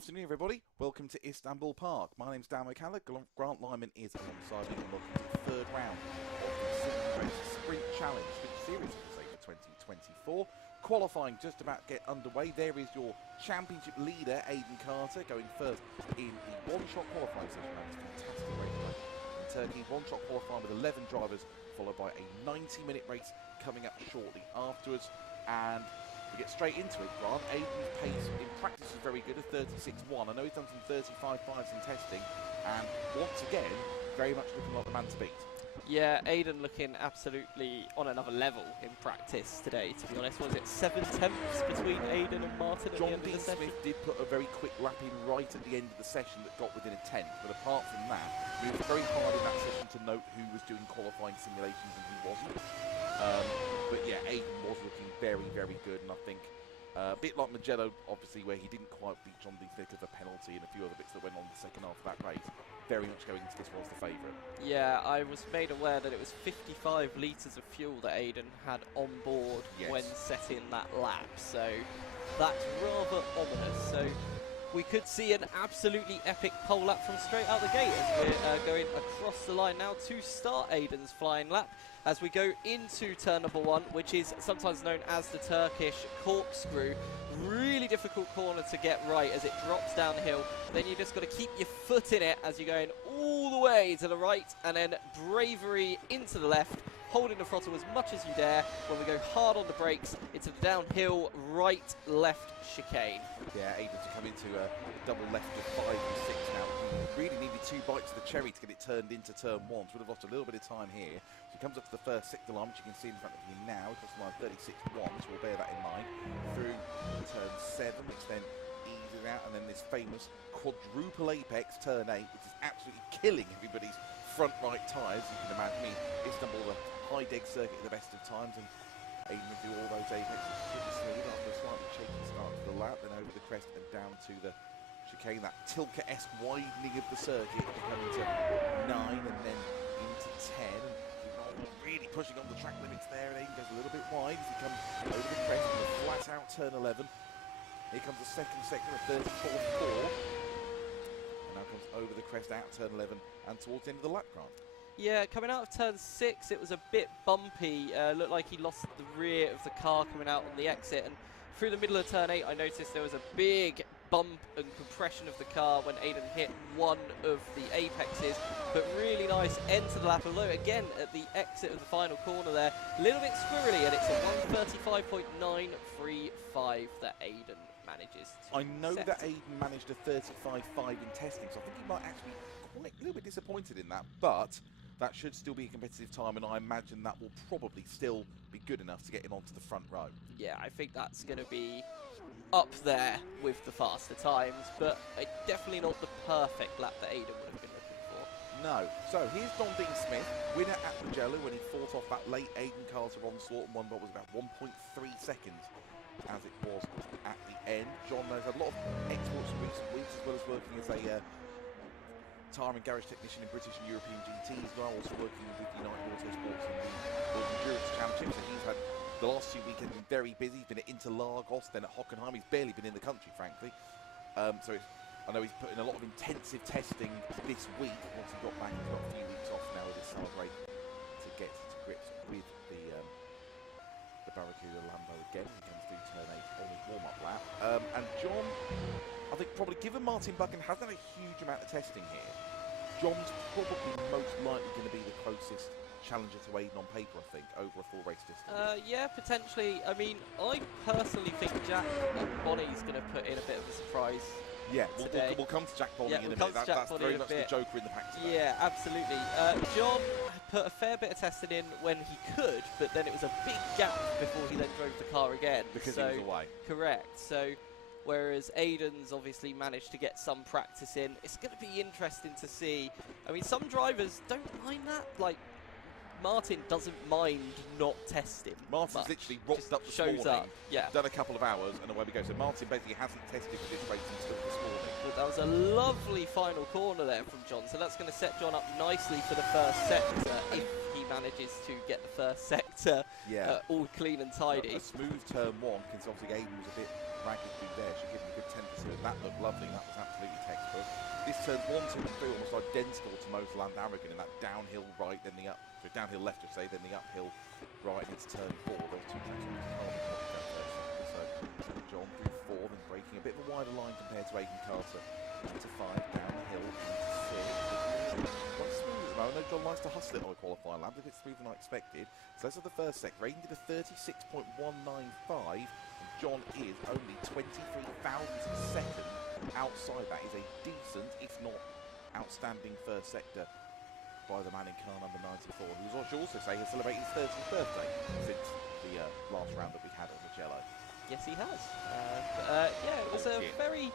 Afternoon, everybody. Welcome to Istanbul Park. My name's Dan McCallum. Grant Lyman is alongside me, and welcome to the third round of the Sydney Race Sprint Challenge, Sprint Series, I say, for 2024. Qualifying just about to get underway. There is your championship leader, Aidan Carter, going first in the one-shot qualifying session. That was fantastic race in Turkey. One-shot qualifying with 11 drivers, followed by a 90-minute race coming up shortly afterwards. And we get straight into it, Grant. Aidan's pace in practice is very good, a 36.1. I know he's done some 35.5s in testing, and once again, very much looking like the man to beat. Yeah, Aidan looking absolutely on another level in practice today, to be honest. Was it 7 tenths between Aidan and Martin at the end of the session? Smith did put a very quick lap in right at the end of the session that got within a tenth, but apart from that, it was very hard in that session to note who was doing qualifying simulations and who wasn't. But yeah, Aidan was looking very, very good, and I think a bit like Mugello, obviously, where he didn't quite beat John Dees because of a penalty and a few other bits that went on in the second half of that race, very much going into this was the favourite. Yeah, I was made aware that it was 55 litres of fuel that Aidan had on board when setting that lap, so that's rather ominous. So we could see an absolutely epic pole lap from straight out the gate as we're going across the line now to start Aidan's flying lap as we go into turn number 1, which is sometimes known as the Turkish corkscrew. Really difficult corner to get right as it drops downhill. Then you just got to keep your foot in it as you're going all the way to the right, and then bravery into the left, holding the throttle as much as you dare when we go hard on the brakes into the downhill right-left chicane. Yeah, able to come into a double left of 5 and 6 now. He really needed 2 bites of the cherry to get it turned into turn 1, so would have lost a little bit of time here. So he comes up to the first sector line, which you can see in front of you now. He crosses the line 36.1, so we'll bear that in mind. Through turn 7, which then eases out, and then this famous quadruple apex turn 8, which is absolutely killing everybody's front right tyres. You can imagine me, Istanbul, the high deg circuit at the best of times, and Aidan would do all those apexes pretty smooth after a slightly shaky start to the lap, then over the crest and down to the chicane, that Tilke-esque widening of the circuit to come into 9 and then into 10. And really pushing on the track limits there, and Aidan goes a little bit wide as he comes over the crest and a flat out turn 11. Here comes the second sector of 34.4. And now comes over the crest out turn 11 and towards the end of the lap, Grant. Yeah, coming out of turn 6, it was a bit bumpy. Looked like he lost the rear of the car coming out on the exit. And through the middle of turn 8, I noticed there was a big bump and compression of the car when Aidan hit one of the apexes. But really nice end to the lap. Although, again, at the exit of the final corner there, a little bit squirrely, and it's a 135.935 that Aidan manages to I know set. that Aidan managed a 35.5 in testing, so I think he might actually be quite a little bit disappointed in that, but that should still be a competitive time, and I imagine that will probably still be good enough to get him onto the front row. Yeah, I think that's going to be up there with the faster times, but definitely not the perfect lap that Aidan would have been looking for. No. So here's John Dean Smith, winner at Mugello when he fought off that late Aidan Carter onslaught and won what was about 1.3 seconds as it was at the end. John has had a lot of exploits in recent weeks, as well as working as a tyre and garage technician in British and European GTs, while also working with United Motorsports in the World Endurance Championship. So he's had the last 2 weekends been very busy. He's been at Interlagos, then at Hockenheim. He's barely been in the country, frankly. So I know he's put in a lot of intensive testing this week. Once he got back, he's got a few weeks off now with his summer break to get to grips with the Barracuda Lambo again. He comes through turn 8 on his warm-up lap. And John, I think probably given Martin Bucken hasn't had a huge amount of testing here, John's probably most likely going to be the closest challenger to Aidan on paper, I think, over a full race distance. Yeah, potentially. I mean, I personally think Jack Bonney's going to put in a bit of a surprise. Yeah, we'll come to Jack Bonney in a minute. That's very much the joker in the pack today. Yeah, absolutely. John put a fair bit of testing in when he could, but then it was a big gap before he then drove the car again. Because he was away. Correct. So, whereas Aidan's obviously managed to get some practice in, it's going to be interesting to see. I mean, some drivers don't mind that. Like, Martin doesn't mind not testing. Martin's literally rocked up this morning, done a couple of hours, and away we go. So Martin basically hasn't tested for this race until this morning. But that was a lovely final corner there from John, so that's going to set John up nicely for the first sector if he manages to get the first sector all clean and tidy. A smooth turn 1, because obviously Aidan was a bit drag has been there. She's given a good 10%. That looked lovely. That was absolutely textbook. This turns 1, 2, and 3 almost identical to Motorland Aragon in that downhill right, then the up, so downhill left, I say, then the uphill right, and it's turn 4. Those two tracks so John through 4, then breaking a bit of a wider line compared to Aidan Carter. Into 5, down the hill, into 6. Quite smooth at the moment. I know John likes to hustle it on a qualifying lap, a bit smoother than I expected. So those are the first sector. Aidan did a 36.195, and John is only 23 thousandths of a second outside. That is a decent, if not outstanding first sector by the man in car number 94, who, as I should also say, has celebrated his 30th birthday since the last round that we had on Mugello. Yes, he has. Yeah, it was a very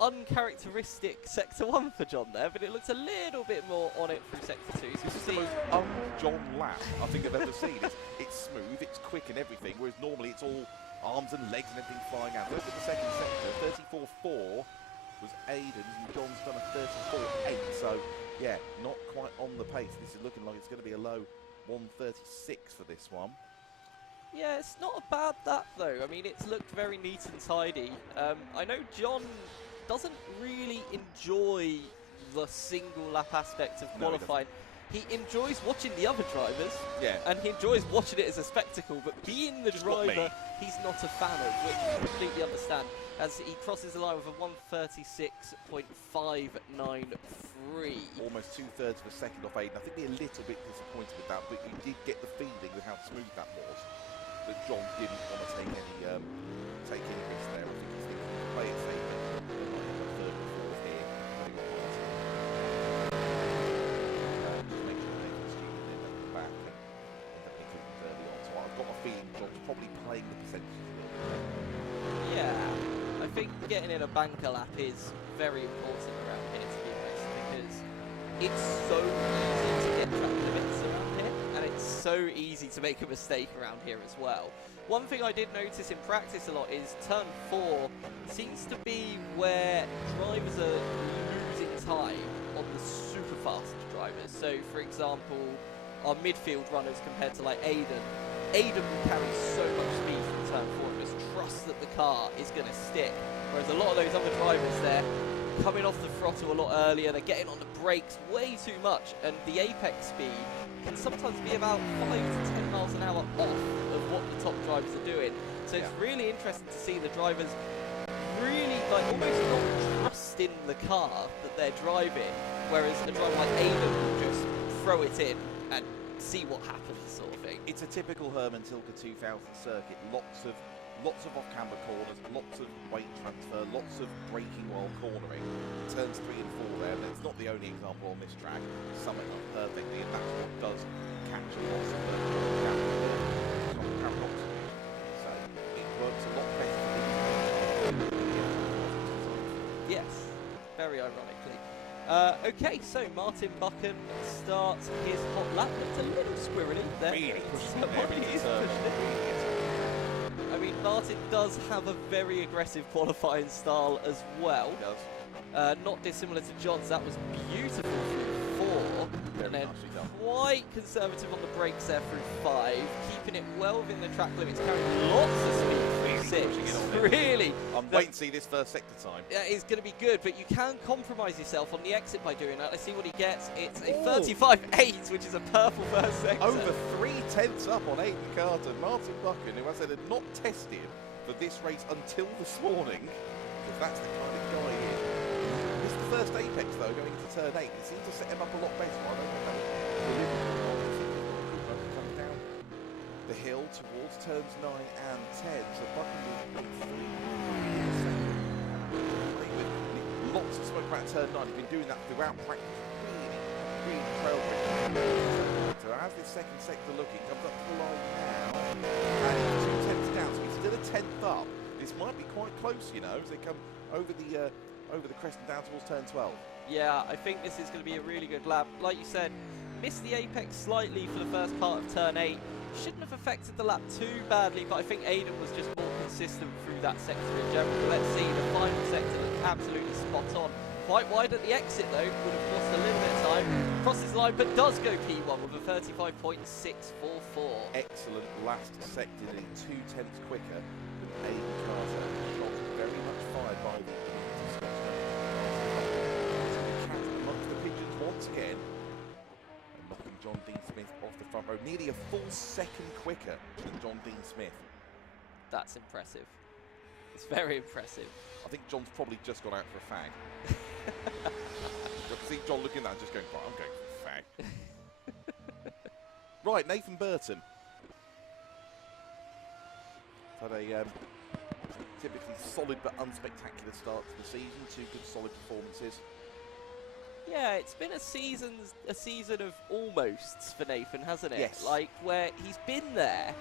uncharacteristic Sector 1 for John there, but it looks a little bit more on it through Sector 2. So this is the most un-John lap I think I've ever seen. It's smooth, it's quick and everything, whereas normally it's all arms and legs and everything flying out. Look at the second sector, 34.4 was Aidan's, and John's done a 34.8, so yeah, not quite on the pace. This is looking like it's going to be a low 136 for this one. Yeah, it's not a bad that though. I mean, it's looked very neat and tidy. I know John doesn't really enjoy the single lap aspect of qualifying. He enjoys watching the other drivers, and he enjoys watching it as a spectacle, but being the driver, he's not a fan of, which I completely understand, as he crosses the line with a 136.593. Almost 2/3 of a second off Aidan. I think they're a little bit disappointed with that, but you did get the feeling with how smooth that was, that John didn't want to take any risk there. I think he's thinking to play it safe. Third or fourth here. Just make sure they can steal it in at the back and end up including it early on. So I've got a feeling John's probably playing the percentages a little bit. Yeah, I think getting in a banker lap is very important around here, to be honest, because it's so easy to get track limits around here, and it's so easy to make a mistake around here as well. One thing I did notice in practice a lot is turn 4 seems to be where drivers are losing time on the super fast drivers. So, for example, our midfield runners compared to like Aidan will carry so much speed from turn 4 and just trust that the car is going to stick. Whereas a lot of those other drivers there, coming off the throttle a lot earlier, they're getting on the brakes way too much, and the apex speed can sometimes be about 5 to 10 miles an hour off of what the top drivers are doing. So it's really interesting to see the drivers really like almost not trust in the car that they're driving, whereas a driver like Aidan will just throw it in and see what happens, sort of thing. It's a typical Herman Tilke 2000 circuit. Lots of off-camber corners, lots of weight transfer, lots of braking while cornering. Turns 3 and 4 there, and it's not the only example on this track. Sum it up perfectly, and that's what does catch a lot of the paradox. So it works a lot better for these. Yes, very ironically. Okay, so Martin Bucken starts his hot lap. Looked a little squirrely there. Really pushing it. I mean, Martin does have a very aggressive qualifying style as well. He does. Not dissimilar to John's. That was beautiful through 4. Very and then nicely done. quite conservative on the brakes there through 5. Keeping it well within the track limits. Carrying lots of speed through 6. Really. I'm waiting to see this first sector time. Yeah, it's going to be good, but you can compromise yourself on the exit by doing that. Let's see what he gets. It's a 35.8, which is a purple first sector. Over 3/10 up on Aidan Carter. Martin Bucken, who I said had not tested for this race until this morning, because that's the kind of guy he is. This is the first apex, though, going into turn 8. It seems to set him up a lot better. I don't know how coming down the hill towards turns 9 and 10. So Bucken will be 3 with lots of smoke around turn 9. He's been doing that throughout practice. Really trailblazing. So as this second sector looking, comes up to the line now, and 2/10 down, so he's still a 10th up. This might be quite close, you know, as they come over the crest and down towards turn 12. Yeah, I think this is going to be a really good lap. Like you said, missed the apex slightly for the first part of turn 8. Shouldn't have affected the lap too badly, but I think Aidan was just more consistent through that sector in general. But let's see, the final sector looked absolutely spot on. Quite wide at the exit though, would have lost a little bit of time. Crosses the line, but does go P1 with a 35.644. Excellent last sector, nearly 2/10 quicker than Aidan Carter. very much fired by the Scotsman. Cat amongst the pigeons once again. And knocking John Dean Smith off the front row. Nearly a full second quicker than John Dean Smith. That's impressive. It's very impressive. I think John's probably just gone out for a fag. I can see John looking at that and just going, right, I'm going for a fag. Right, Nathan Burton. Had a typically solid but unspectacular start to the season. 2 good solid performances. Yeah, it's been a season of almosts for Nathan, hasn't it? Yes. Like, where he's been there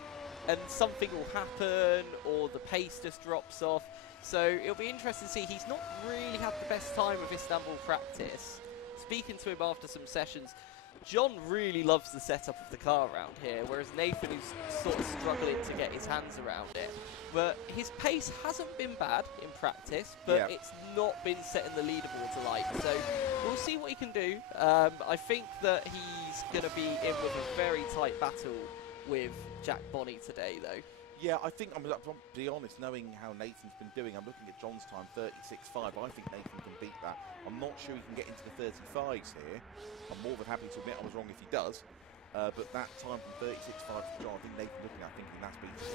and something will happen or the pace just drops off. So it'll be interesting to see. He's not really had the best time of Istanbul practice. Speaking to him after some sessions, John really loves the setup of the car around here, whereas Nathan is sort of struggling to get his hands around it. But his pace hasn't been bad in practice, but it's not been setting the leaderboards alight. So we'll see what he can do. I think that he's going to be in with a very tight battle with Jack Bonney today, though. Yeah, I think, I'm to be honest, knowing how Nathan's been doing, I'm looking at John's time, 36.5. I think Nathan can beat that. I'm not sure he can get into the 35s here. I'm more than happy to admit I was wrong if he does. But that time from 36.5 to John, I think Nathan looking at thinking that's beatable.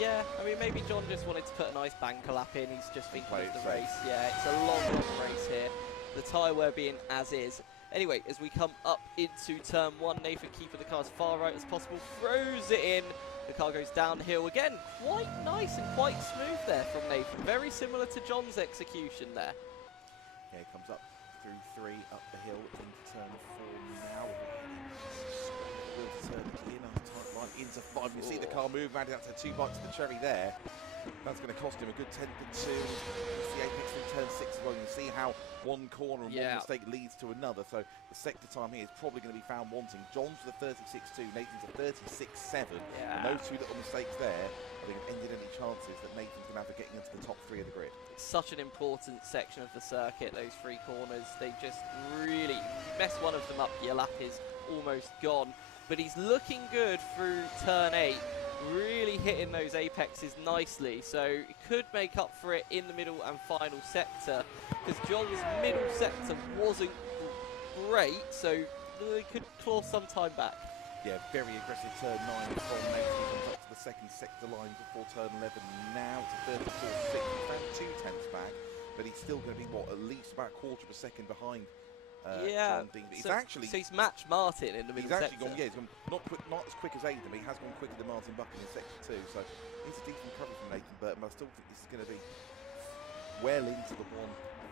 Yeah, I mean, maybe John just wanted to put a nice banker lap in. He's just thinking of the race. Yeah, it's a long race here. The tyre wear being as is. Anyway, as we come up into turn 1, Nathan keeping the car as far right as possible, throws it in. The car goes downhill again. Quite nice and quite smooth there from Nathan. Very similar to John's execution there. Yeah, he comes up through 3, up the hill into turn 4 now. Will turn in, tight line into 5. You see the car move around. That's 2 bites of the cherry there. That's going to cost him a good 10.2. It's the apex in turn 6 as well. You can see how one corner and one mistake leads to another. So the sector time here is probably going to be found wanting. John's with a 36.2, Nathan's a 36.7. Yeah. And those 2 little mistakes there, I think, have ended any chances that Nathan's going to have for getting into the top 3 of the grid. It's such an important section of the circuit, those 3 corners. They just really mess one of them up. Your lap is almost gone. But he's looking good through turn 8. Really hitting those apexes nicely, so he could make up for it in the middle and final sector, because John's middle sector wasn't great, so he could claw some time back. Yeah, very aggressive turn 9 from Nathan. He comes up to the second sector line before turn 11. Now to 34.6. He found 2 tenths back, but he's still going to be, what, at least about a quarter of a second behind John Dean. So he's matched Martin in the middle sector. He's actually gone, he's gone not as quick as Aiden, but he has gone quicker than Martin Bucken in sector 2. So it's a decent recovery from Nathan Burton, but I still think this is going to be well into the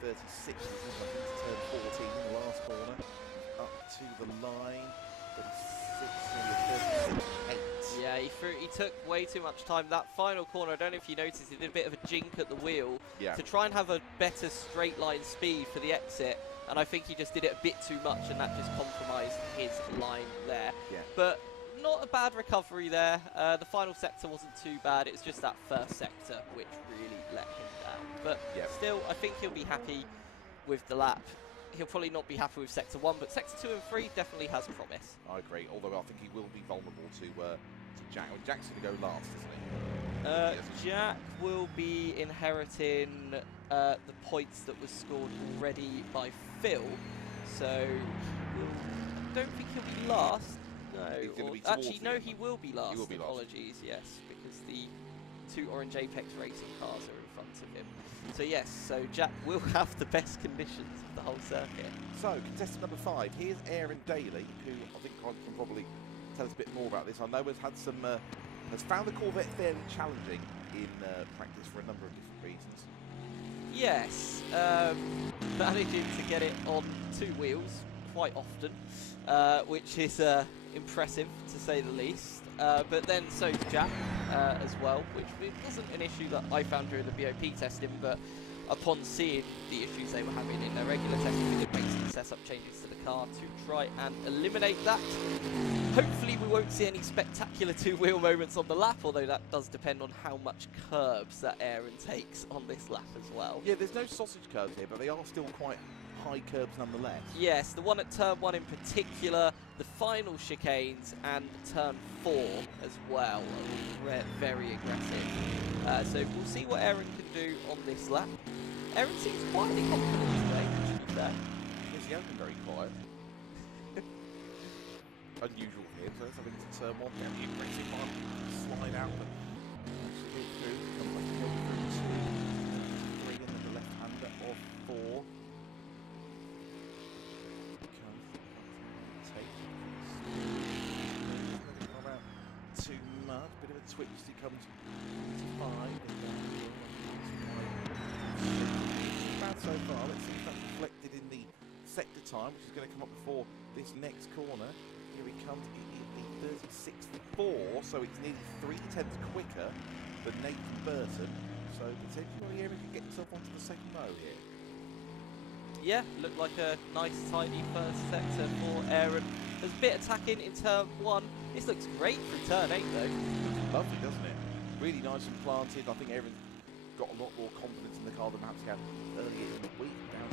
136. Into turn 14 in the last corner. Up to the line. 36, 8. Yeah, he took way too much time. That final corner, I don't know if you noticed, he did a bit of a jink at the wheel to try and have a better straight line speed for the exit. And I think he just did it a bit too much, and that just compromised his line there. Yeah. But not a bad recovery there. The final sector wasn't too bad. It was just that first sector which really let him down. But still, I think he'll be happy with the lap. He'll probably not be happy with sector 1, but sector 2 and 3 definitely has promise. I agree, although I think he will be vulnerable to Jack. Well, Jack's going to go last, isn't he? Jack will be inheriting the points that was scored already by Phil, so I don't think he'll be last. No, actually, no, he will be last. Apologies, yes, because the 2 orange Apex racing cars are in front of him. So yes, so Jack will have the best conditions of the whole circuit. So contestant number 5, here's Aaron Daly, who I think can probably tell us a bit more about this. I know has found the Corvette fairly challenging in practice for a number of different reasons. Yes, managing to get it on 2 wheels quite often, which is impressive to say the least. But then so's Jack as well, which wasn't an issue that I found during the BOP testing, but upon seeing the issues they were having in their regular testing, we did make some setup changes to the car to try and eliminate that. Hopefully we won't see any spectacular 2-wheel moments on the lap, although that does depend on how much curbs that Aaron takes on this lap as well. Yeah, there's no sausage curves here, but they are still quite high curbs nonetheless. Yes, the one at turn 1 in particular, the final chicanes, and turn 4 as well. Very aggressive. So we'll see what Aaron can do on this lap. Aaron seems quietly confident today, to be fair. Yes, he has been very quiet. Unusual for him, so let's have a look at turn 1. Very aggressive one. Slide out, but actually get through. Comes back to go through 2, 3, and then the left-hander of 4. Too much, bit of a twitch as he comes to 5. Bad so far. Let's see if that's reflected in the sector time, which is going to come up before this next corner. Here he comes, the 36.4, so it's nearly 3/10 quicker than Nathan Burton. So potentially Aaron could get himself onto the second row here. Yeah, looked like a nice tidy first sector for Aaron. There's a bit of attacking in turn 1. This looks great for turn 8 though. Lovely, doesn't it? Really nice and planted. I think Aaron's got a lot more confidence in the car than perhaps he had earlier in the week. Down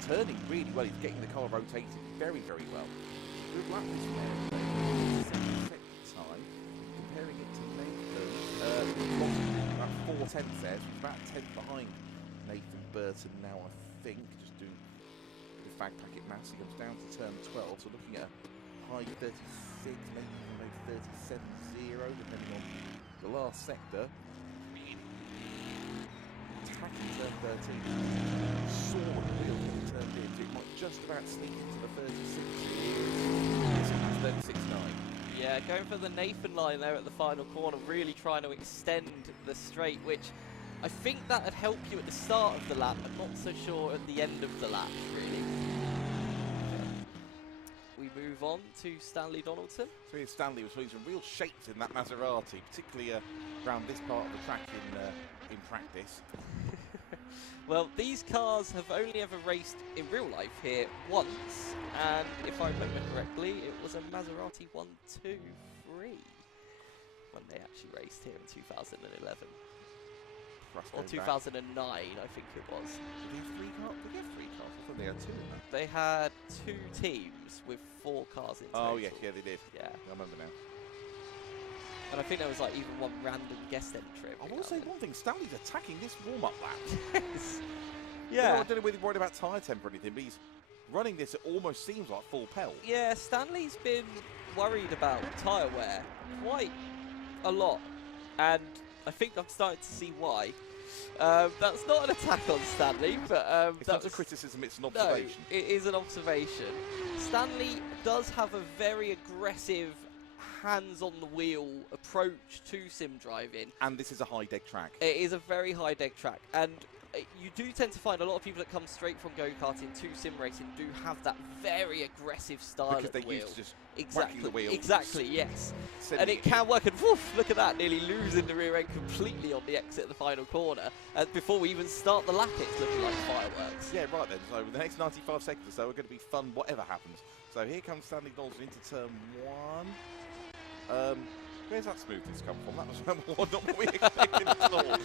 to turning really well. He's getting the car rotated very, very well. Good lap this Aaron. Second time. Comparing it to Nathan, about 4 tenths there, so he's about 10 behind Nathan Burton now, I think. Just doing the fag packet maths. He comes down to turn 12, so looking at a high 36, maybe even 37.0, depending on the last sector. Attacking turn 13. Saw the wheel getting turned in, so it might just about sneak into the 36. That's 36.9. Yeah, going for the Nathan line there at the final corner, really trying to extend the straight, which I think that would help you at the start of the lap. I'm not so sure at the end of the lap, really. We move on to Stanley Donaldson. So here Stanley was showing some real shapes in that Maserati, particularly around this part of the track in practice. Well, these cars have only ever raced in real life here once, and if I remember correctly, it was a Maserati 123 when they actually raced here in 2011. Or 2009, I think it was. Did they have 3 cars? Did they have 3 cars? I thought they had 2 in that. They had 2 teams with 4 cars in total. Oh, yes, yeah, they did. Yeah. I remember now. And I think there was like even one random guest entry. I want to say one thing, Stanley's attacking this warm-up lap. Yes. Yeah. I don't know whether he's worried about tyre temp or anything, but he's running this, it almost seems like full pelt. Yeah, Stanley's been worried about tyre wear quite a lot. And I think I'm starting to see why. That's not an attack on Stanley, but it's not a criticism, it's an observation. No, it is an observation. Stanley does have a very aggressive hands on the wheel approach to sim driving. And this is a high deck track. It is a very high deck track, and you do tend to find a lot of people that come straight from go-karting to sim racing do have that very aggressive style because at the they're wheel. used to just whacking the wheel. Exactly, yes. And it can work, and woof, look at that, nearly losing the rear end completely on the exit of the final corner. Before we even start the lap, it's looking like fireworks. Yeah, right then. So the next 95 seconds or so are going to be fun, whatever happens. So here comes Stanley Donaldson into turn 1. Where's that smoothness come from? That was not what we expected at all.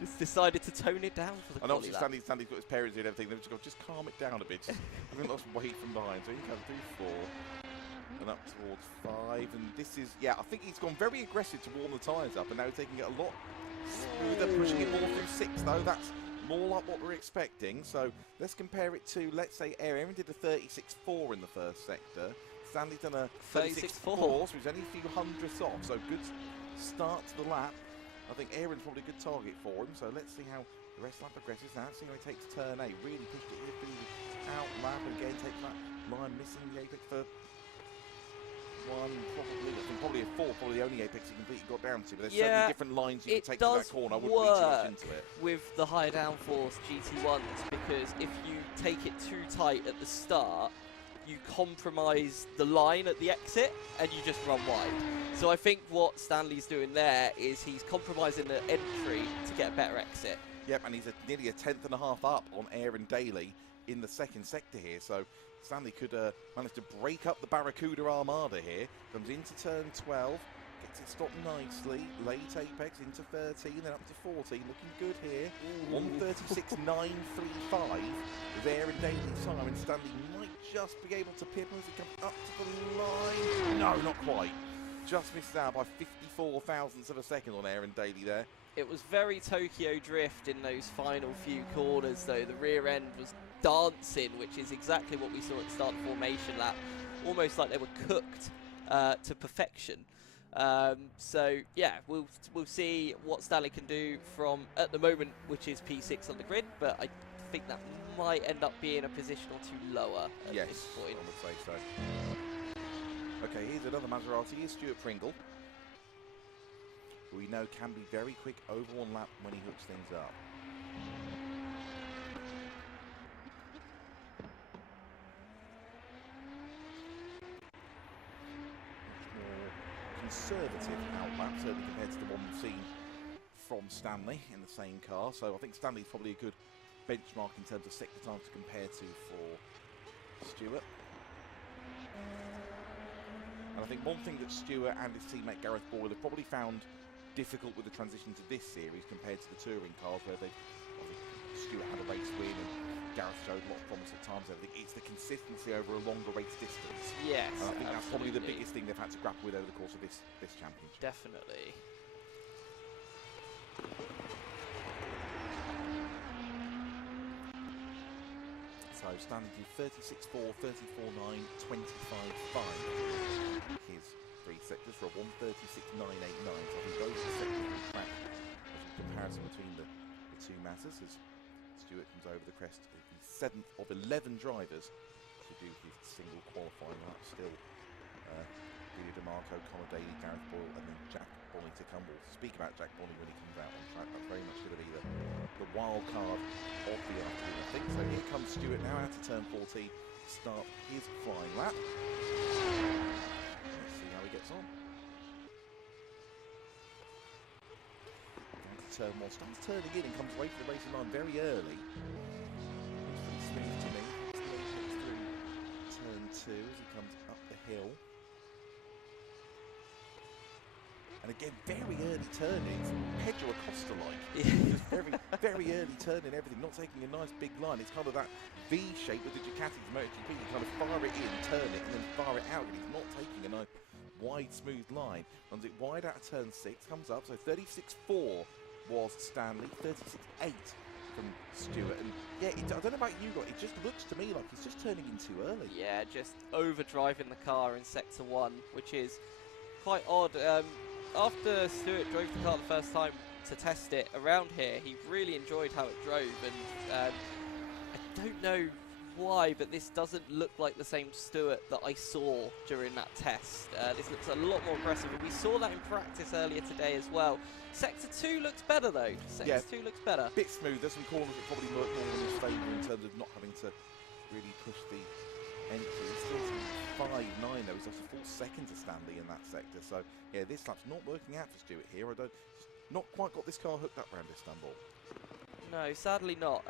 Just decided to tone it down for the And obviously quali lap. Stanley's got his parents here and everything. They've just got, just calm it down a bit. We've got lots of weight from behind. So he comes through 4 and up towards 5. And this is, yeah, I think he's gone very aggressive to warm the tyres up. And now he's taking it a lot smoother, pushing it more through 6 though. That's more like what we're expecting. So let's compare it to, let's say, Aaron did a 36.4 in the first sector. Stanley's done a 36.4, so he's only a few hundredths off. So good start to the lap. I think Aaron's probably a good target for him. So let's see how the rest of the lap progresses now. See how he takes turn 8. Really pushed it here through the out lap. And again, taking that line, missing the apex for 1, probably. I think probably a 4, probably the only apex he completely got down to. But there's so many different lines you can take to that corner. I wouldn't read too much into it. With the high downforce GT1s, because if you take it too tight at the start, you compromise the line at the exit and you just run wide. So I think what Stanley's doing there is he's compromising the entry to get a better exit. Yep, and he's nearly a 10.5 up on Aaron Daly in the second sector here. So Stanley could manage to break up the Barracuda Armada here. Comes into turn 12. Gets it stopped nicely. Late apex into 13, then up to 14. Looking good here. 1:36.935 is Aaron Daly's time, and Stanley might just be able to pip him as he comes up to the line. No, not quite. Just missed out by 54 thousandths of a second on Aaron Daly there. It was very Tokyo Drift in those final few corners, though. The rear end was dancing, which is exactly what we saw at the start of formation lap. Almost like they were cooked to perfection. So yeah, we'll see what Stanley can do from at the moment, which is P6 on the grid, but I think that might end up being a position or two lower at this point. I would say so. Okay, here's another Maserati. Here's Stuart Pringle, who we know can be very quick over one lap when he hooks things up. Conservative outlap, certainly compared to the one we've seen from Stanley in the same car. So I think Stanley's probably a good benchmark in terms of sector time to compare to for Stuart. And I think one thing that Stuart and his teammate Gareth Boyle have probably found difficult with the transition to this series compared to the touring cars, where Stuart had a race win and Gareth showed a lot of promise at times. I think it's the consistency over a longer race distance. Yes, and I think that's probably the biggest thing they've had to grapple with over the course of this championship. Definitely. So Stanley did 36.4, 34.9, 25.5. His three sectors for a 1:36.989. So I think those are the sectors we track as a comparison between the two Massas, as Stuart comes over the crest. He's 7th of 11 drivers to do his single qualifying lap. Still Reno DeMarco, Conor Daly, Gareth Boyle, and then Jack Bonney to come. We'll speak about Jack Bonney when he comes out on track. That's very much going to be the wild card of the afternoon, I think. So here comes Stuart now out to turn 14, start his flying lap. Let's see how he gets on. Down to turn 1, starts turning in and comes away from the racing line very early. Looks pretty smooth to me. Turn 2 as he comes up the hill. And again, very early turning, Pedro Acosta-like. Just very early turning everything, not taking a nice big line. It's kind of that V shape with the Ducati's MotoGP. You kind of fire it in, turn it, and then fire it out. And he's not taking a nice, wide, smooth line. Runs it wide out of turn 6, comes up. So 36.4 was Stanley, 36.8 from Stuart. And yeah, I don't know about you guys, it just looks to me like he's just turning in too early. Yeah, just overdriving the car in Sector 1, which is quite odd. After Stuart drove the car the first time to test it around here, he really enjoyed how it drove, and I don't know why, but this doesn't look like the same Stuart that I saw during that test. This looks a lot more aggressive, and we saw that in practice earlier today as well. Sector 2 looks better though. Sector 2 looks better. Bit smoother, some corners that probably work more in his favour in terms of not having to really push the entry. He's still 5.9 though, he's just a full second to Stanley in that sector. So yeah, this lap's not working out for Stuart here. Not quite got this car hooked up around Istanbul. No, sadly not.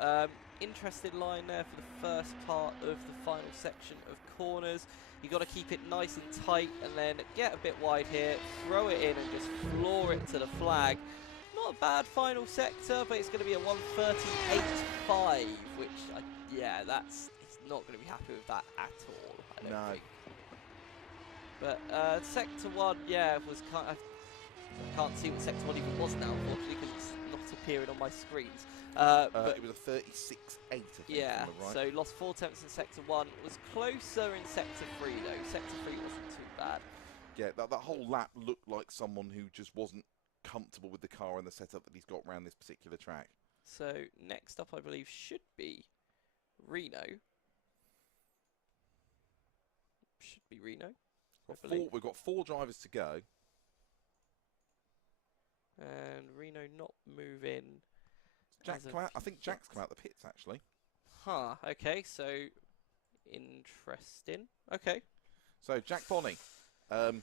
Interesting line there for the first part of the final section of corners. You got to keep it nice and tight, and then get a bit wide here, throw it in, and just floor it to the flag. Not a bad final sector, but it's going to be a 1:38.5, which yeah, he's not going to be happy with that at all. I don't think. But Sector 1, yeah, was kind of, I can't see what Sector 1 even was now, unfortunately, because it's not appearing on my screens. But it was a 36.8, I think, yeah, right. So lost 4 tenths in Sector 1. Was closer in Sector 3, though. Sector 3 wasn't too bad. Yeah, that whole lap looked like someone who just wasn't comfortable with the car and the setup that he's got around this particular track. So next up, I believe, should be Reno. Should be Reno. We've got 4 drivers to go. And Reno not moving. Jack's come out, I think Jack's come out the pits, actually. Huh, okay, so interesting. Okay. So Jack Bonney, he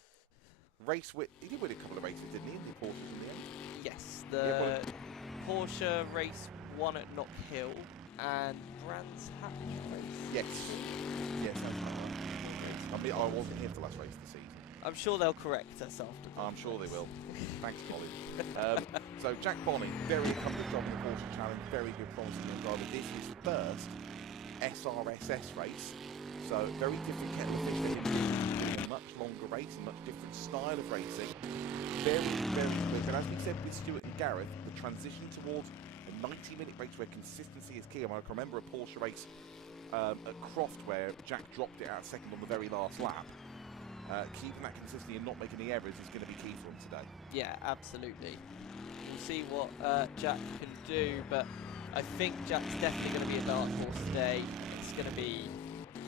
did win a couple of races, didn't he, in the Porsches in the end? Yes, the Porsche race 1 at Knock Hill and Brands Hatch race. Yes. Yes, that's right. I mean, I wasn't here for the last race of the season. I'm sure they'll correct us after. I'm sure they will. Thanks, Colin. So Jack Bonny, very accomplished job in the Porsche Challenge, very good promising young driver. This is his first SRSS race, so very different kettle of fish for him. Doing a much longer race, a much different style of racing. Very, very quick. And as we said with Stuart and Gareth, the transition towards a 90-minute race where consistency is key. I can remember a Porsche race at Croft where Jack dropped it out second on the very last lap. Keeping that consistency and not making any errors is going to be key for him today. Yeah, absolutely. We'll see what Jack can do, but I think Jack's definitely going to be a dark horse today. It's going to be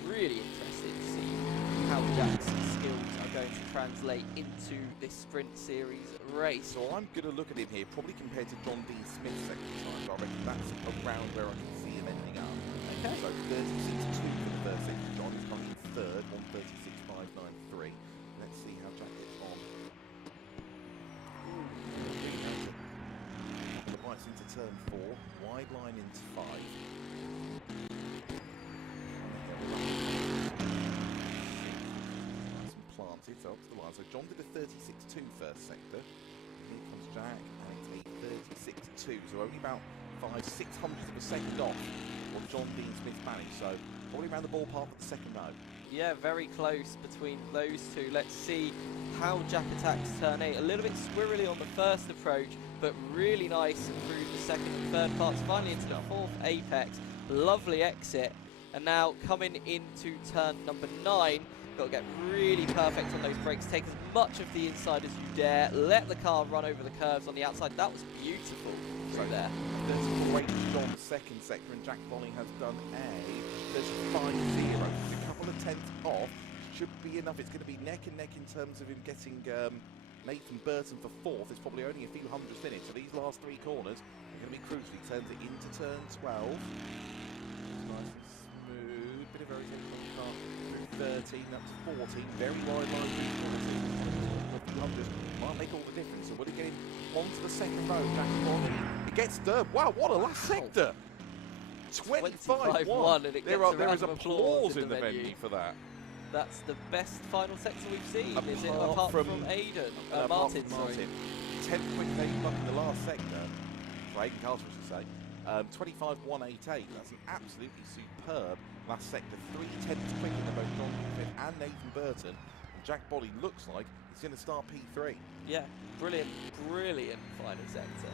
really interesting to see how Jack's skills are going to translate into this sprint series race. So I'm going to look at him here, probably compared to John Dean Smith's second time. So I reckon that's around where I can see him ending up. Okay. So 36.2 for the first section. John is currently in third, 136.593. Let's see how Jack gets on. The bike's into turn 4, wide line into 5. Nice and planted, so up to the line. So John did a 36.2 first sector. Here comes Jack, and it's a 36.2. So only about 5/600 of a second off what John Dean Smith managed. So probably around the ballpark of the second row. Yeah, very close between those two. Let's see how Jack attacks turn 8. A little bit squirrely on the first approach, but really nice through the second and third parts. Finally into the fourth apex. Lovely exit. And now coming into turn number 9, got to get really perfect on those brakes. Take as much of the inside as you dare. Let the car run over the curves on the outside. That was beautiful through there. There's a great John's second sector, and Jack Bonny has done a 35.0. A couple of tenths off should be enough. It's going to be neck and neck in terms of him getting Nathan Burton for 4th. It's probably only a few hundredths in it. So these last 3 corners are going to be crucial. He turns it into turn 12. Nice and smooth. Bit of variation on the car. Through 13, that's 14. Very wide line through 14. Might make all the difference. So will he get him onto the second row? Jack Bonny. It gets third. Wow, what a last sector! 25-1. And it There is applause in the venue for that. That's the best final sector we've seen, is it? Apart Apart from Aiden. apart Martin, from sorry. 10th quick Aiden Buck in the last sector. For Aiden Carter, I should say. 25.188. That's an absolutely superb last sector. 3/10 quicker than both John Smith and Nathan Burton. And Jack Bonny looks like he's going to start P3. Yeah, brilliant, brilliant final sector.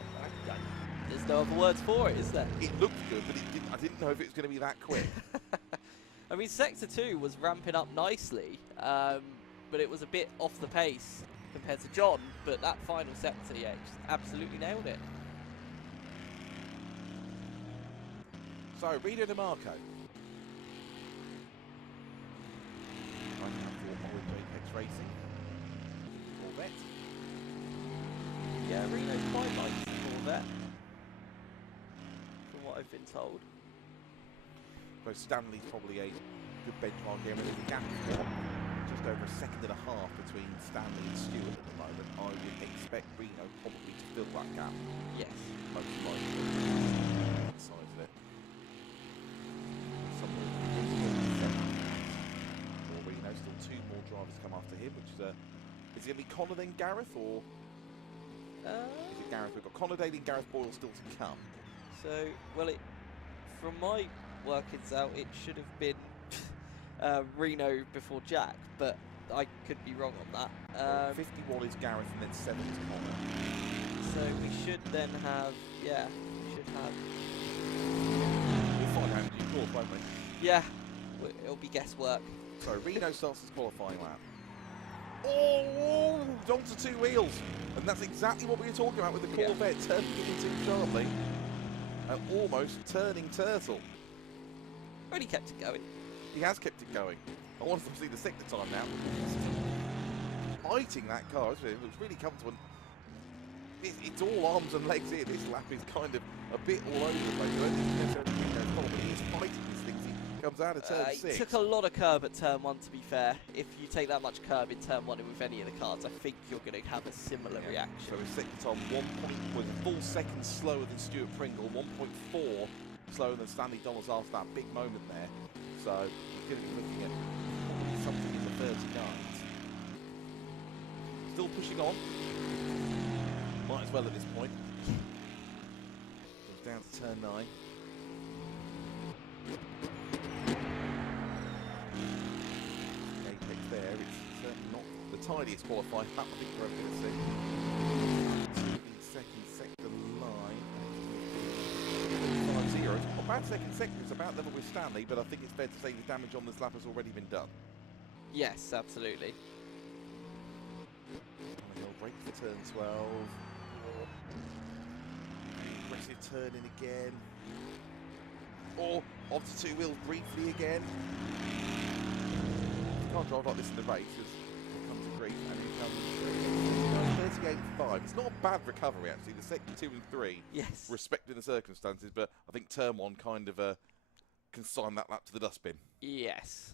There's no other words for it, is there? It looked good, but I didn't know if it was going to be that quick. I mean, Sector 2 was ramping up nicely, but it was a bit off the pace compared to John, but that final sector, yeah, just absolutely nailed it. So, Reno DeMarco. Apex Racing. Corvette. Yeah, Reno quite likes the Corvette, from what I've been told. So Stanley's probably a good benchmark here. There's a gap of just over a second and a half between Stanley and Stuart at the moment. I would expect Reno probably to fill that gap. Yes. Most likely. That size of it. Or Reno, still 2 more drivers come after him, which is it going to be Conor then Gareth, or is it Gareth? We've got Conor Daly and Gareth Boyle still to come. So, well, from my workings out, it should have been Reno before Jack, but I could be wrong on that. 51 is Gareth and then 7 is Conor. So we should then have, yeah, we should have. We'll find out in due course, won't we? Yeah, it'll be guesswork. So Reno starts his qualifying lap. Oh, onto 2 wheels, and that's exactly what we were talking about with the Corvette, turning it in too sharply and almost turning turtle. But he kept it going. He has kept it going. I want to see the sector time now. Biting that car, it looks really comfortable. It's all arms and legs here. This lap is kind of a bit all over the place. I don't think necessarily Reno's fault, but he is fighting these things. He comes out of turn 6. He took a lot of curb at turn 1, to be fair. If you take that much curb in turn 1 with any of the cars, I think you're going to have a similar reaction. So his sector time 1 point was a full second slower than Stuart Pringle, 1.4 slower than Stanley Donaldson after that big moment there. So he's going to be looking at something in the 39s. pushing on. Might as well at this point. Goes down to turn 9. Apex there, it's certainly not the tidiest qualifying lap I think we're ever going to see. The second sector line. 5-0. It's not a bad second sector, it's about level with Stanley, but I think it's fair to say the damage on this lap has already been done. Yes, absolutely. He'll break for turn 12. Aggressive turn in again. Or onto two wheels briefly again. You can't drive like this in the race because here comes a grief and here comes 38.5. It's not a bad recovery actually. The sector 2 and 3, yes, respecting the circumstances, but I think turn 1 kind of can sign that lap to the dustbin. Yes.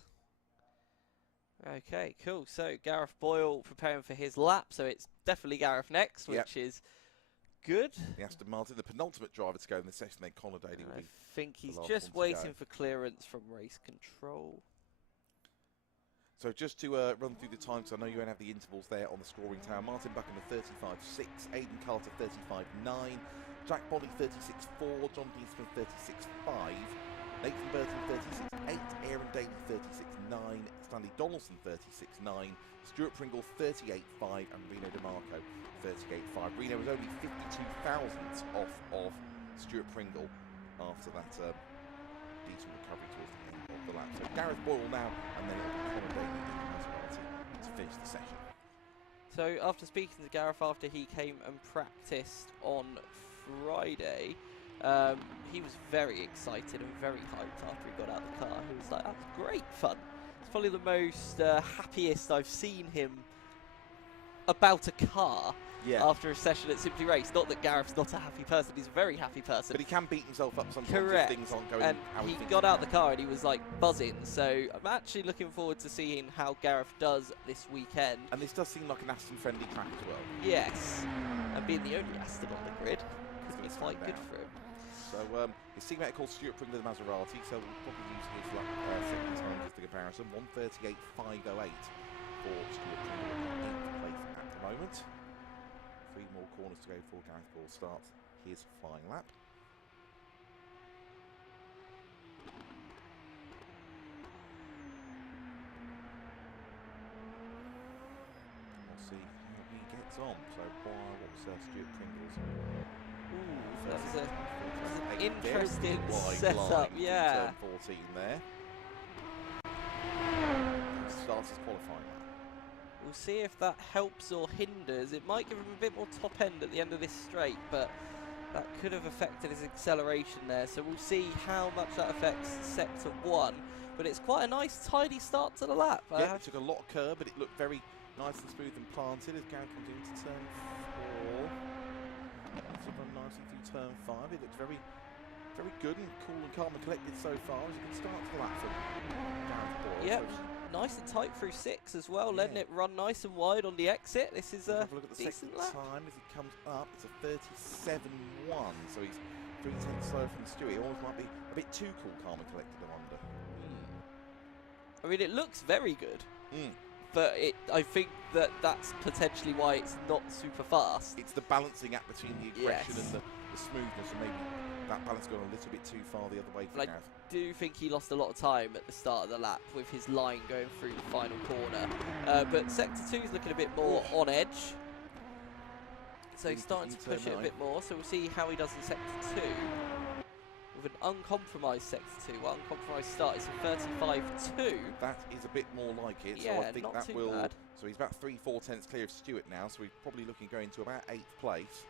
Okay, cool. So Gareth Boyle preparing for his lap. So it's definitely Gareth next, which is good. The Aston Martin, the penultimate driver to go in the session, then Conor Daly will be. I think he's just waiting for clearance from race control. So just to run through the times, I know you won't have the intervals there on the scoring tower. Martin Bucken the 35.6, Aidan Carter 35.9, Jack Bonney 36.4, John Dean Smith 36.5, Nathan Burton 36.8, Aaron Daly 36.9, Stanley Donaldson 36.9, Stuart Pringle 38.5, and Reno DeMarco 38.5. Reno was only 52 thousandths off of Stuart Pringle after that decent recovery towards the end of the lap. So Gareth Boyle now, and then it'll be Conor Daly in the Maserati to finish the session. So after speaking to Gareth after he came and practiced on Friday, he was very excited and very hyped after he got out of the car. He was like, that was great fun. It's probably the most happiest I've seen him about a car after a session at Simply Race. Not that Gareth's not a happy person, he's a very happy person. But he can beat himself up sometimes Correct. if things aren't going and how he thinks got out they the car and he was like buzzing. So I'm actually looking forward to seeing how Gareth does this weekend. And this does seem like an Aston friendly track as well. Yes, and being the only Aston on the grid could be quite good for him. So his teammate called Stuart Pringle the Maserati, so we'll probably use his second time as the comparison. 1:38.508 for Stuart Pringle in 8th place at the moment. 3 more corners to go before Gareth Boyle starts his flying lap. We'll see how he gets on. So what's Stuart Pringle's? Ooh, that was an A interesting very wide setup, line in yeah. turn 14 there. Starts his qualifying lap. We'll see if that helps or hinders. It might give him a bit more top end at the end of this straight, but that could have affected his acceleration there. So we'll see how much that affects sector 1. But it's quite a nice, tidy start to the lap. Yeah, it took a lot of curb, but it looked very nice and smooth and planted as Gareth comes into turn 4. It's run nicely through turn 5. It looks very, very good and cool and calm and collected so far. As a good start to the lap for Gareth Boyle. Yep. Nice and tight through 6 as well, letting it run nice and wide on the exit. This is a have a look at the decent second lap. time as he comes up. It's a 37.1, so he's 3 tenths slower from Stewie. Almost might be a bit too cool, calm and collected, I wonder. I mean, it looks very good, but I think that's potentially why it's not super fast. It's the balancing act between the aggression and the smoothness, and maybe that balance going a little bit too far the other way for Gareth. I do think he lost a lot of time at the start of the lap with his line going through the final corner. But sector 2 is looking a bit more on edge. So he's starting to push it a bit more. So we'll see how he does in sector 2. With an uncompromised sector 2, uncompromised start, it's a 35.2. That is a bit more like it. Yeah, so I think not that too will. bad. So he's about 3/4 tenths clear of Stewart now. So we're probably looking going to about 8th place.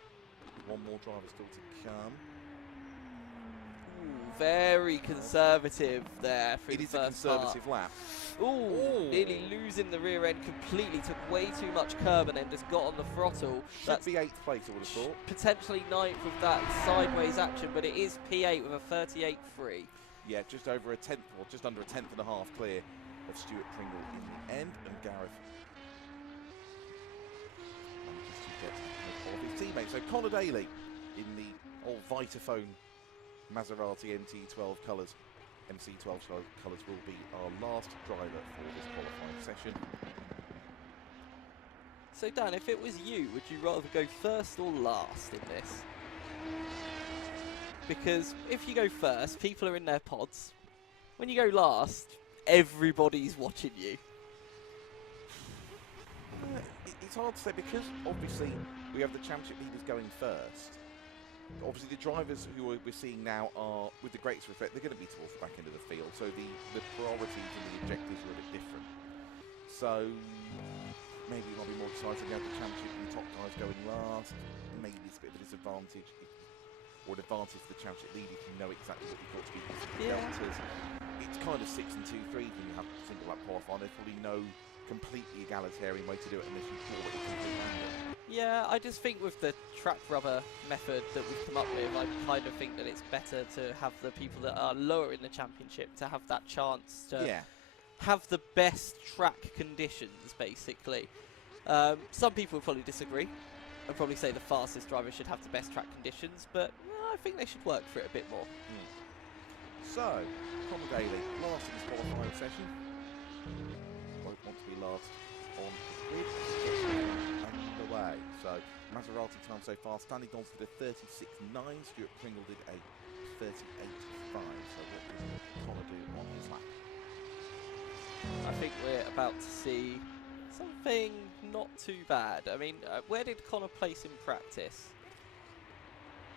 One more driver still to come. Ooh, very conservative there for the It is a first part. conservative lap. Ooh, nearly losing the rear end completely. Took way too much curb and then just got on the throttle. Should be 8th place, I would have thought. Potentially 9th with that sideways action, but it is P8 with a 38.3. Yeah, just over a tenth, or just under a tenth and a half clear of Stuart Pringle in the end, and Gareth manages to get ahead of his teammates. So Conor Daly in the old Vitaphone Maserati MT12 colours. MC12 colours will be our last driver for this qualifying session. So Dan, if it was you, would you rather go first or last in this? Because if you go first, people are in their pods. When you go last, everybody's watching you. It's hard to say because obviously we have the championship leaders going first. Obviously the drivers who we're seeing now are, with the greatest respect, they're going to be towards the back end of the field, so the priorities and the objectives are a bit different. So maybe it might be more exciting to have the championship and the top guys going last. Maybe it's a bit of a disadvantage, or an advantage for the championship leader if you know exactly what you've got to be deltas. It's kind of 6 and 2, 3 when you have a single lap qualifying. There's probably no completely egalitarian way to do it unless you call it a complete random. Yeah, I just think with the track rubber method that we've come up with, I kind of think that it's better to have the people that are lower in the championship to have that chance to have the best track conditions, basically. Some people will probably disagree and probably say the fastest driver should have the best track conditions, but I think they should work for it a bit more. So, Conor Daly, last in his qualifying session. Won't want to be last on the grid. Underway. So, Maserati time so far. Stanley Donaldson did a 36.9. Stuart Pringle did a 38.5. So, what did Conor do on his lap? I think we're about to see something not too bad. I mean, where did Conor place in practice?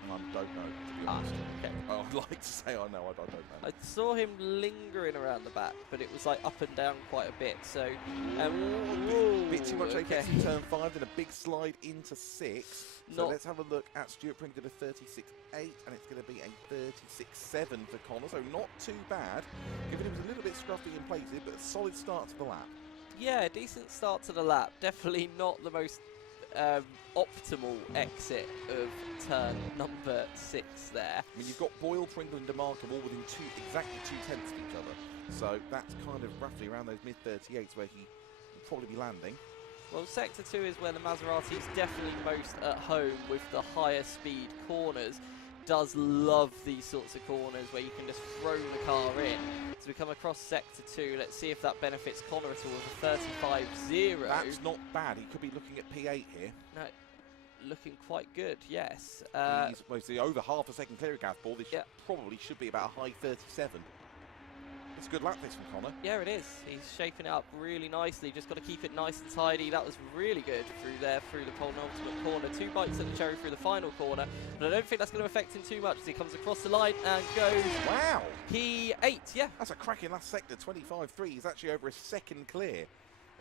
I don't know, to be honest. Okay. I'd like to say I know, I don't know. I saw him lingering around the back, but it was like up and down quite a bit. So, a bit too much apex in turn 5, then a big slide into 6. So let's have a look at Stuart Pringle did a 36.8, and it's going to be a 36.7 for Conor. So not too bad, given it was a little bit scruffy in places, but a solid start to the lap. Yeah, decent start to the lap. Definitely not the most optimal exit of turn number 6 there. I mean, you've got Boyle, Pringle and DeMarco all within exactly 2/10 of each other. So that's kind of roughly around those mid-38s where he will probably be landing. Well, Sector 2 is where the Maserati is definitely most at home with the higher speed corners. Does love these sorts of corners where you can just throw the car in. So we come across Sector 2. Let's see if that benefits Conor at all with a 35.0. That's not bad. He could be looking at P8 here. No, looking quite good, yes. He's mostly over half a second clear of Gareth Ball. This probably should be about a high 37. It's a good lap this from Conor. Yeah, it is. He's shaping it up really nicely. Just got to keep it nice and tidy. That was really good through there, through the penultimate corner. 2 bites at the cherry through the final corner. But I don't think that's going to affect him too much as he comes across the line and goes... Wow! P8, yeah. That's a cracking last sector, 25.3. He's actually over a second clear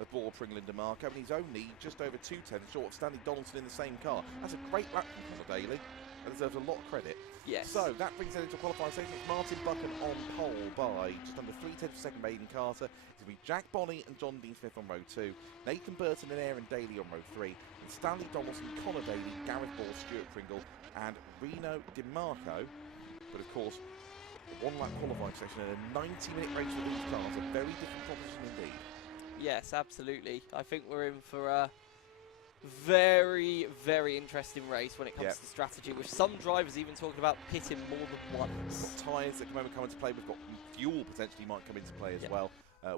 of Boyle, Pringle and DeMarco, and he's only just over 2/10 short of Stanley Donaldson in the same car. That's a great lap from Conor Daly. That deserves a lot of credit. Yes. So that brings it into a qualifying station. It's Martin Bucken on pole by just under 3/10 of a second. Aidan Carter. It's going to be Jack Bonney and John Dean Smith on row 2. Nathan Burton and Aaron Daly on row 3. And Stanley Donaldson, Conor Daly, Gareth Ball, Stuart Pringle and Reno DeMarco. But of course, a 1-lap qualifying session and a 90-minute race for these cars. A very different proposition indeed. Yes, absolutely. I think we're in for a very, very interesting race when it comes to strategy, with some drivers even talking about pitting more than once. We've got tyres that can come into play. We've got fuel potentially might come into play as well.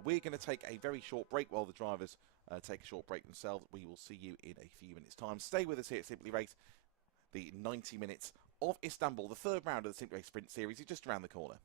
We're going to take a very short break while the drivers take a short break themselves. We will see you in a few minutes' time. Stay with us here at Simply Race. The 90 minutes of Istanbul, the 3rd round of the Simply Race Sprint Series, is just around the corner.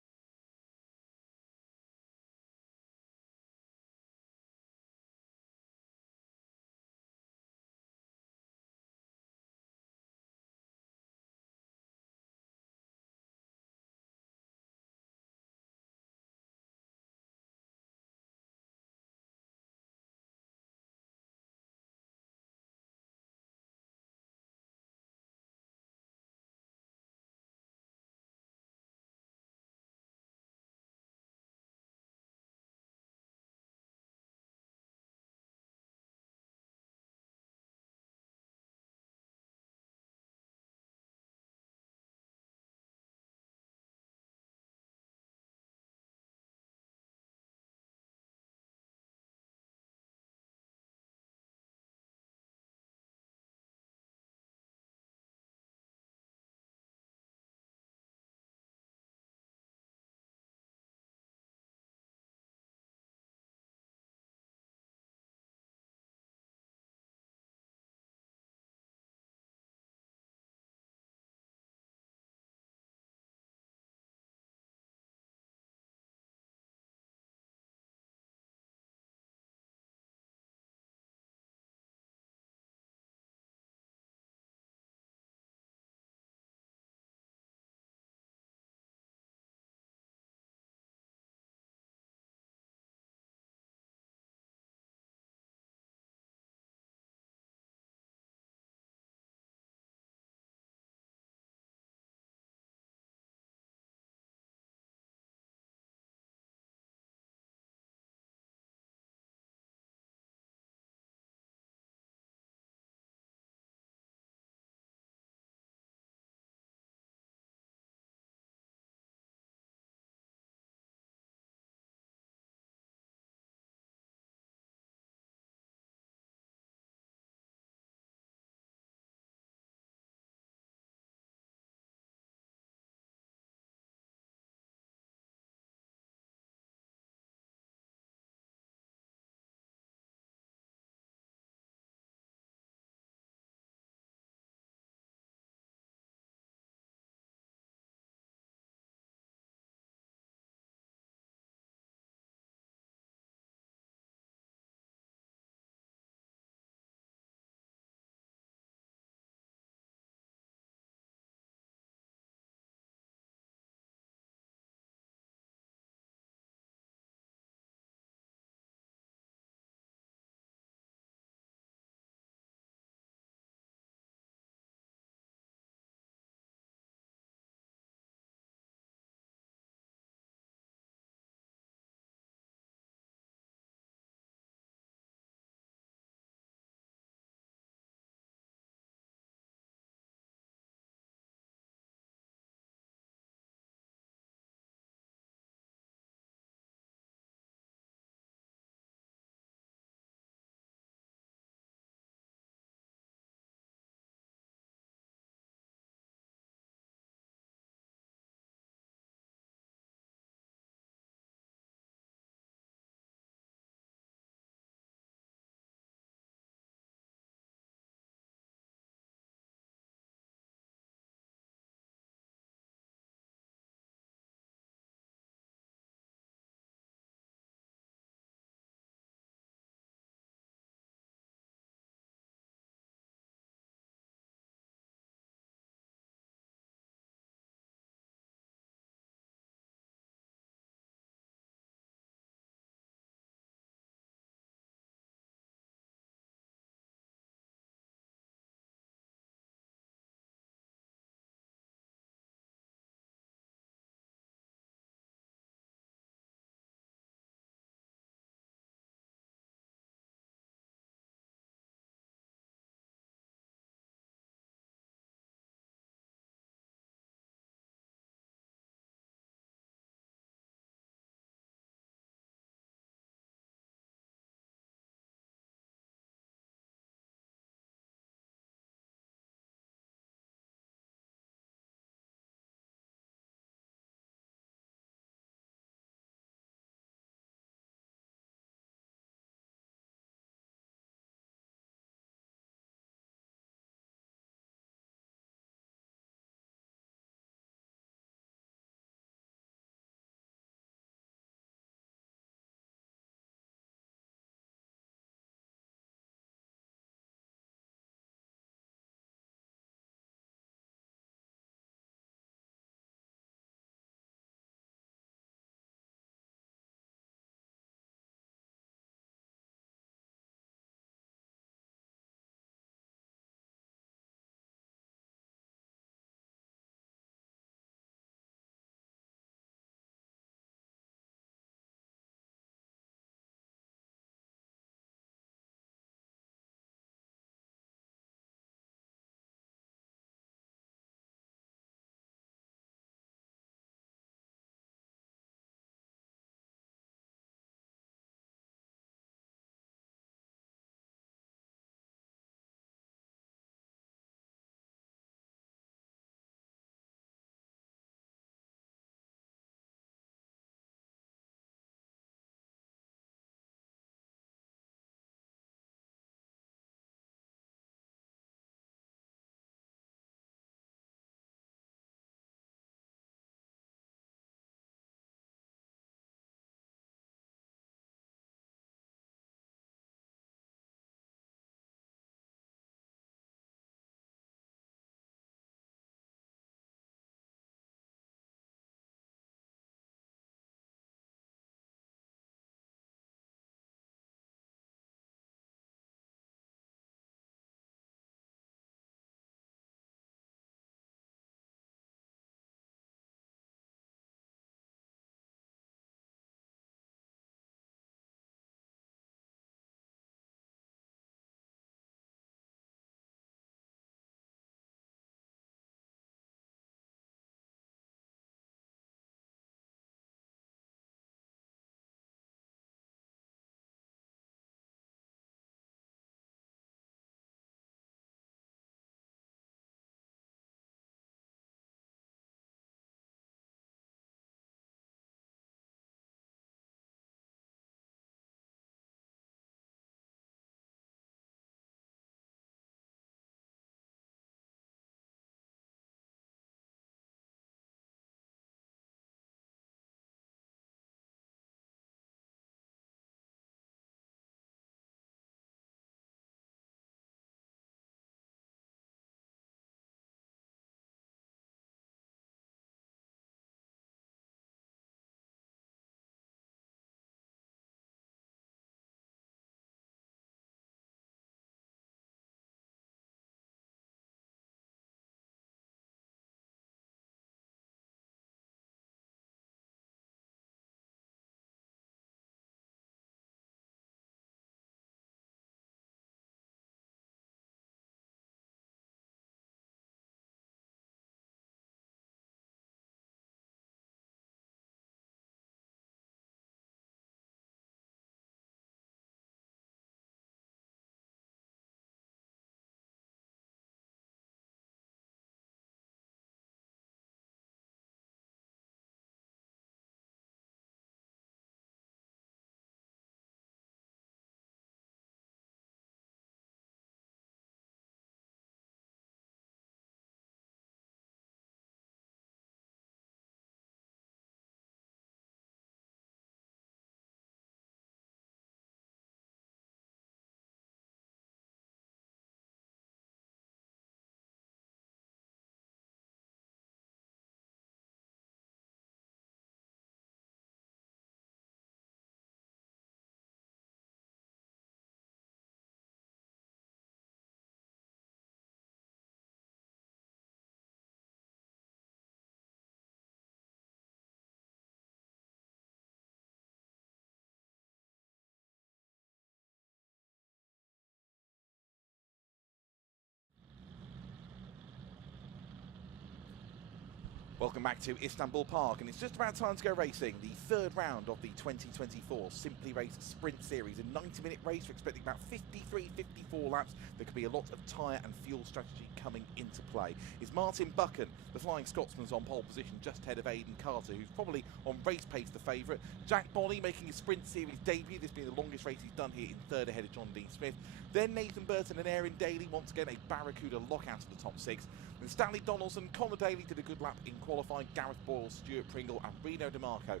Welcome back to Istanbul Park, and it's just about time to go racing. The third round of the 2024 Simply Race Sprint Series. A 90-minute race. We're expecting about 53, 54 laps. There could be a lot of tyre and fuel strategy coming into play. Is Martin Bucken, the Flying Scotsman's on pole position, just ahead of Aidan Carter, who's probably on race pace the favourite. Jack Boyle making his Sprint Series debut. This being the longest race he's done here in third ahead of John Dean Smith. Then Nathan Burton and Aaron Daly, once again a Barracuda lockout of the top six. Then Stanley Donaldson, Conor Daly did a good lap in qualifying. Gareth, Boyle, Stuart Pringle and Reno DeMarco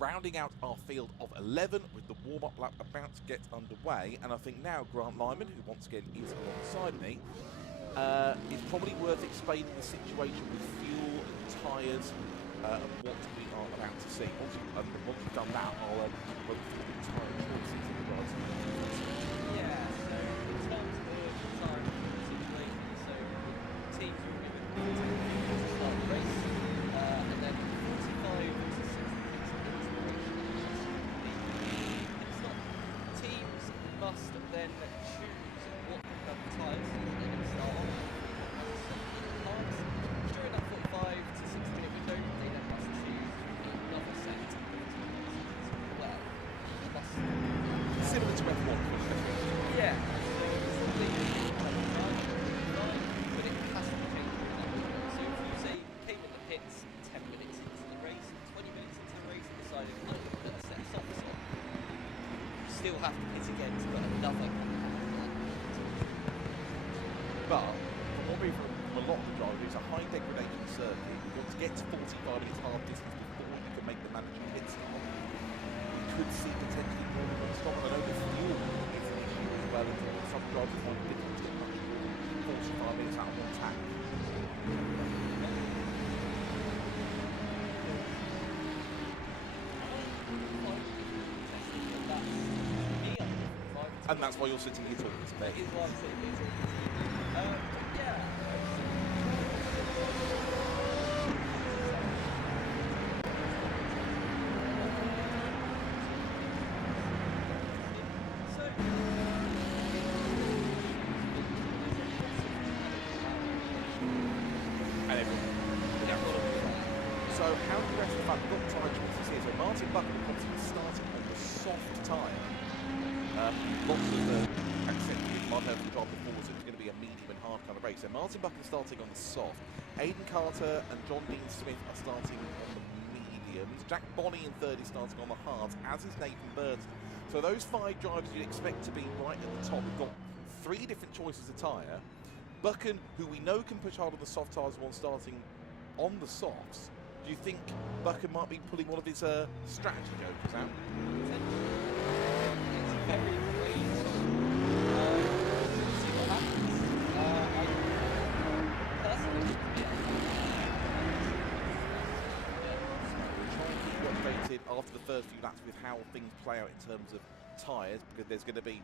rounding out our field of 11 with the warm-up lap about to get underway. And I think now Grant Lyman, who once again is alongside me, is probably worth explaining the situation with fuel and tyres and what we are about to see. Once we've done that, I'll run through the tyre choices in regards to yeah, so in terms of tyre situation, so teams will be with to start the race, and then 45 to 60 into the race. It's not, teams must then choose what tyres they're going to start on. During that 45 to 60 minute window, they then must choose another set of tyres as well. They must, similar to F1. yeah, so it's completely but it has to change in that window. So if you say you came in the pits 10 minutes into the race, 20 minutes into the race, and decided, I'm going to put a set of softs on, you still have to pit again to put another But from what we've heard from a lot of the drivers, it's a high degradation circuit. You want to get to 45 minutes hard distance before you can make the mandatory pit stop. We could see potentially more than one stop. I know the fuel is an issue as well. And some drivers find it difficult to get much more than 45 minutes out of one tank. And that's why you're sitting here talking to me. That is why I'm sitting here talking to you. Yeah. So how do you rest the fact we've got the tyre choices here? So Martin Bucken obviously starting on the soft tyre. Lots of accepted my personal job before, so it's going to be a medium and hard kind of race. So Martin Bucken starting on the soft. Aidan Carter and John Dean Smith are starting on the mediums. Jack Boyle in third is starting on the hards, as is Nathan Burton. So those five drivers you'd expect to be right at the top. We've got three different choices of tyre. Bucken, who we know can push hard on the soft tyres, one starting on the softs. Do you think Bucken might be pulling one of his strategy jokes out? It's very clean. See what happens. Personally, We'll try and keep you updated after the first few laps with how things play out in terms of tyres, because there's going to be,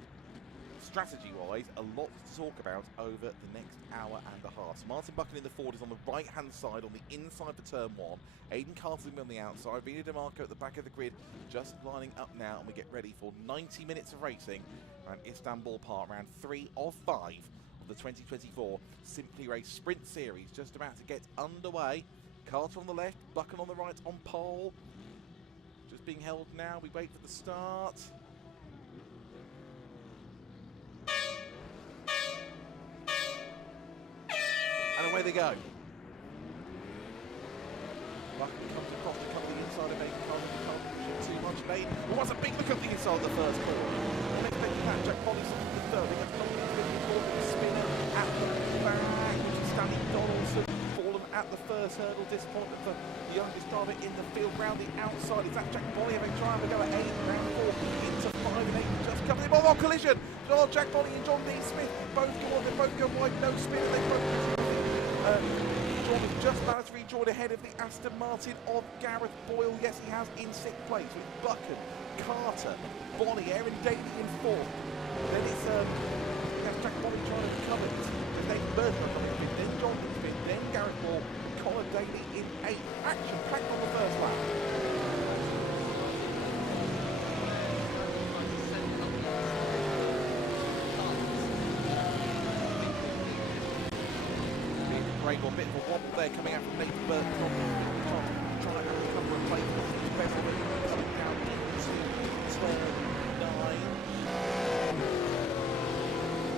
strategy-wise, a lot to talk about over the next hour and a half. So Martin Bucken in the Ford is on the right-hand side, on the inside for turn one. Aidan Carter's on the outside. Reno DeMarco at the back of the grid, just lining up now, and we get ready for 90 minutes of racing around Istanbul Park, round 3 of 5 of the 2024 Simply Race Sprint Series, just about to get underway. Carter on the left, Bucken on the right on pole. Just being held now, we wait for the start. And away they go. Bucken comes across to cover the inside of Aidan Carter. Can't shoot too much of Aidan. Well, what's a big look at the inside of the first corner. Unexpected that. Jack Boyle second to third. They have John Dean Smith spinner at the back, which is Stanley Donaldson. Fallen at the first hurdle. Disappointment for the youngest driver in the field. Round the outside. Is that Jack Boyle having trying to go at 8, round 4 into 5 and 8. Just coming in. Oh, collision. Oh, Jack Boyle and John Dean Smith both go on. They both go wide. No spin. They both John is just about to rejoin ahead of the Aston Martin of Gareth Boyle. Yes, he has in 6th place with Bucken, Carter, Bonnie, Aaron Daly in 4th. Then it's Jack Boyle trying to cover it. There's Nathan Burton coming in, then John Dean, then Gareth Boyle, Conor Daly in 8th. Action packed on the first lap. Pringle, a bit of a wobble there coming out from Nathan Burton. Trying to recover a plate. Beverly coming down into turn 9.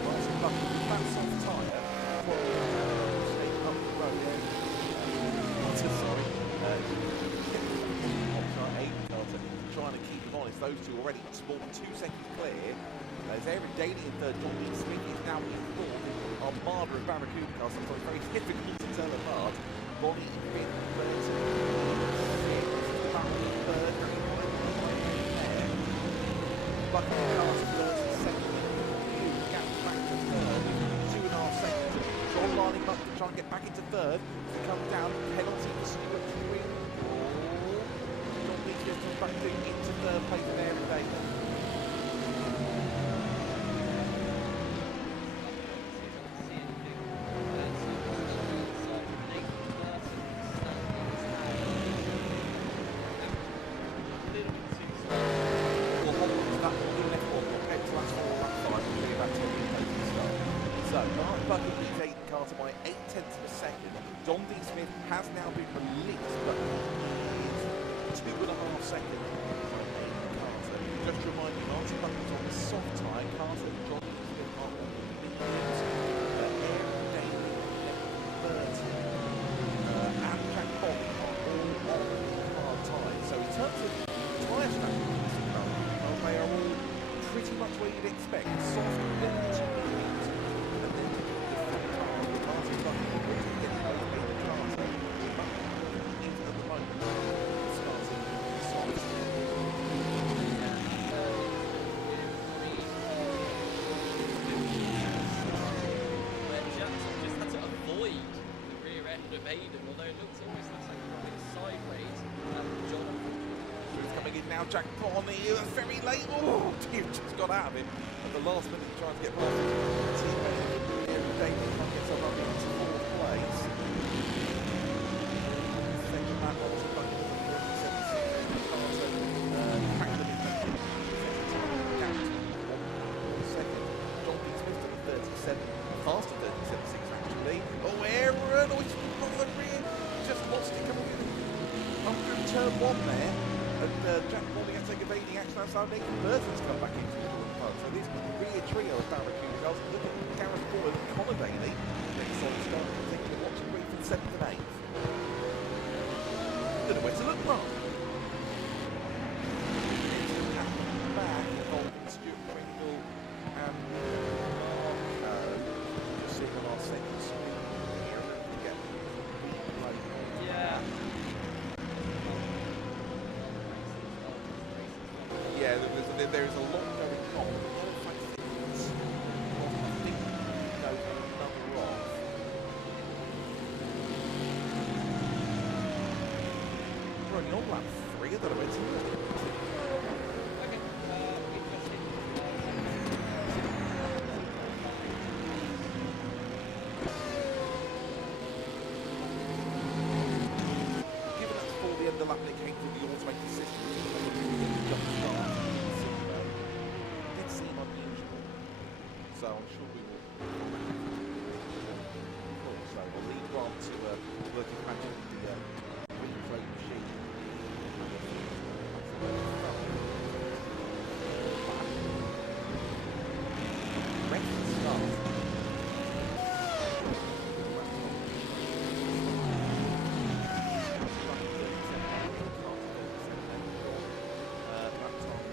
Martin Bucken with that soft tyre. Probably stay up the road there. Sorry. Aiden Carter trying to keep him honest. Those two already more than 2 seconds clear. There's Aaron Daly in third. John Smith is now in fourth. Armada and Barracuda cars. Sometimes very difficult to tell apart. Bonnie in fifth. Burton in third. Very wide there. Bucken Carter Burton second. Gap back to third. 2.5 seconds. John lining up to try and get back into third. To come down. Penalty for Stuart Pringle. John Meekier comes back into third place with Aaron Daly. John D. Smith has now been released, but he is 2.5 seconds behind Aiden Carter. Just to remind you, Martin Bucken's on the soft tyre. Carter and John D. Smith are on the mediums. Aaron Daly, Burton, and Jack Bobby are all on the hard tyres. So in terms of tyre strategy, they are all pretty much where you'd expect. Soft, then to mediums, and then the front car with Martin Bucken. Now Jack Bonny, very late. Oh, dear, just got out of it at the last minute trying to get past his teammate. Aaron Daly gets up into fourth place. Second lap, Martin Bucken was at 76. Carter cracked them in down to 1 second. John D. Smith to the 37, faster 37.6 actually. Oh, Aaron, oh, he's from the rear, just lost it coming in under turn 1 there. And Jack Bobby has taken evading action outside. Nathan Burton's come back into the front. So this rear trio of Barracuda cars. Look at Gareth Boyle and Conor Daly. Next on start, taking the watch and wait for the 7th and 8th. Don't know where to look, Mark. Back involving Stuart Pringle and Mark. Just seeing on our second screen here. Yeah. Yeah, there is a lot going on. I think goes another off. We're only on lap 3, I don't know where to look. Given that's for the end of the lap that came through the automated system, so I'm sure we will. So we'll leave Grant to work his magic with the replay machine. Record start.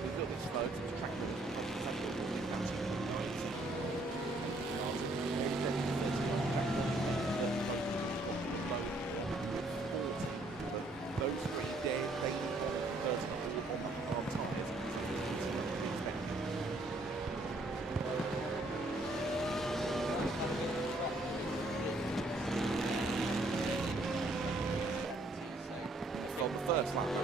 We've got this slow to track first lap. I'm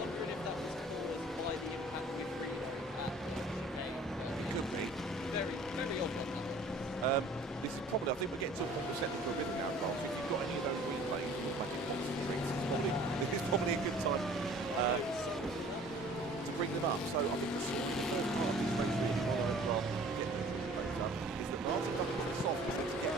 wondering if that was caused by the impact with Reno at Could be. Very, very odd one. This is probably, I think we're getting to a point of setting for a bit now, Carl. So if you've got any of those replays, like in boxing drinks, this is probably a good time to bring them up. So I think the first part of this race, rather than get the replays up, is that Martin coming to the soft is to get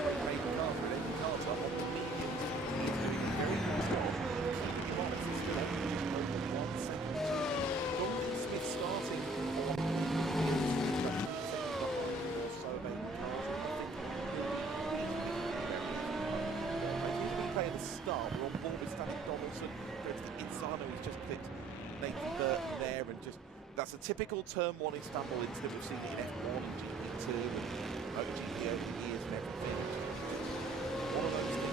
way of the start. We're on board with Stanley Donaldson. Goes to inside, he's just clipped Nathan Burton there, and just that's a typical Turn 1 Istanbul incident. We've seen it in F1 and GP2 and MotoGP over the years and everything. One of those things.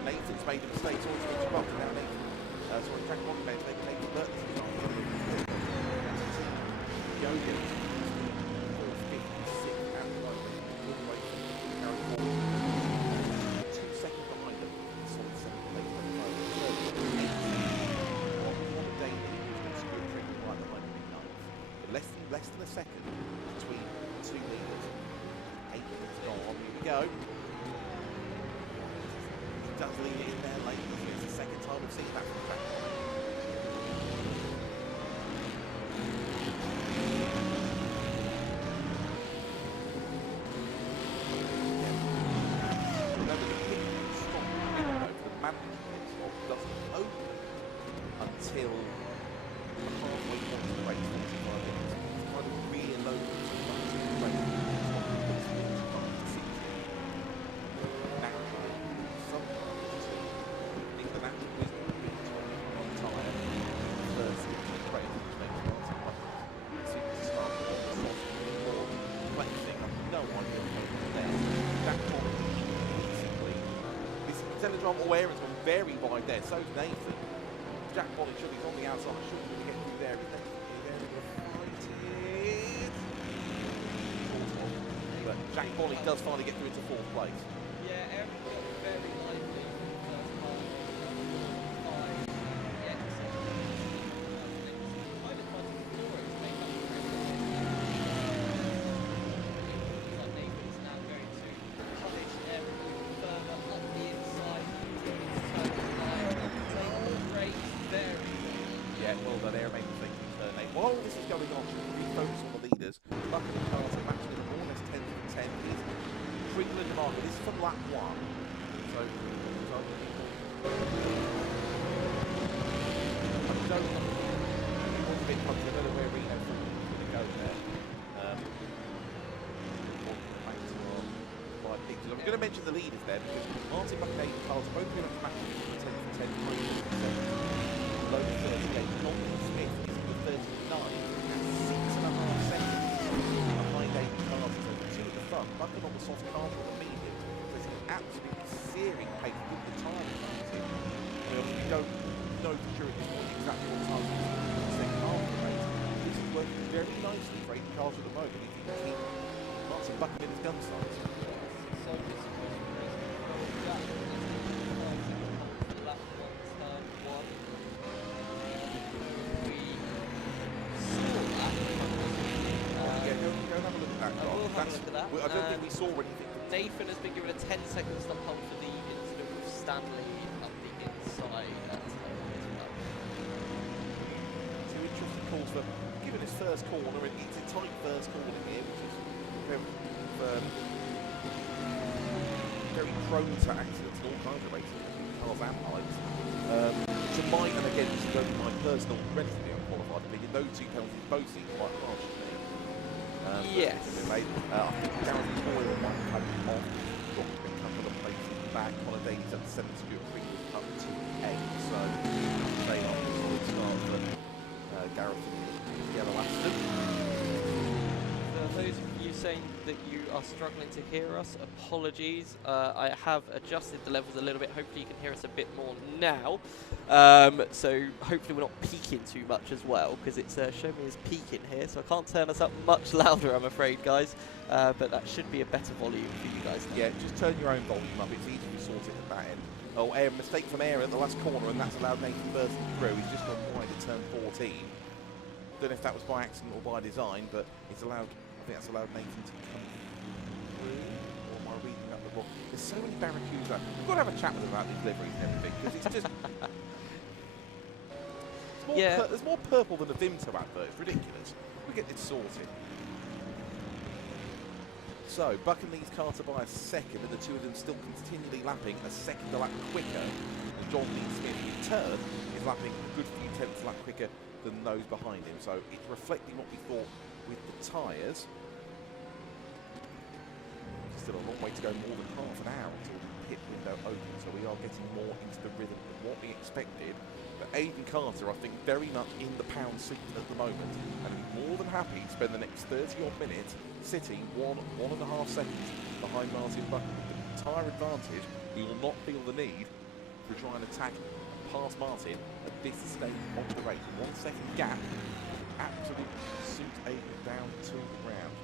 Nathan's made a mistake, so he's going to drop now. Nathan, sorry, Jack Bond made a mistake. Nathan Burton is not going to go again. 456 and all the way to Gareth. 2 seconds behind them. Solid 7th place on the moment. On the daily, Stuart Pringle right behind him in 9th. But less than a second between the two leaders. 8 minutes gone. Here we go. Does leave it in there late. It's the second time we've seen that from Jack Bond. Remember the pit stop window for the management pit stop doesn't open until halfway through the race, 45 minutes. It's kind of reloaded to the race. Awareness gone very wide there, so Nathan. Jack Bolly should be on the outside, should be get through there, isn't it? But Jack Bolly does finally get through into 4th place. Yeah, Eric got very lively first half. While this is going on, we focus on the leaders. Bucken and Gareth are matching them more or less 10 from 10. Here's Reno DeMarco. This is from lap 1. So, I don't know. It was a bit punchy. I don't know where Reno's going to go there. I'm going to mention the leaders there because Martin Bucken and Carl's both been on match 10 from 10. Low 38. Conor Smith is in the 39 and 6.5 seconds behind Aidan Carter. So two at the front, Bucken on the soft Carter on the medium. So it's an absolutely searing pace with the time. We don't know for sure at this point exactly what time it is in the second half of the race. This is working very nicely for Aidan Carter at the moment if he can keep Martin Bucken in his gun size. So this I don't think we saw anything. Nathan has been given a 10 seconds stop hold for the incident with Stanley up the inside. Two interesting calls for giving his first corner, and it's a tight first corner here, which is very prone to accidents and all kinds of races, cars and bikes. To mine, and again, this is only my personal, relatively unqualified opinion, those two penalties both seem quite harsh to me. Yes. I think Gareth Boyle might have had him off, dropped a couple of places back. Conor Daly's at 7, Stuart Pringle up to 8. So they are a solid start for Gareth and Yellow Aston. For those of you you saying that you are struggling to hear us. Apologies. I have adjusted the levels a little bit. Hopefully you can hear us a bit more now. So hopefully we're not peaking too much as well, because it's showing me as peaking here, so I can't turn us up much louder, I'm afraid, guys. But that should be a better volume for you guys now. Yeah, just turn your own volume up. It's easy to sort it at that end. Oh, mistake from Aaron at the last corner, and that's allowed Nathan Burton through. He's just gone wide at turn 14. Don't know if that was by accident or by design, but it's allowed. I think that's allowed Nathan to come through. Or am I reading up the wrong? There's so many barracudas. We've got to have a chat with them about these liveries and everything, because it's just. There's more purple than a Vimto advert. It's ridiculous. We get this sorted. So, Bucken leads Carter by a second, and the two of them still continually lapping a second a lap quicker. And John Dean Smith, in turn, is lapping a good few tenths a lap quicker than those behind him. So, it's reflecting what we thought with the tyres. Still a long way to go, more than half an hour until the pit window opens. So, we are getting more into the rhythm of what we expected. But Aiden Carter, I think, very much in the pound seat at the moment, and more than happy to spend the next 30-odd minutes sitting 1.5 seconds behind Martin Bucken. With the tyre advantage, he will not feel the need to try and attack past Martin at this stage of the race. 1 second gap absolutely suits Aiden down to the ground.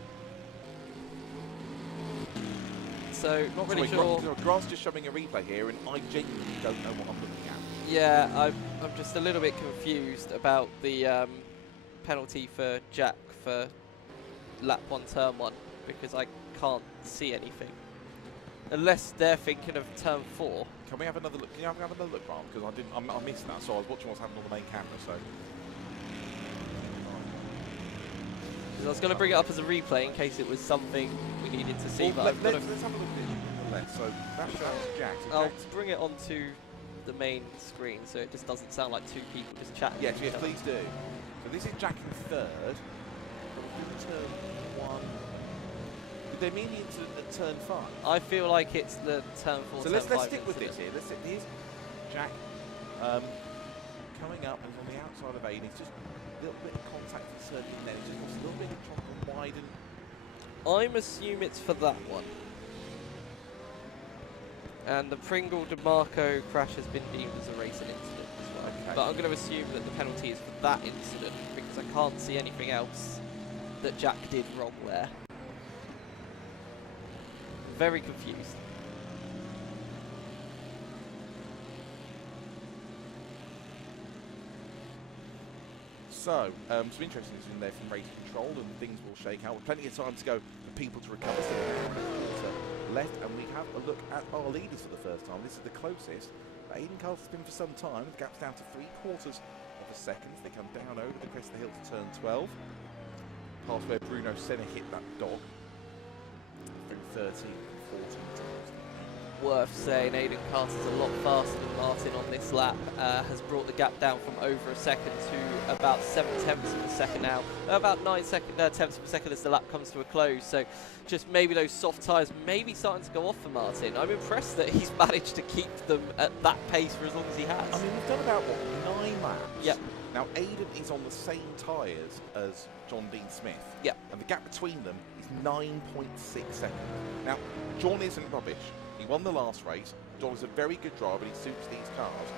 So, not really sure. Grant's just showing a replay here, and I genuinely don't know what I'm looking at. Yeah, I'm just a little bit confused about the penalty for Jack for lap 1, turn 1, because I can't see anything. Unless they're thinking of turn 4. Can we have another look? Can you have another look, Grant? Because I missed that, so I was watching what's happening on the main camera. So. I was going to bring it up as a replay in case it was something we needed to see. Well, let's have a look at it left. So that shows Jack. So I'll bring it onto the main screen so it just doesn't sound like two people just chatting. Yes, please do. So this is Jack in third. Turn 1. Did they mean the incident at turn 5? I feel like it's the turn 4. So let's stick with this here. Here's Jack coming up and on the outside of Aiden. It's just a little bit of contact for circuit in there. It's just a little bit of trying to widen. I'm assuming it's for that one. And the Pringle DeMarco crash has been deemed as a racing incident as well. Okay. But I'm going to assume that the penalty is for that incident because I can't see anything else that Jack did wrong there. Very confused. So, some interesting news in there from race control, and things will shake out with plenty of time to go for people to recover. So left, and we have a look at our leaders for the first time. This is the closest Aiden Carter's been for some time. The gap's down to 3/4 of a second. They come down over the crest of the hill to turn 12. Past where Bruno Senna hit that dog. Through 13 and 14 times. Worth saying Aiden Carter's a lot faster than Martin on this lap, has brought the gap down from over a second to about 7/10 of a second now, about 9 tenths of a second as the lap comes to a close. So just maybe those soft tyres maybe starting to go off for Martin. I'm impressed that he's managed to keep them at that pace for as long as he has. I mean, we've done about, what, 9 laps? Yep. Now, Aiden is on the same tyres as John Dean Smith. Yep. And the gap between them is 9.6 seconds. Now, John isn't rubbish. He won the last race. John is a very good driver, and he suits these cars.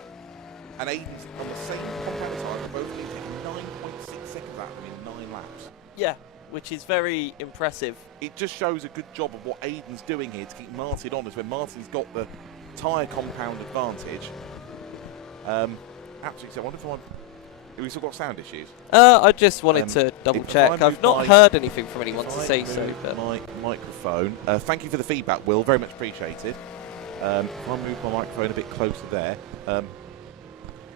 And Aiden's on the same compound tyre, they're both taking 9.6 seconds out of him in 9 laps. Yeah, which is very impressive. It just shows a good job of what Aiden's doing here to keep Martin on, as when Martin's got the tyre compound advantage. Absolutely, so I wonder if have we still got sound issues? I just wanted to double check. I've not heard anything from anyone to say so. But my microphone. Thank you for the feedback, Will. Very much appreciated. If I move my microphone a bit closer there.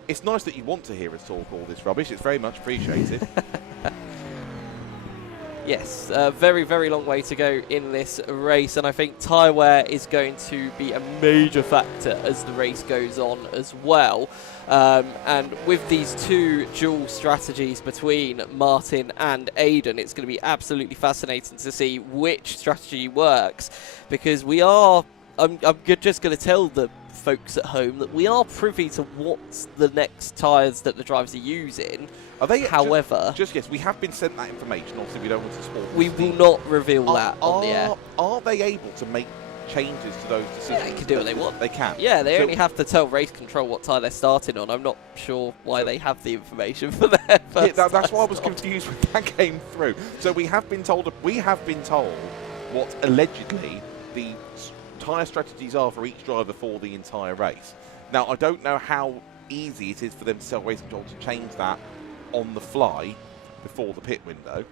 It's nice that you want to hear us talk all this rubbish. It's very much appreciated. Yes, very, very long way to go in this race, and I think tyre wear is going to be a major factor as the race goes on as well. And with these two dual strategies between Martin and Aiden, it's going to be absolutely fascinating to see which strategy works, because we are I'm just going to tell the folks at home that we are privy to what's the next tyres that the drivers are using. Are they? However, yes, we have been sent that information. Obviously, we don't want to spoil. We will not reveal that on the air. Are they able to make changes to those decisions? Yeah, they can do what they want. They can. Yeah, they only have to tell race control what tyre they're starting on. I'm not sure why they have the information for their first that's why I was confused when that came through. So we have been told what allegedly the tyre strategies are for each driver for the entire race. Now, I don't know how easy it is for them to tell race control to change that on the fly before the pit window.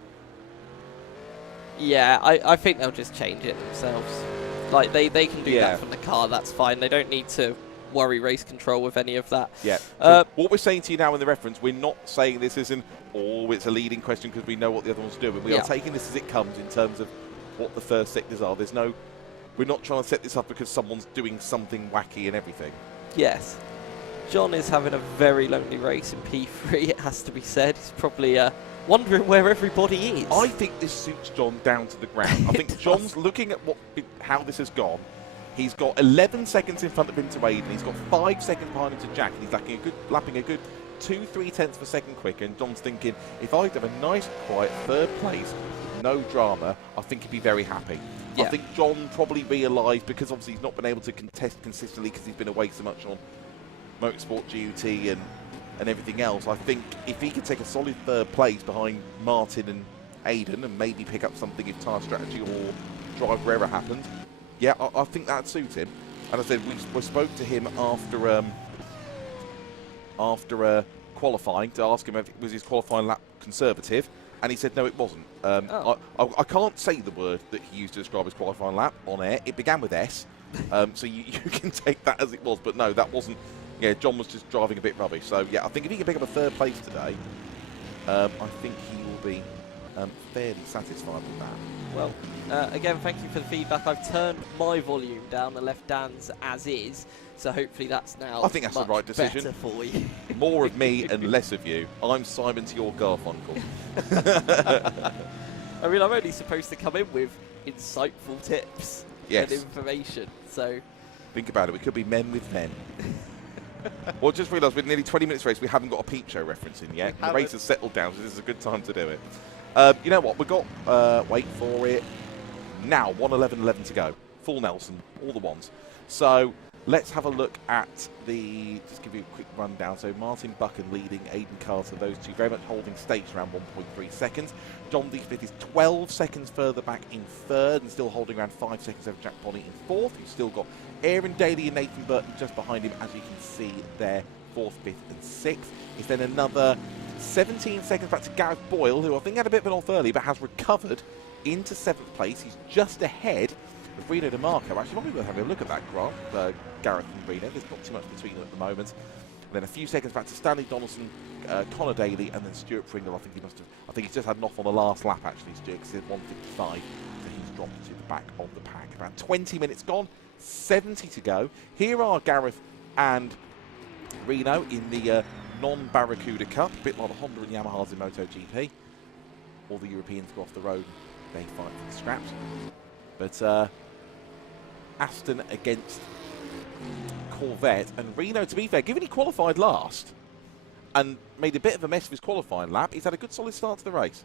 Yeah, I think they'll just change it themselves. Like, they can do that from the car, that's fine. They don't need to worry race control with any of that. Yeah. So what we're saying to you now in the reference, we're not saying this isn't, it's a leading question because we know what the other ones do, but we are taking this as it comes in terms of what the first sectors are. We're not trying to set this up because someone's doing something wacky and everything. Yes. John is having a very lonely race in P3, it has to be said. He's probably wondering where everybody is. I think this suits John down to the ground. I think John's looking at how this has gone. He's got 11 seconds in front of him to Aiden. He's got 5 seconds behind him to Jack. And he's lapping a good 2-3 tenths of a second quicker. And John's thinking, if I have a nice, quiet third place, no drama, I think he'd be very happy. Yeah. I think John probably realised, because obviously he's not been able to contest consistently because he's been away so much on motorsport duty and everything else. I think if he could take a solid third place behind Martin and Aiden and maybe pick up something if tyre strategy or driver error happens, yeah, I think that'd suit him. And I said we spoke to him after qualifying to ask him if was his qualifying lap conservative, and he said no, it wasn't. I can't say the word that he used to describe his qualifying lap on air. It began with S, so you can take that as it was. But no, that wasn't. Yeah, John was just driving a bit rubbish. So yeah, I think if he can pick up a third place today, I think he will be fairly satisfied with that. Well, again, thank you for the feedback. I've turned my volume down and left Dan's as is, so hopefully that's now. I think that's the right decision. Better for you. More of me and less of you. I'm Simon to your Garfunkel. I mean, I'm only supposed to come in with insightful tips and information, so. Think about it. We could be men with men. Well, just realised with nearly 20 minutes race, we haven't got a peep show reference in yet. The race has settled down, so this is a good time to do it. You know what? We've got, wait for it, now 1:11:11 to go. Full Nelson, all the ones. So let's have a look at just give you a quick rundown. So Martin Bucken leading, Aiden Carter, those two very much holding stakes around 1.3 seconds. John D. Smith is 12 seconds further back in third and still holding around 5 seconds over Jack Bonney in fourth. You've still got Aaron Daly and Nathan Burton just behind him, as you can see there, fourth, fifth and sixth. Is then another 17 seconds back to Gareth Boyle, who I think had a bit of an off early, but has recovered into 7th place. He's just ahead of Reno DeMarco. Actually, probably worth having a look at that graph, Gareth and Reno. There's not too much between them at the moment. And then a few seconds back to Stanley Donaldson, Conor Daly, and then Stuart Pringle. I think he's just had an off on the last lap, actually, Stuart, because he's 1:55, so he's dropped to the back of the pack. Around 20 minutes gone, 70 to go. Here are Gareth and Reno in the non-Barracuda Cup, a bit like the Honda and Yamahas in MotoGP. All the Europeans go off the road, they fight for the scraps. But Aston against Corvette, and Reno, to be fair, given he qualified last and made a bit of a mess of his qualifying lap, he's had a good solid start to the race.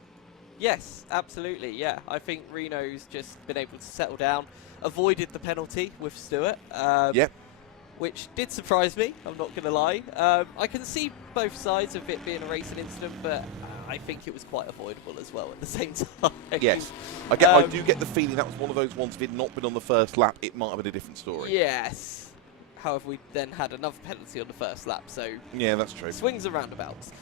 Yes, absolutely, yeah. I think Reno's just been able to settle down, avoided the penalty with Stuart. Yep. Which did surprise me, I'm not going to lie. I can see both sides of it being a racing incident, but I think it was quite avoidable as well at the same time. Yes. I do get the feeling that was one of those ones, if it had not been on the first lap, it might have been a different story. Yes. However, we then had another penalty on the first lap, so... Yeah, that's true. Swings and roundabouts.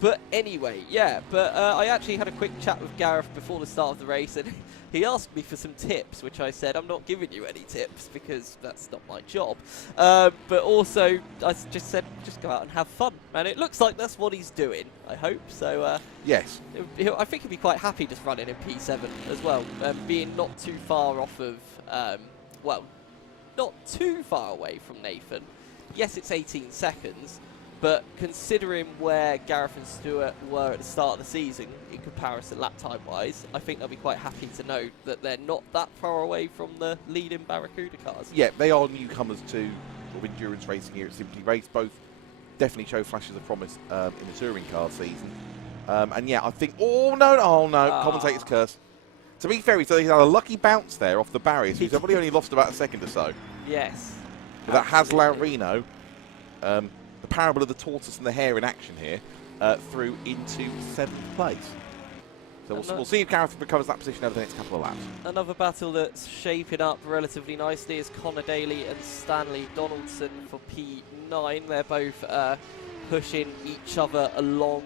But anyway, yeah, but I actually had a quick chat with Gareth before the start of the race, and he asked me for some tips, which I said, I'm not giving you any tips because that's not my job. But also, I just said, just go out and have fun. And it looks like that's what he's doing, I hope. So, yes. I think he'll be quite happy just running in P7 as well, being not too far off of, well, not too far away from Nathan. Yes, it's 18 seconds, But considering where Gareth and Stuart were at the start of the season, in comparison lap time-wise, I think they'll be quite happy to know that they're not that far away from the leading Barracuda cars. Yeah, they are newcomers to sort of endurance racing here at Simply Race. Both definitely show flashes of promise in the touring car season. And yeah, I think... Oh, no. Commentator's curse. To be fair, he's had a lucky bounce there off the barrier, so he's probably only lost about a second or so. Yes. But that has allowed Reno, the parable of the tortoise and the hare in action here, through into 7th place. So we'll see if Gareth recovers that position over the next couple of laps. Another battle that's shaping up relatively nicely is Conor Daly and Stanley Donaldson for P9. They're both pushing each other along.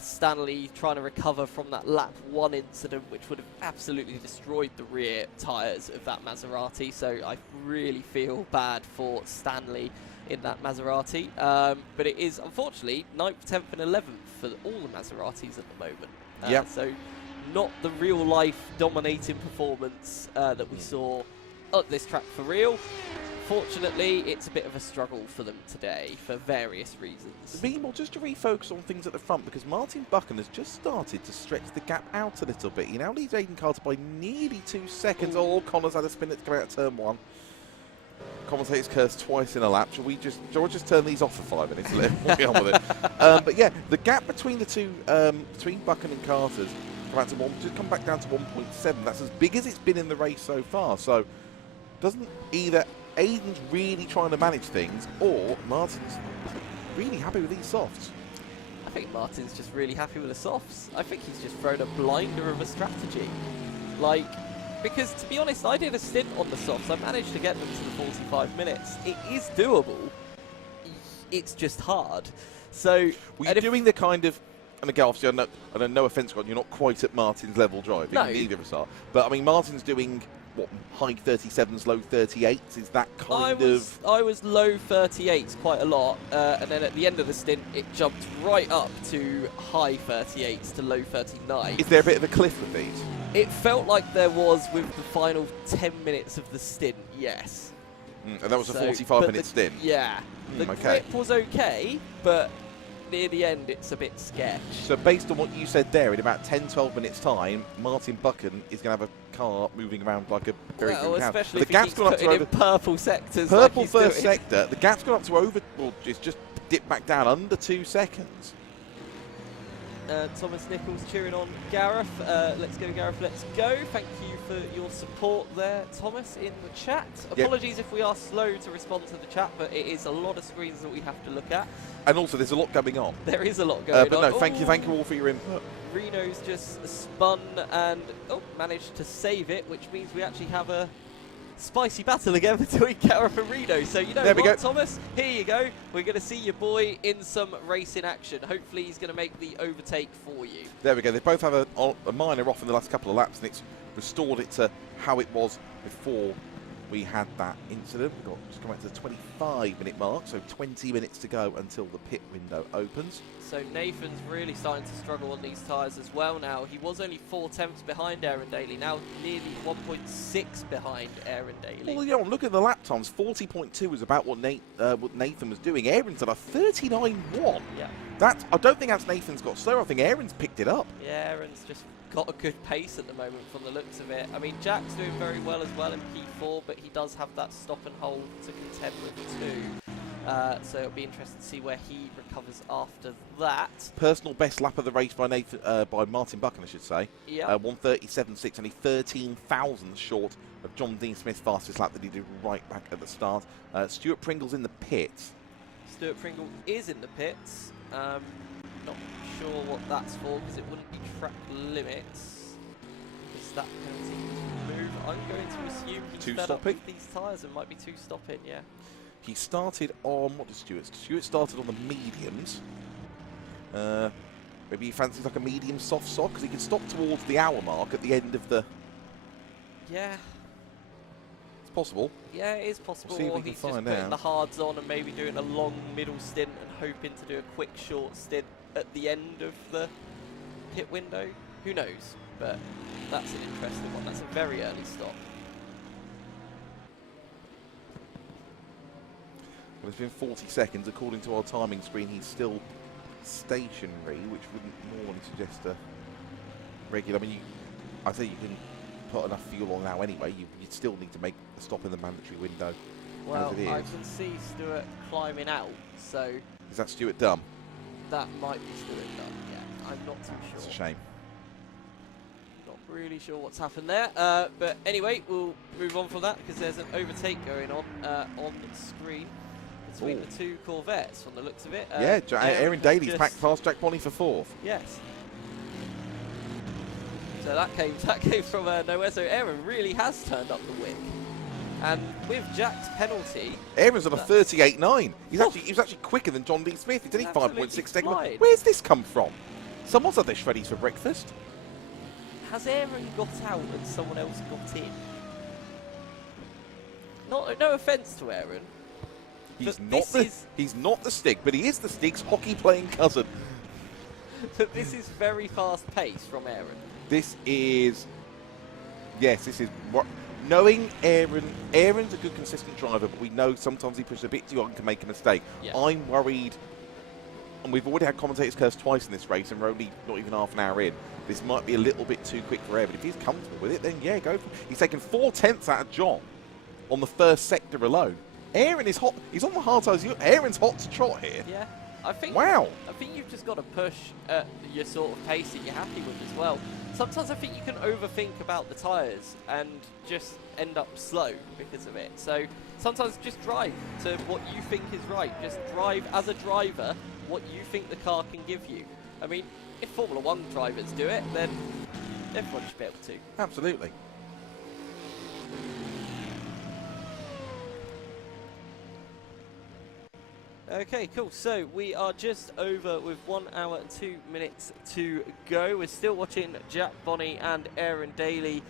Stanley trying to recover from that lap 1 incident, which would have absolutely destroyed the rear tyres of that Maserati. So I really feel bad for Stanley in that Maserati. But it is, unfortunately, 9th, 10th and 11th for all the Maseratis at the moment. So not the real-life dominating performance that we saw at this track for real. Fortunately, it's a bit of a struggle for them today for various reasons. Meanwhile, just to refocus on things at the front, because Martin Bucken has just started to stretch the gap out a little bit. He now leads Aiden Carter by nearly 2 seconds. Oh, Connor's had a spin at coming out of turn 1. Commentator's cursed twice in a lap. Shall we just turn these off for 5 minutes and let him get on with it? But yeah, the gap between the two, between Bucken and Carter's, come back down to 1.7. That's as big as it's been in the race so far. So, doesn't either Aiden's really trying to manage things, or Martin's really happy with these softs? I think Martin's just really happy with the softs. I think he's just thrown a blinder of a strategy. Because to be honest, I did a stint on the softs. I managed to get them to the 45 minutes. It is doable. It's just hard. So, were you doing the kind of... And again, obviously, I know no offence, you're not quite at Martin's level driving. No. Neither of us are. But, I mean, Martin's doing... what, high 37s, low 38s? Is that kind of... I was low 38s quite a lot, and then at the end of the stint, it jumped right up to high 38s to low 39. Is there a bit of a cliff with these? It felt like there was with the final 10 minutes of the stint, yes. And that was a 45-minute stint? Yeah. The grip was okay, but... near the end, it's a bit sketch. So based on what you said there, in about 10-12 minutes' time, Martin Bucken is going to have a car moving around like a very good house. Especially if he keeps putting in purple sectors. Purple like first sector. The gap's gone up to over... well, it's just dipped back down under 2 seconds. Thomas Nichols cheering on Gareth. Let's go, Gareth, let's go. Thank you for your support there, Thomas, in the chat. Apologies if we are slow to respond to the chat, but it is a lot of screens that we have to look at. And also, there's a lot going on. There is a lot going on. But no, thank you all for your input. Reno's just spun and managed to save it, which means we actually have a spicy battle again between Gareth and Reno. So you know what, Thomas? Here you go. We're going to see your boy in some racing action. Hopefully he's going to make the overtake for you. There we go. They both have a minor off in the last couple of laps, and it's restored it to how it was before we had that incident. We've got just come back to the 25-minute mark, so 20 minutes to go until the pit window opens. So Nathan's really starting to struggle on these tyres as well now. He was only 4/10 behind Aaron Daly, now nearly 1.6 behind Aaron Daly. Well, yeah, I'm looking at the lap times. 40.2 was about what Nathan was doing. Aaron's at a 39.1. Yeah. I don't think that's Nathan's got slower. I think Aaron's picked it up. Yeah, Aaron's just got a good pace at the moment from the looks of it. I mean, Jack's doing very well as well in P4, but he does have that stop and hold to contend with too. So it'll be interesting to see where he recovers after that. Personal best lap of the race by Martin Bucken, I should say. Yeah. 1:37.6, only 13 thousandths short of John Dean Smith's fastest lap that he did right back at the start. Stuart Pringle's in the pits. Stuart Pringle is in the pits. Not sure what that's for, because it wouldn't be track limits. Because that penalty was removed. I'm going to assume he's fed up with these tyres and might be two-stopping, yeah. He started on, what did Stuart? Stuart started on the mediums. Maybe he fancies like a medium soft sock, because he can stop towards the hour mark at the end of the... Yeah. It's possible. Yeah, it is possible. We'll or he's just putting the hards on and maybe doing a long middle stint and hoping to do a quick short stint at the end of the pit window. Who knows? But that's an interesting one. That's a very early stop. Well, it's been 40 seconds. According to our timing screen, he's still stationary, which wouldn't normally suggest a regular. I mean, I think you can put enough fuel on now anyway. You'd still need to make a stop in the mandatory window. Well, I can see Stuart climbing out, so... Is that Stuart Dunn? That might be Stuart Dunn, yeah. I'm not too sure. It's a shame. Not really sure what's happened there. But anyway, we'll move on from that because there's an overtake going on the screen between the two Corvettes from the looks of it. Yeah, Aaron Daly's packed past Jack Bonney for 4th. Yes. So that came from nowhere. So Aaron really has turned up the wick. And with Jack's penalty... Aaron's on a 38.9. He was actually quicker than John D. Smith. He's only 5.6 seconds. Where's this come from? Someone's had their shreddies for breakfast. Has Aaron got out and someone else got in? No offence to Aaron. He's not the Stig, but he is the Stig's hockey-playing cousin. But this is very fast pace from Aaron. This is... Yes, this is... Knowing Aaron's a good, consistent driver, but we know sometimes he pushes a bit too hard and can make a mistake. Yeah. I'm worried, and we've already had commentators curse twice in this race, and we're only not even half an hour in. This might be a little bit too quick for Aaron. If he's comfortable with it, then yeah, go for it. He's taken 4/10 out of John on the first sector alone. Aaron is hot. He's on the hard side. Aaron's hot to trot here. Yeah, I think. Wow. I think you've just got to push at your sort of pace that you're happy with as well. Sometimes I think you can overthink about the tyres and just end up slow because of it. So sometimes just drive to what you think is right. Just drive as a driver what you think the car can give you. I mean, if Formula 1 drivers do it, then everyone should be able to. Absolutely. Okay, cool. So we are just over with 1 hour and 2 minutes to go. We're still watching Jack Bonney and Aaron Daly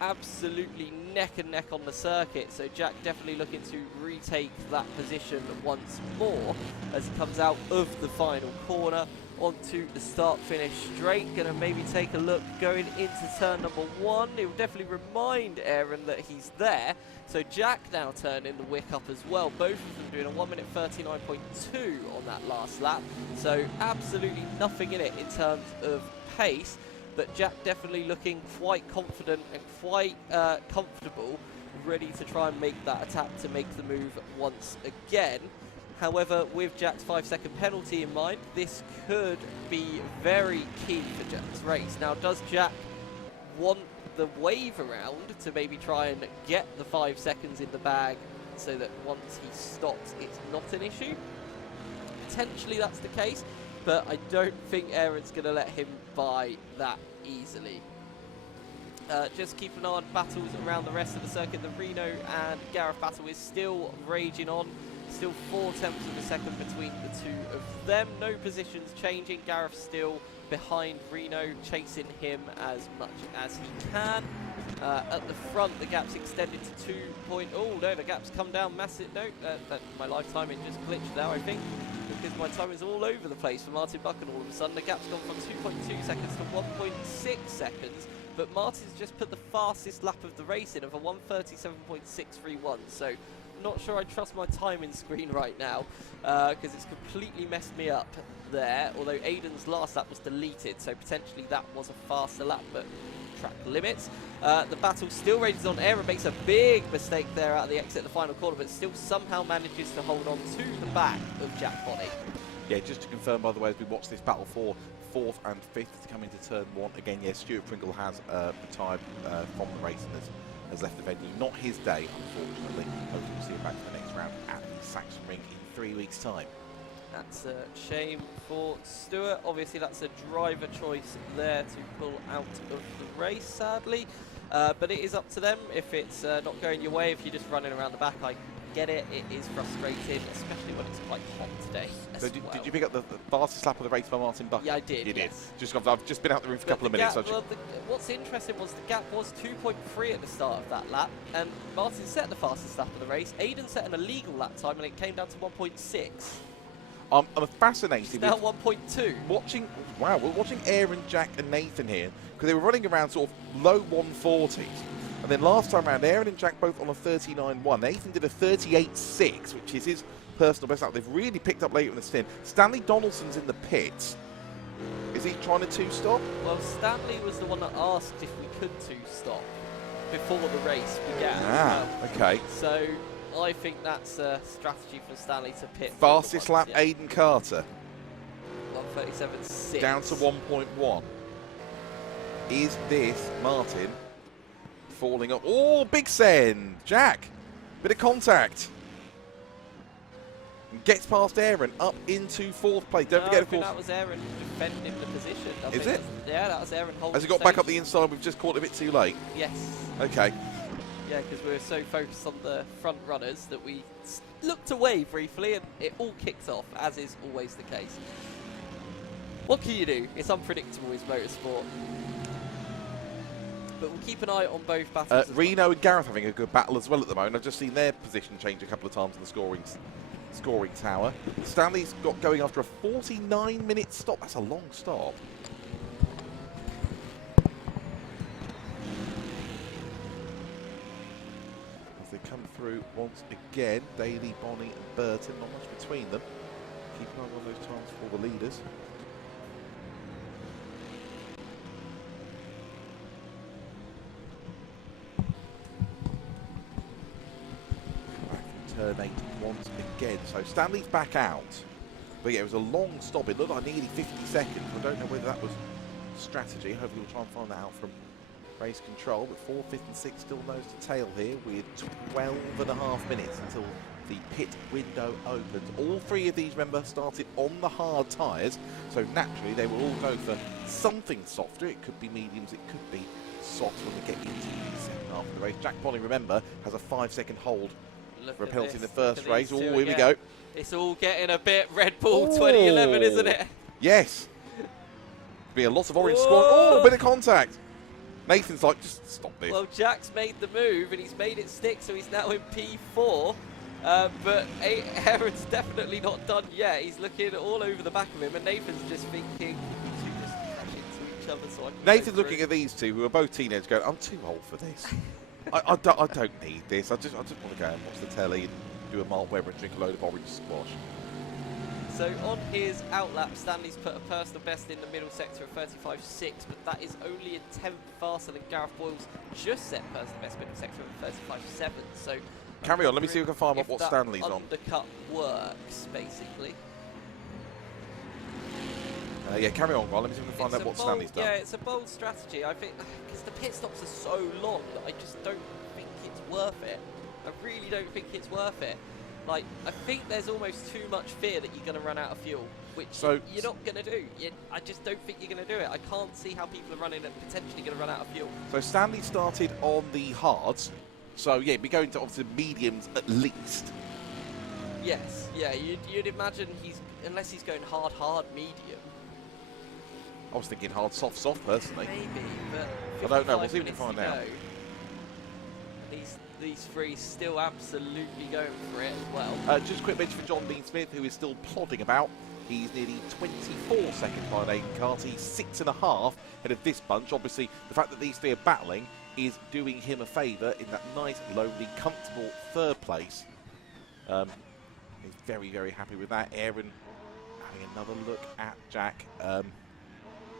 absolutely neck and neck on the circuit. So Jack definitely looking to retake that position once more as he comes out of the final corner onto the start-finish straight. Going to maybe take a look going into turn number 1. It will definitely remind Aaron that he's there. So Jack now turning the wick up as well. Both of them doing a 1 minute 39.2 on that last lap. So absolutely nothing in it in terms of pace. But Jack definitely looking quite confident and quite comfortable, ready to try and make that attack to make the move once again. However, with Jack's 5-second penalty in mind, this could be very key for Jack's race. Now, does Jack want the wave around to maybe try and get the 5 seconds in the bag so that once he stops, it's not an issue? Potentially that's the case, but I don't think Aaron's going to let him buy that easily. Just keep an eye on battles around the rest of the circuit. The Reno and Gareth battle is still raging on. Still 0.4 of a second between the two of them. No positions changing. Gareth still behind Reno, chasing him as much as he can. At the front, the gap's extended to 2. Oh no, the gap's come down massive. No, my live timing just glitched now, I think, because my time is all over the place for Martin Bucken all of a sudden. The gap's gone from 2.2 seconds to 1.6 seconds, but Martin's just put the fastest lap of the race in of a 1:37.631. So not sure I trust my timing screen right now because it's completely messed me up there, although Aiden's last lap was deleted, so potentially that was a faster lap, but track limits. The battle still rages on. Aaron makes a big mistake there at the exit of the final corner, but still somehow manages to hold on to the back of Jack Bonney. Yeah, just to confirm, by the way, as we watch this battle for 4th and 5th to come into turn 1, again, yes, Stuart Pringle has retired from the race and has left the venue. Not his day, unfortunately. Hopefully we'll see him back for the next round at the Saxon Ring in 3 weeks' time. That's a shame for Stuart. Obviously, that's a driver choice there to pull out of the race, sadly. But it is up to them if it's not going your way. If you're just running around the back, I get it. It is frustrating, especially when it's quite hot today. So did you pick up the fastest lap of the race by Martin Bucken? Yeah, I did. You yes. did. I've just been out the room for a couple of minutes. What's interesting was the gap was 2.3 at the start of that lap, and Martin set the fastest lap of the race. Aiden set an illegal lap time, and it came down to 1.6. I'm fascinated. It's now 1.2. We're watching Aaron, Jack, and Nathan here because they were running around sort of low 140s. And then last time around, Aaron and Jack both on a 39.1. Nathan did a 38.6, which is his personal best lap. They've really picked up later in the stint. Stanley Donaldson's in the pits. Is he trying to two-stop? Well, Stanley was the one that asked if we could two-stop before the race began. Okay. So I think that's a strategy for Stanley to pit. Fastest lap, Aidan Carter. 1:37.6. Down to 1.1. Is this Martin falling up? Oh, big send. Jack. Bit of contact. And gets past Aaron up into 4th place. Don't forget, of course. That was Aaron defending the position. Is it? Yeah, that was Aaron holding. Has he got back up the inside? We've just caught it a bit too late. Yes. Okay. Yeah, because we were so focused on the front runners that we looked away briefly and it all kicked off, as is always the case. What can you do? It's unpredictable, is motorsport. But we'll keep an eye on both battles. Reno and Gareth having a good battle as well at the moment. I've just seen their position change a couple of times in the scoring tower. Stanley's got going after a 49-minute stop. That's a long stop. As they come through once again, Daly, Bonnie and Burton, not much between them. Keep an eye on those times for the leaders. Turn 8 once again. So Stanley's back out. But yeah, it was a long stop. It looked like nearly 50 seconds. I don't know whether that was strategy. Hopefully we'll try and find that out from race control. But 4th, 5th and 6th still nose to tail here with 12.5 minutes until the pit window opens. All 3 of these, remember, started on the hard tyres. So naturally they will all go for something softer. It could be mediums, it could be soft when we get into the second half of the race. Jack Bonnie, remember, has a 5-second hold for a penalty in the first race. Oh, here we go. It's all getting a bit Red Bull 2011, isn't it? Yes. Be a lot of orange squad. Oh, a bit of contact. Nathan's like, just stop this. Well, Jack's made the move and he's made it stick, so he's now in P4. But Aaron's definitely not done yet. He's looking all over the back of him, and Nathan's just thinking, you two just crash into each other. So I can Nathan's looking at these two, who are both teenagers, going, I'm too old for this. I don't need this. I just want to go and watch the telly and do a Mark Webber and drink a load of orange squash. So on his outlap, Stanley's put a personal best in the middle sector of 35.6, but that is only a 10th faster than Gareth Boyle's just set personal best middle sector of 35.7. So carry on. Let me see if we can find out what Stanley's on. Undercut works, basically. Yeah, carry on, Ron. Let me see if we can find out what Stanley's done. Yeah, it's a bold strategy. I think because the pit stops are so long that I just don't think it's worth it. I really don't think it's worth it. Like, I think there's almost too much fear that you're going to run out of fuel, which you're not going to do. I just don't think you're going to do it. I can't see how people are running and potentially going to run out of fuel. So Stanley started on the hards. So, yeah, we're going to obviously mediums at least. Yes, yeah, you'd imagine unless he's going hard, medium. I was thinking hard, soft, personally. Maybe, but I don't know. We'll see if we can find out. These 3 still absolutely going for it as well. Just a quick mention for John Dean Smith, who is still plodding about. He's nearly 24 seconds behind Aidan Carter. He's 6.5 ahead of this bunch. Obviously, the fact that these 3 are battling is doing him a favour in that nice, lonely, comfortable 3rd place. He's very, very happy with that. Aaron having another look at Jack.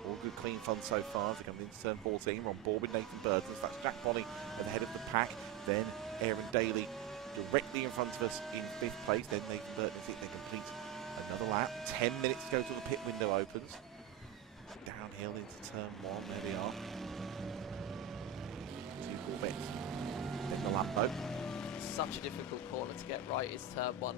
All good, clean fun so far as they come into turn 14. We're on board with Nathan Burton. So that's Jack Bonnie at the head of the pack. Then Aaron Daly directly in front of us in 5th place. Then Nathan Burton, I think they complete another lap. 10 minutes to go till the pit window opens. Downhill into turn 1. There we are. 2 Corvettes. Then the Lambo. Such a difficult corner to get right is turn 1.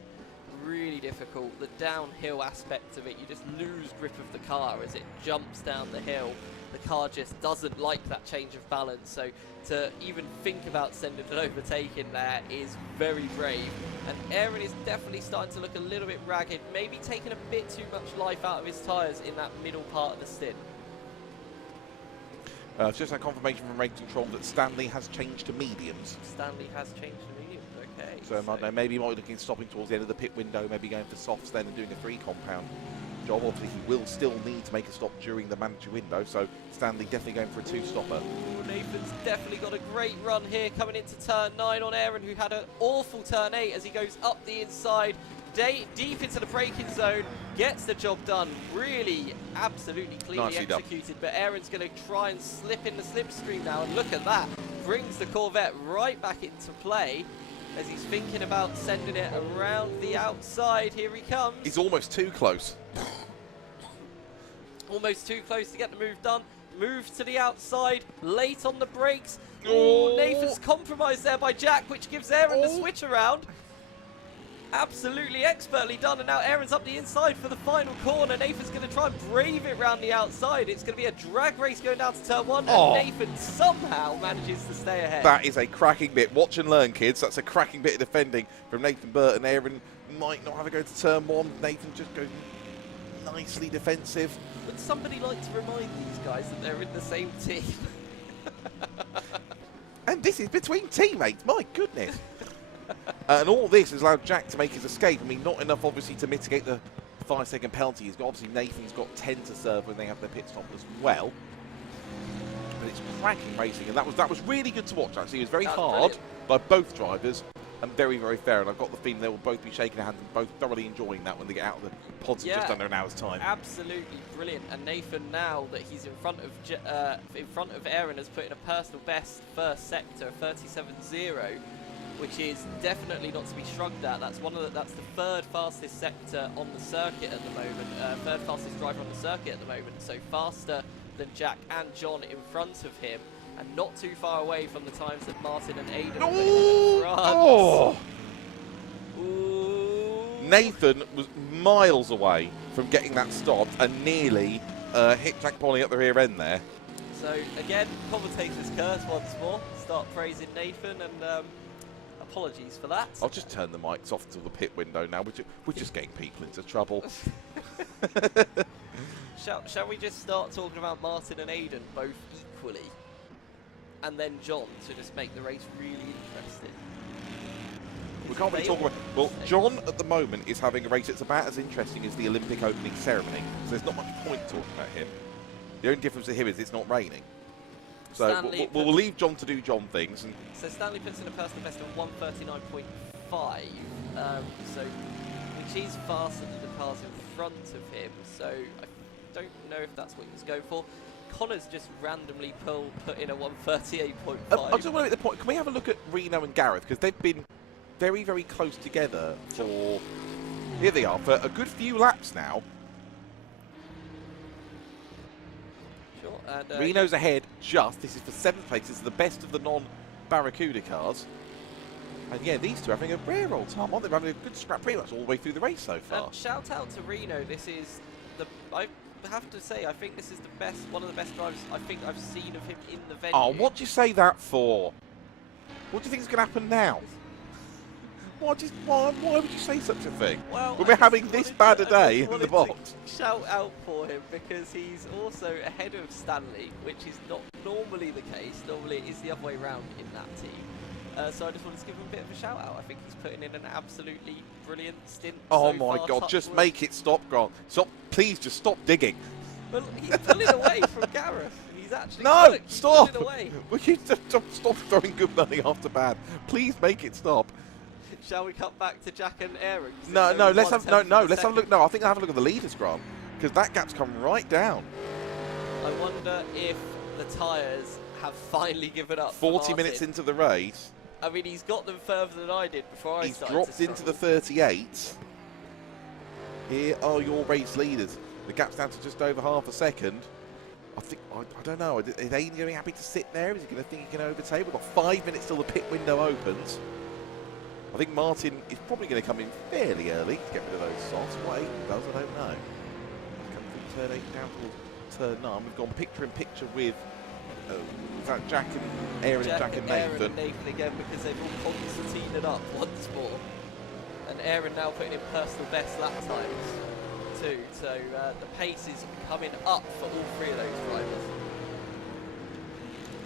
Really difficult. The downhill aspect of it, you just lose grip of the car as it jumps down the hill. The car just doesn't like that change of balance, so to even think about sending an overtake in there is very brave. And Aaron is definitely starting to look a little bit ragged, maybe taking a bit too much life out of his tyres in that middle part of the stint. Just a confirmation from race control that Stanley has changed to mediums. Stanley has changed to mediums, okay. So maybe he might be looking stopping towards the end of the pit window, maybe going for softs then and doing a 3 compound job. Obviously he will still need to make a stop during the mandatory window, so Stanley definitely going for a 2-stopper. Nathan's definitely got a great run here coming into turn 9 on Aaron, who had an awful turn 8 as he goes up the inside. deep into the braking zone, gets the job done. Really, absolutely cleanly Nicely executed. done. But Aaron's going to try and slip in the slipstream now. And look at that. Brings the Corvette right back into play as he's thinking about sending it around the outside. Here he comes. He's almost too close. Almost too close to get the move done. Moves to the outside, late on the brakes. Oh. Nathan's compromised there by Jack, which gives Aaron the switch around. Absolutely expertly done, and now Aaron's up the inside for the final corner. Nathan's going to try and brave it round the outside. It's going to be a drag race going down to turn 1, and Nathan somehow manages to stay ahead. That is a cracking bit. Watch and learn, kids. That's a cracking bit of defending from Nathan Burton. Aaron might not have a go to turn 1. Nathan just goes nicely defensive. Would somebody like to remind these guys that they're in the same team? And this is between teammates, my goodness. And all this has allowed Jack to make his escape. I mean, not enough, obviously, to mitigate the 5-second penalty. He's got, obviously, Nathan's got 10 to serve when they have their pit stop as well. But it's cracking racing, and that was really good to watch, actually. It was very hard by both drivers and very, very fair. And I've got the feeling they will both be shaking hands and both thoroughly enjoying that when they get out of the pods in just under an hour's time. Absolutely brilliant. And Nathan, now that he's in front of Aaron, has put in a personal best first sector, 37.0. Which is definitely not to be shrugged at. That's that's the third fastest sector on the circuit at the moment. Third fastest driver on the circuit at the moment. So faster than Jack and John in front of him, and not too far away from the times that Martin and Aidan are putting in front. Oh! Nathan was miles away from getting that stopped and nearly hit Jack Polly at the rear end there. So again, commentator's curse once more. Start praising Nathan, and apologies for that. I'll just turn the mics off to the pit window now. We're just getting people into trouble. Shall we just start talking about Martin and Aidan both equally? And then John, to just make the race really interesting. We can't really talk about... Well, John at the moment is having a race that's about as interesting as the Olympic opening ceremony. So there's not much point talking about him. The only difference to him is it's not raining. So we'll leave John to do John things. And so Stanley puts in a personal best of 1:39.5, so which is faster than the cars in front of him. So I don't know if that's what he was going for. Conor's just randomly put in a 1:38.5. I just want to make the point. Can we have a look at Reno and Gareth, because they've been very, very close together for here they are for a good few laps now. And, Reno's ahead this is for 7th place. This is the best of the non-Barracuda cars. And yeah, these two are having a rare old time, aren't they? They're having a good scrap pretty much all the way through the race so far. Shout out to Reno. This is I have to say, I think this is one of the best drivers I think I've seen of him in the venue. Oh, what do you say that for? What do you think is going to happen now? Why would you say such a thing? Well, when we're having this bad a day in the box. Shout out for him, because he's also ahead of Stanley, which is not normally the case. Normally it is the other way around in that team. So I just wanted to give him a bit of a shout out. I think he's putting in an absolutely brilliant stint. Oh my God, just make it stop, Grant. Stop, please just stop digging. Well, he's pulling away from Gareth. He's actually stop. Away. Will you stop throwing good money after bad? Please make it stop. Shall we cut back to Jack and Aaron? No, let's have a look. No, I think I'll have a look at the leaders, Grant, because that gap's come right down. I wonder if the tyres have finally given up. 40 minutes into the race. I mean, he's got them further than I did before I started. He's dropped into the 38. Here are your race leaders. The gap's down to just over half a second. I don't know. Is Aidan going to be happy to sit there? Is he going to think he can overtake? We've got 5 minutes till the pit window opens. I think Martin is probably going to come in fairly early to get rid of those softs. What Aidan does, I don't know. Come from turn 8 down towards turn 9. We've gone picture in picture with Jack and Aaron and Jack and Nathan. Aaron and Nathan again, because they've all concertinaed it up once more. And Aaron now putting in personal best lap times too. So the pace is coming up for all three of those drivers.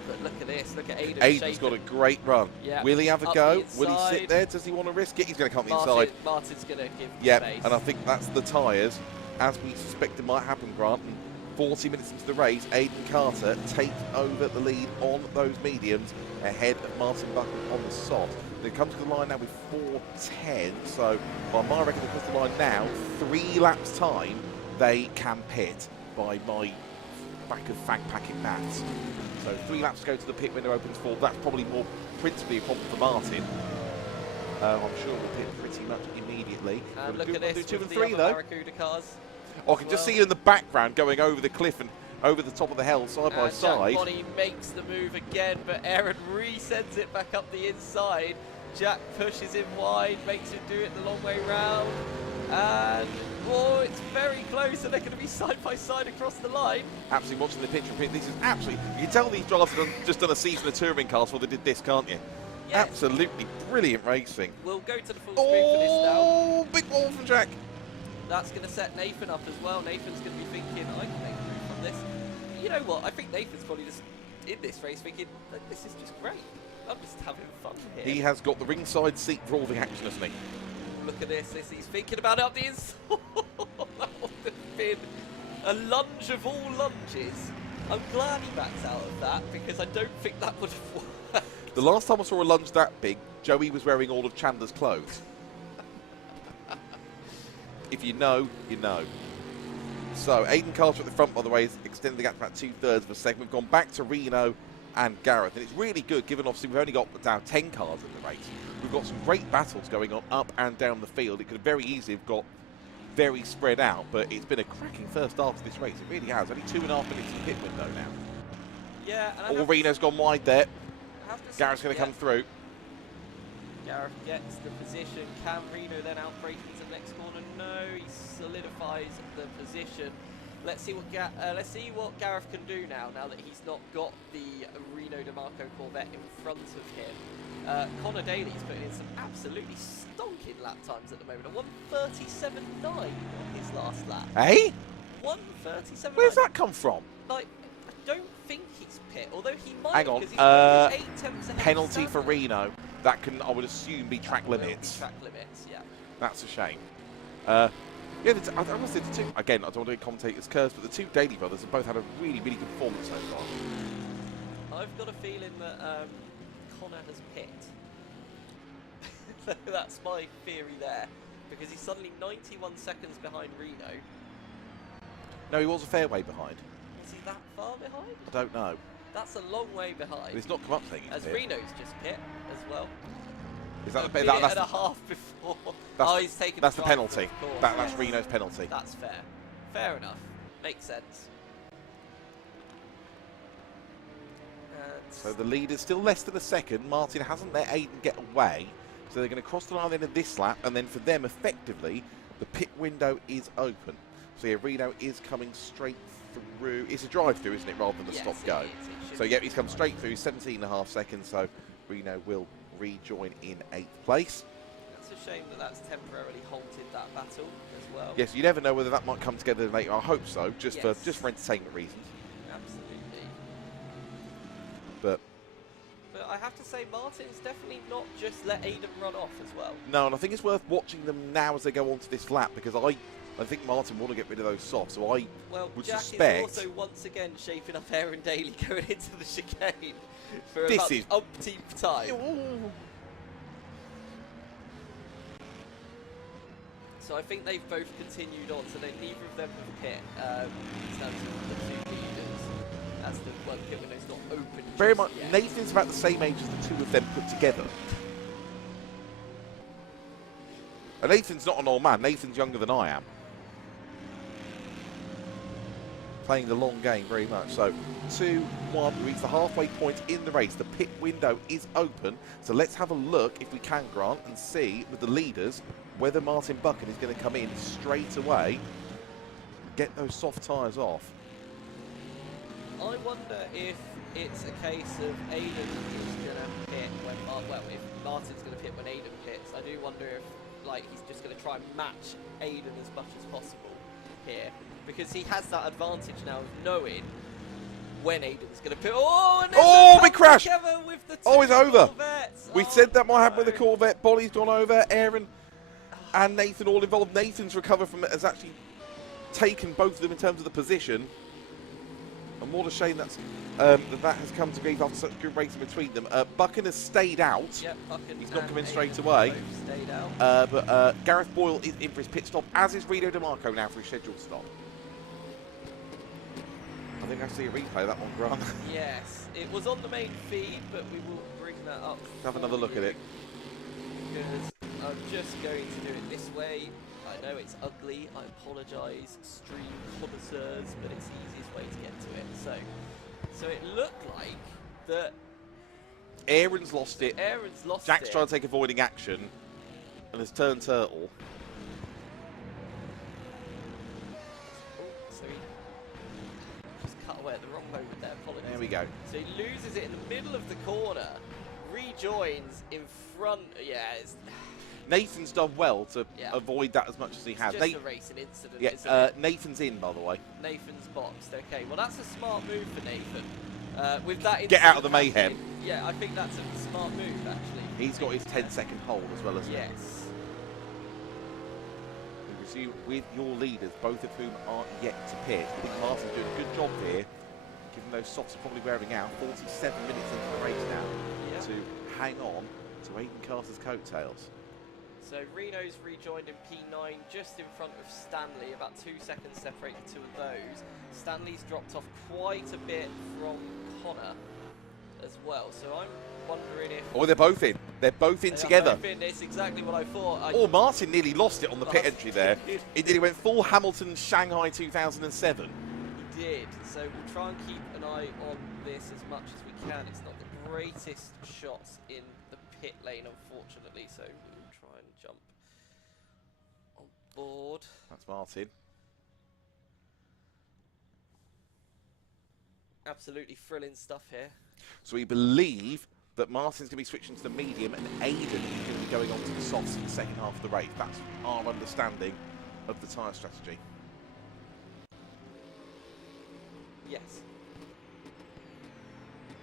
But look at this, look at Aidan. Aidan's got a great run. Yeah. Will he have a go? Will he sit there? Does he want to risk it? He's going to come inside. Martin's going to give space. And I think that's the tyres, as we suspected might happen, Grant. And 40 minutes into the race, Aidan Carter takes over the lead on those mediums ahead of Martin Bucken on the soft. They come to the line now with 4:10. So by my record, they cross the line now. 3 laps time, they can pit by my back of fag packing maths. So 3 laps to go to the pit window opens for. That's probably more principally a problem for Martin. I'm sure we'll pit pretty much immediately. And look at this, 2 and with 3 the though. Barracuda cars. Oh, I can just see you in the background going over the cliff and over the top of the hill side by side. Jack Bonney makes the move again, but Aaron resends it back up the inside. Jack pushes him wide, makes him do it the long way round. And, oh, it's very close, and they're going to be side by side across the line. Absolutely watching the picture. This is absolutely, you can tell these drivers have just done a season of touring cars before they did this, can't you? Yes. Absolutely brilliant racing. We'll go to the full screen for this now. Oh, big ball from Jack. That's going to set Nathan up as well. Nathan's going to be thinking, I can make a move from this. You know what? I think Nathan's probably just in this race thinking, this is just great. I'm just having fun here. He has got the ringside seat for all the action, hasn't he? Look at this. He's thinking about it up the inside. That would have been a lunge of all lunges. I'm glad he backs out of that because I don't think that would have worked. The last time I saw a lunge that big, Joey was wearing all of Chandler's clothes. If you know, you know. So, Aiden Carter at the front, by the way, is extending the gap to about 2/3 of a second. We've gone back to Reno and Gareth, and it's really good, given obviously we've only got now 10 cars in the race. We've got some great battles going on up and down the field. It could have very easily have got very spread out, but it's been a cracking first half of this race. It really has. Only 2.5 minutes in the pit window now. Yeah, and all Reno's gone wide there. Gareth's going to come through. Gareth gets the position. Can Reno then outbreak into the next corner? No, he solidifies the position. Let's see what Gareth can do now that he's not got the Reno DeMarco Corvette in front of him. Conor Daly's putting in some absolutely stonking lap times at the moment. A 1:37.9 on his last lap. Hey? 1:37.9. Where's that come from? Like, I don't think he's pit, although he might. Hang on. He's 8/10 ahead penalty of for Stanley. Reno. That can, I would assume, be track limits. Be track limits, yeah. That's a shame. Yeah, I must say the two. Again, I don't want to be commentators' curse, but the two Daly brothers have both had a really, really good performance so far. I've got a feeling that Conor has pit. That's my theory there, because he's suddenly 91 seconds behind Reno. No, he was a fair way behind. Was he that far behind? I don't know. That's a long way behind. But he's not come up saying as Reno's just pit as well. Is that the that's and a half before? That's, he's taken. That's the penalty. Course, that's Reno's penalty. That's fair. Fair enough. Makes sense. So the lead is still less than a second. Martin hasn't let Aiden get away. So they're going to cross the line at the end of this lap. And then for them, effectively, the pit window is open. So yeah, Reno is coming straight through. It's a drive-through, isn't it, rather than a stop-go? So yeah, he's come straight through, 17.5 seconds. So Reno will rejoin in 8th place. It's a shame that that's temporarily halted that battle as well. Yes, you never know whether that might come together later. I hope so, just for entertainment reasons. Absolutely. But I have to say, Martin's definitely not just let Aiden run off as well. No, and I think it's worth watching them now as they go onto this lap, because I think Martin want to get rid of those softs. So I would Jack suspect. is also once again shaping up Aaron Daly going into the chicane for this about is umpteenth time. Ooh. So I think they've both continued on, so neither of them have pit in terms of the two leaders, as the pit window's not open. Very much. Yet. Nathan's about the same age as the two of them put together. And Nathan's not an old man. Nathan's younger than I am. Playing the long game very much. So 2-1, we reach the halfway point in the race. The pit window is open. So let's have a look, if we can, Grant, and see with the leaders whether Martin Bucken is going to come in straight away, get those soft tyres off. I wonder if it's a case of Aiden is going to pit when if Martin's going to pit when Aiden pits. I do wonder if he's just going to try and match Aiden as much as possible here, because he has that advantage now of knowing when Aiden's going to pit. Oh, big crash! With the it's over. Corvettes. We said that might happen with the Corvette. Bolly's gone over. Aaron and Nathan all involved. Nathan's recovered from it, has actually taken both of them in terms of the position. And what a shame that has come to grief after such good racing between them. Bucken has stayed out. Yep, Bucken. He's not coming straight away. Both stayed out. But Gareth Boyle is in for his pit stop, as is Reno DeMarco now for his scheduled stop. I think I see a replay of that one, Grant. Yes, it was on the main feed, but we will bring that up. Have another look at it. Because I'm just going to do it this way. I know it's ugly, I apologise, stream connoisseurs, but it's the easiest way to get to it. So it looked like that Aaron's lost it. Aaron's lost Jack's it. trying to take avoiding action and has turned turtle. Oh, so he just cut away at the wrong moment there, apologies. There we go. So he loses it in the middle of the corner, rejoins in front, it's Nathan's done well to avoid that as much as he has. just a racing incident, yeah, isn't it? Nathan's in, by the way. Nathan's boxed, okay. Well, that's a smart move for Nathan. With that Get out of the incident mayhem. happening, yeah, I think that's a smart move, actually. He's got his 10-second hold as well, hasn't he? Yes. We resume with your leaders, both of whom aren't yet to pit. I think Martin's doing a good job here, given those softs are probably wearing out. 47 minutes into the race now to hang on to Aidan Carter's coattails. So Reno's rejoined in P9 just in front of Stanley, about 2 seconds separate the two of those. Stanley's dropped off quite a bit from Conor as well, so I'm wondering if... Oh, they're both in. They're both in together. Both in. It's exactly what I thought. Oh, Martin nearly lost it on the pit entry there. He nearly went full Hamilton Shanghai 2007. He did, so we'll try and keep an eye on this as much as we can. It's not the greatest shots in the pit lane, unfortunately, so we'll try and jump on board. That's Martin. Absolutely thrilling stuff here. So we believe that Martin's going to be switching to the medium and Aidan is going to be going on to the softs in the second half of the race. That's our understanding of the tyre strategy. Yes.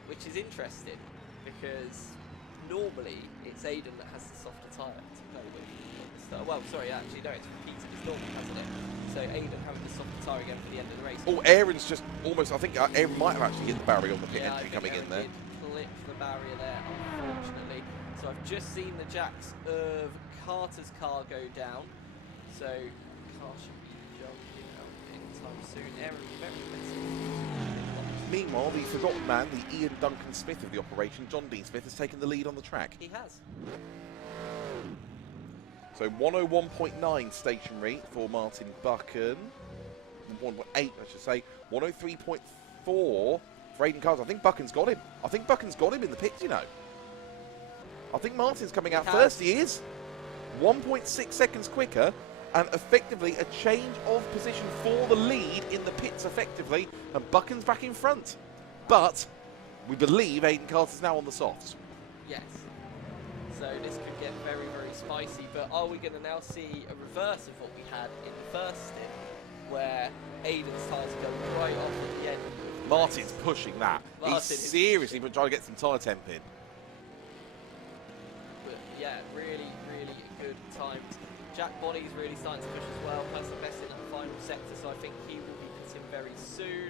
Which is interesting, because normally it's Aidan that has the softer tyre to play with at the start. Well, sorry, actually, no, it's repeated as normal, hasn't it? So Aidan having the softer tyre again for the end of the race. Oh, Aaron's just almost, I think Aaron might have actually hit the barrier on the pit Yeah, entry coming in there. Did clip the barrier there, unfortunately. So I've just seen the jacks of Carter's car go down. So car should be jumping out anytime soon. Aaron, very messy. Meanwhile, the forgotten man, the Ian Duncan Smith of the operation, John Dean Smith, has taken the lead on the track. He has. So 101.9 stationary for Martin Bucken. 1.8, I should say. 103.4 for Aidan Carter. I think Bucken's got him. I think Bucken's got him in the pits, you know. I think Martin's coming out first. He is. 1.6 seconds quicker. And effectively a change of position for the lead in the pits, effectively. And Bucken's back in front. But we believe Aidan Carter's now on the softs. Yes. So this could get very, very spicy. But are we going to now see a reverse of what we had in the first stint, where Aidan's tyres go right off at the end? Martin's pushing that. He's seriously been trying to get some tyre temp in. But yeah, really, really good times. Jack Bonnie's really starting to push as well. Personal best in the final sector, so I think he will be pitting very soon.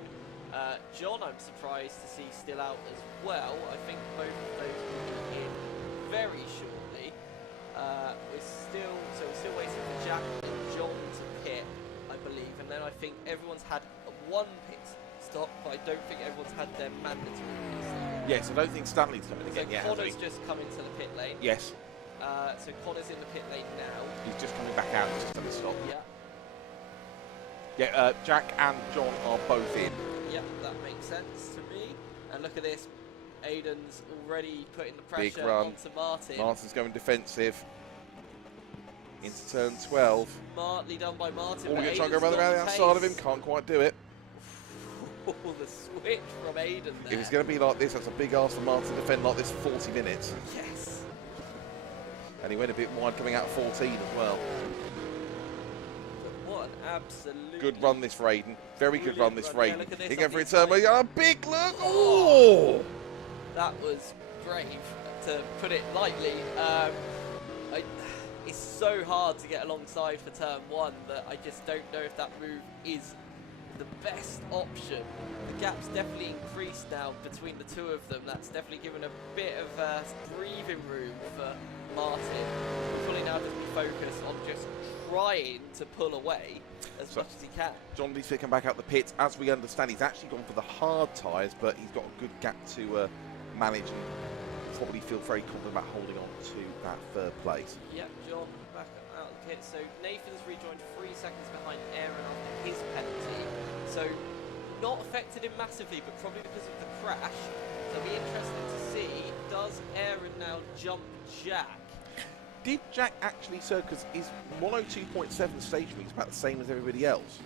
John, I'm surprised to see still out as well. I think both of those will be in very shortly. We're still waiting for Jack and John to pit, I believe, and then I think everyone's had one pit stop, but I don't think everyone's had their mandatory pit stop. Yes, I don't think Stanley's coming again yet. Connor's just come into the pit lane. Yes. So Connor's in the pit lane now. He's just coming back out, he's just done a stop. Yeah. Yeah, Jack and John are both in. Yep, that makes sense to me. And look at this. Aidan's already putting the pressure onto Martin. Martin's going defensive into turn 12. Smartly done by Martin. Oh, we're going to try and go around the outside of him. Can't quite do it. Oh, the switch from Aidan there. If it's going to be like this, that's a big ask for Martin to defend like this for 40 minutes. Yes. And he went a bit wide coming out of 14 as well. But what an absolute... Good run this for Aidan. Very good run this for Aidan. Yeah, look at this. He going for a turn. A big look. Oh! That was brave, to put it lightly. It's so hard to get alongside for turn one that I just don't know if that move is the best option. The gap's definitely increased now between the two of them. That's definitely given a bit of breathing room for Martin. Fully now just focus on just trying to pull away as much as he can. John needs to come back out the pits. As we understand, he's actually gone for the hard tyres, but he's got a good gap to manage and probably feel very confident about holding on to that third place. Yep, John back out of the pit. So Nathan's rejoined 3 seconds behind Aaron after his penalty. So not affected him massively, but probably because of the crash. So it'll be interesting to see, does Aaron now jump Jack? Did Jack actually, sir, because his 102.7 stage week is about the same as everybody else?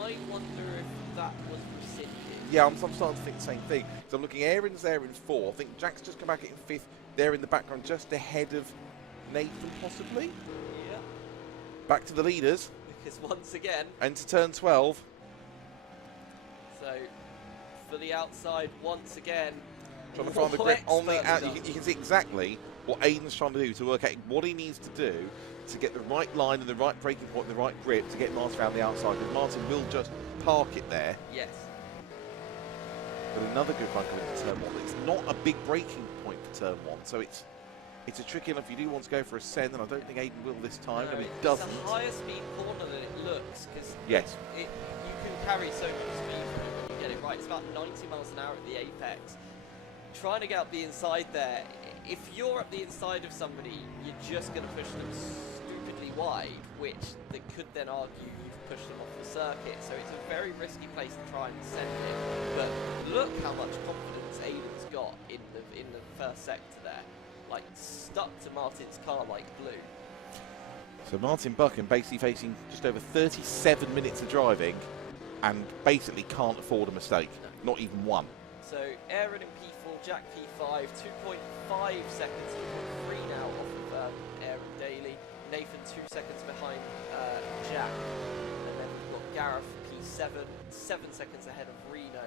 I wonder if that was rescinded. Yeah, I'm starting to think the same thing. So I'm looking, Aaron's there in 4. I think Jack's just come back in 5th. There in the background, just ahead of Nathan, possibly. Yeah. Back to the leaders. Because once again. Into turn 12. So, for the outside, once again. Trying to find the grip on the out. You can see exactly what Aiden's trying to do to work out what he needs to do to get the right line and the right braking point and the right grip to get Martin around the outside. Because Martin will just park it there. Yes. But another good run coming to turn 1. It's not a big braking point for turn 1, so it's a tricky enough. You do want to go for a send, and I don't think Aiden will this time. No, and he doesn't. It's a higher speed corner than it looks, because yes, you can carry so much speed from it when you get it right. It's about 90 miles an hour at the apex. Trying to get up the inside there, if you're up the inside of somebody, you're just going to push them stupidly wide, which they could then argue you've pushed them off the circuit. So it's a very risky place to try and send it. But look how much confidence Aiden's got in the first sector there. Like, stuck to Martin's car like glue. So Martin Bucken basically facing just over 37 minutes of driving and basically can't afford a mistake. No. Not even one. So Aaron in P4, Jack P5, 2.5 seconds, 2.3 now off of Aaron Daly. Nathan 2 seconds behind Jack. And then we've got Gareth P7, 7 seconds ahead of Reno.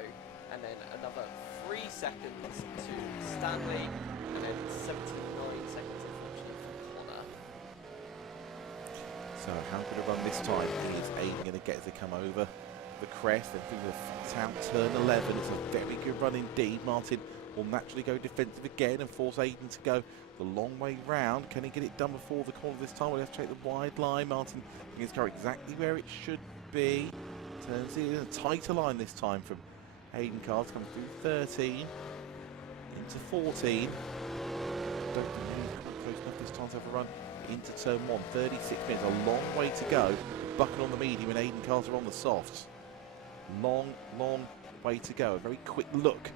And then another 3 seconds to Stanley. And then 79 seconds unfortunately for Conor. So how good a run this time is Aiden going to get as they come over the crest and through the town turn 11. It's a very good run indeed. Martin will naturally go defensive again and force Aiden to go the long way round. Can he get it done before the corner this time? We'll have to take the wide line. Martin getting his car exactly where it should be. Turns it in a tighter line this time from Aiden Cars, comes through 13 into 14. Don't think he's close enough this time to have a run into turn 1. 36 minutes, a long way to go. Bucken on the medium and Aiden Cars are on the softs. Long way to go. A very quick look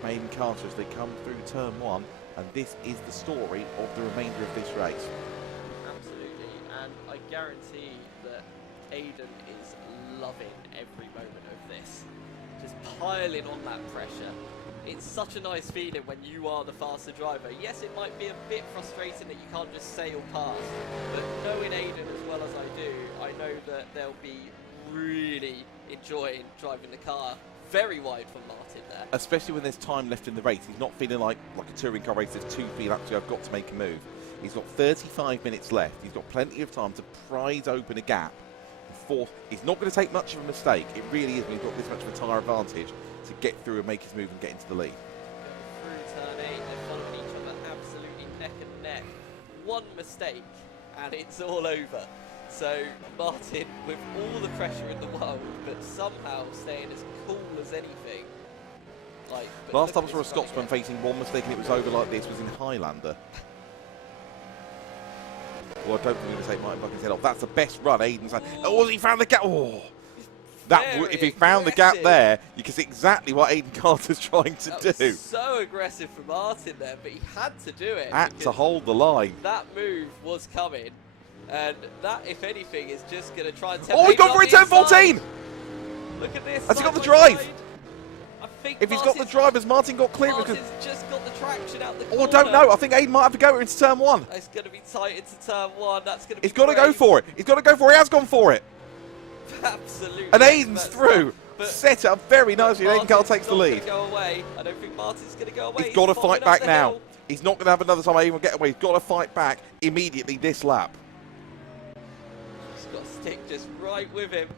from Aiden Carter as they come through turn 1, and this is the story of the remainder of this race. Absolutely, and I guarantee that Aiden is loving every moment of this. Just piling on that pressure. It's such a nice feeling when you are the faster driver. Yes, it might be a bit frustrating that you can't just sail past, but knowing Aiden as well as I do, I know that they'll be really enjoying driving the car very wide from Martin there. Especially when there's time left in the race. He's not feeling like a touring car race. There's 2 free laps, so I've got to make a move. He's got 35 minutes left. He's got plenty of time to prise open a gap. He's not going to take much of a mistake. It really is when he's got this much of a tyre advantage to get through and make his move and get into the lead. Through turn 8, they're following each other absolutely neck and neck. One mistake and it's all over. So Martin, with all the pressure in the world, but somehow staying as cool as anything. Like, last time I saw a Scotsman facing one mistake and it was over like this was in Highlander. Well, I don't think we're going to take Martin Bucken's head off. That's the best run Aiden's had. Oh, he found the gap. Oh, if he found the gap there, you can see exactly what Aiden Carter's trying to do. Was so aggressive for Martin there, but he had to do it. Had to hold the line. That move was coming, and that, if anything, is just going to try and tempt. Oh, he got for it, turn 14! Look at this. Has he got the drive? Side. I think if he's got the drive, has Martin got clear? Martin's just got the traction out the corner. Oh, I don't know. I think Aiden might have to go into turn 1. It's going to be tight into turn 1. That's going to be. He's got to go for it. He's got to go for it. He has gone for it. Absolutely. And Aiden's through. Set up very nicely. Aiden Carl takes the lead. Go away. I don't think Martin's going to go away. He's got to fight back now. He's not going to have another time Aiden will get away. He's got to fight back immediately this lap. He's got to stick just right with him.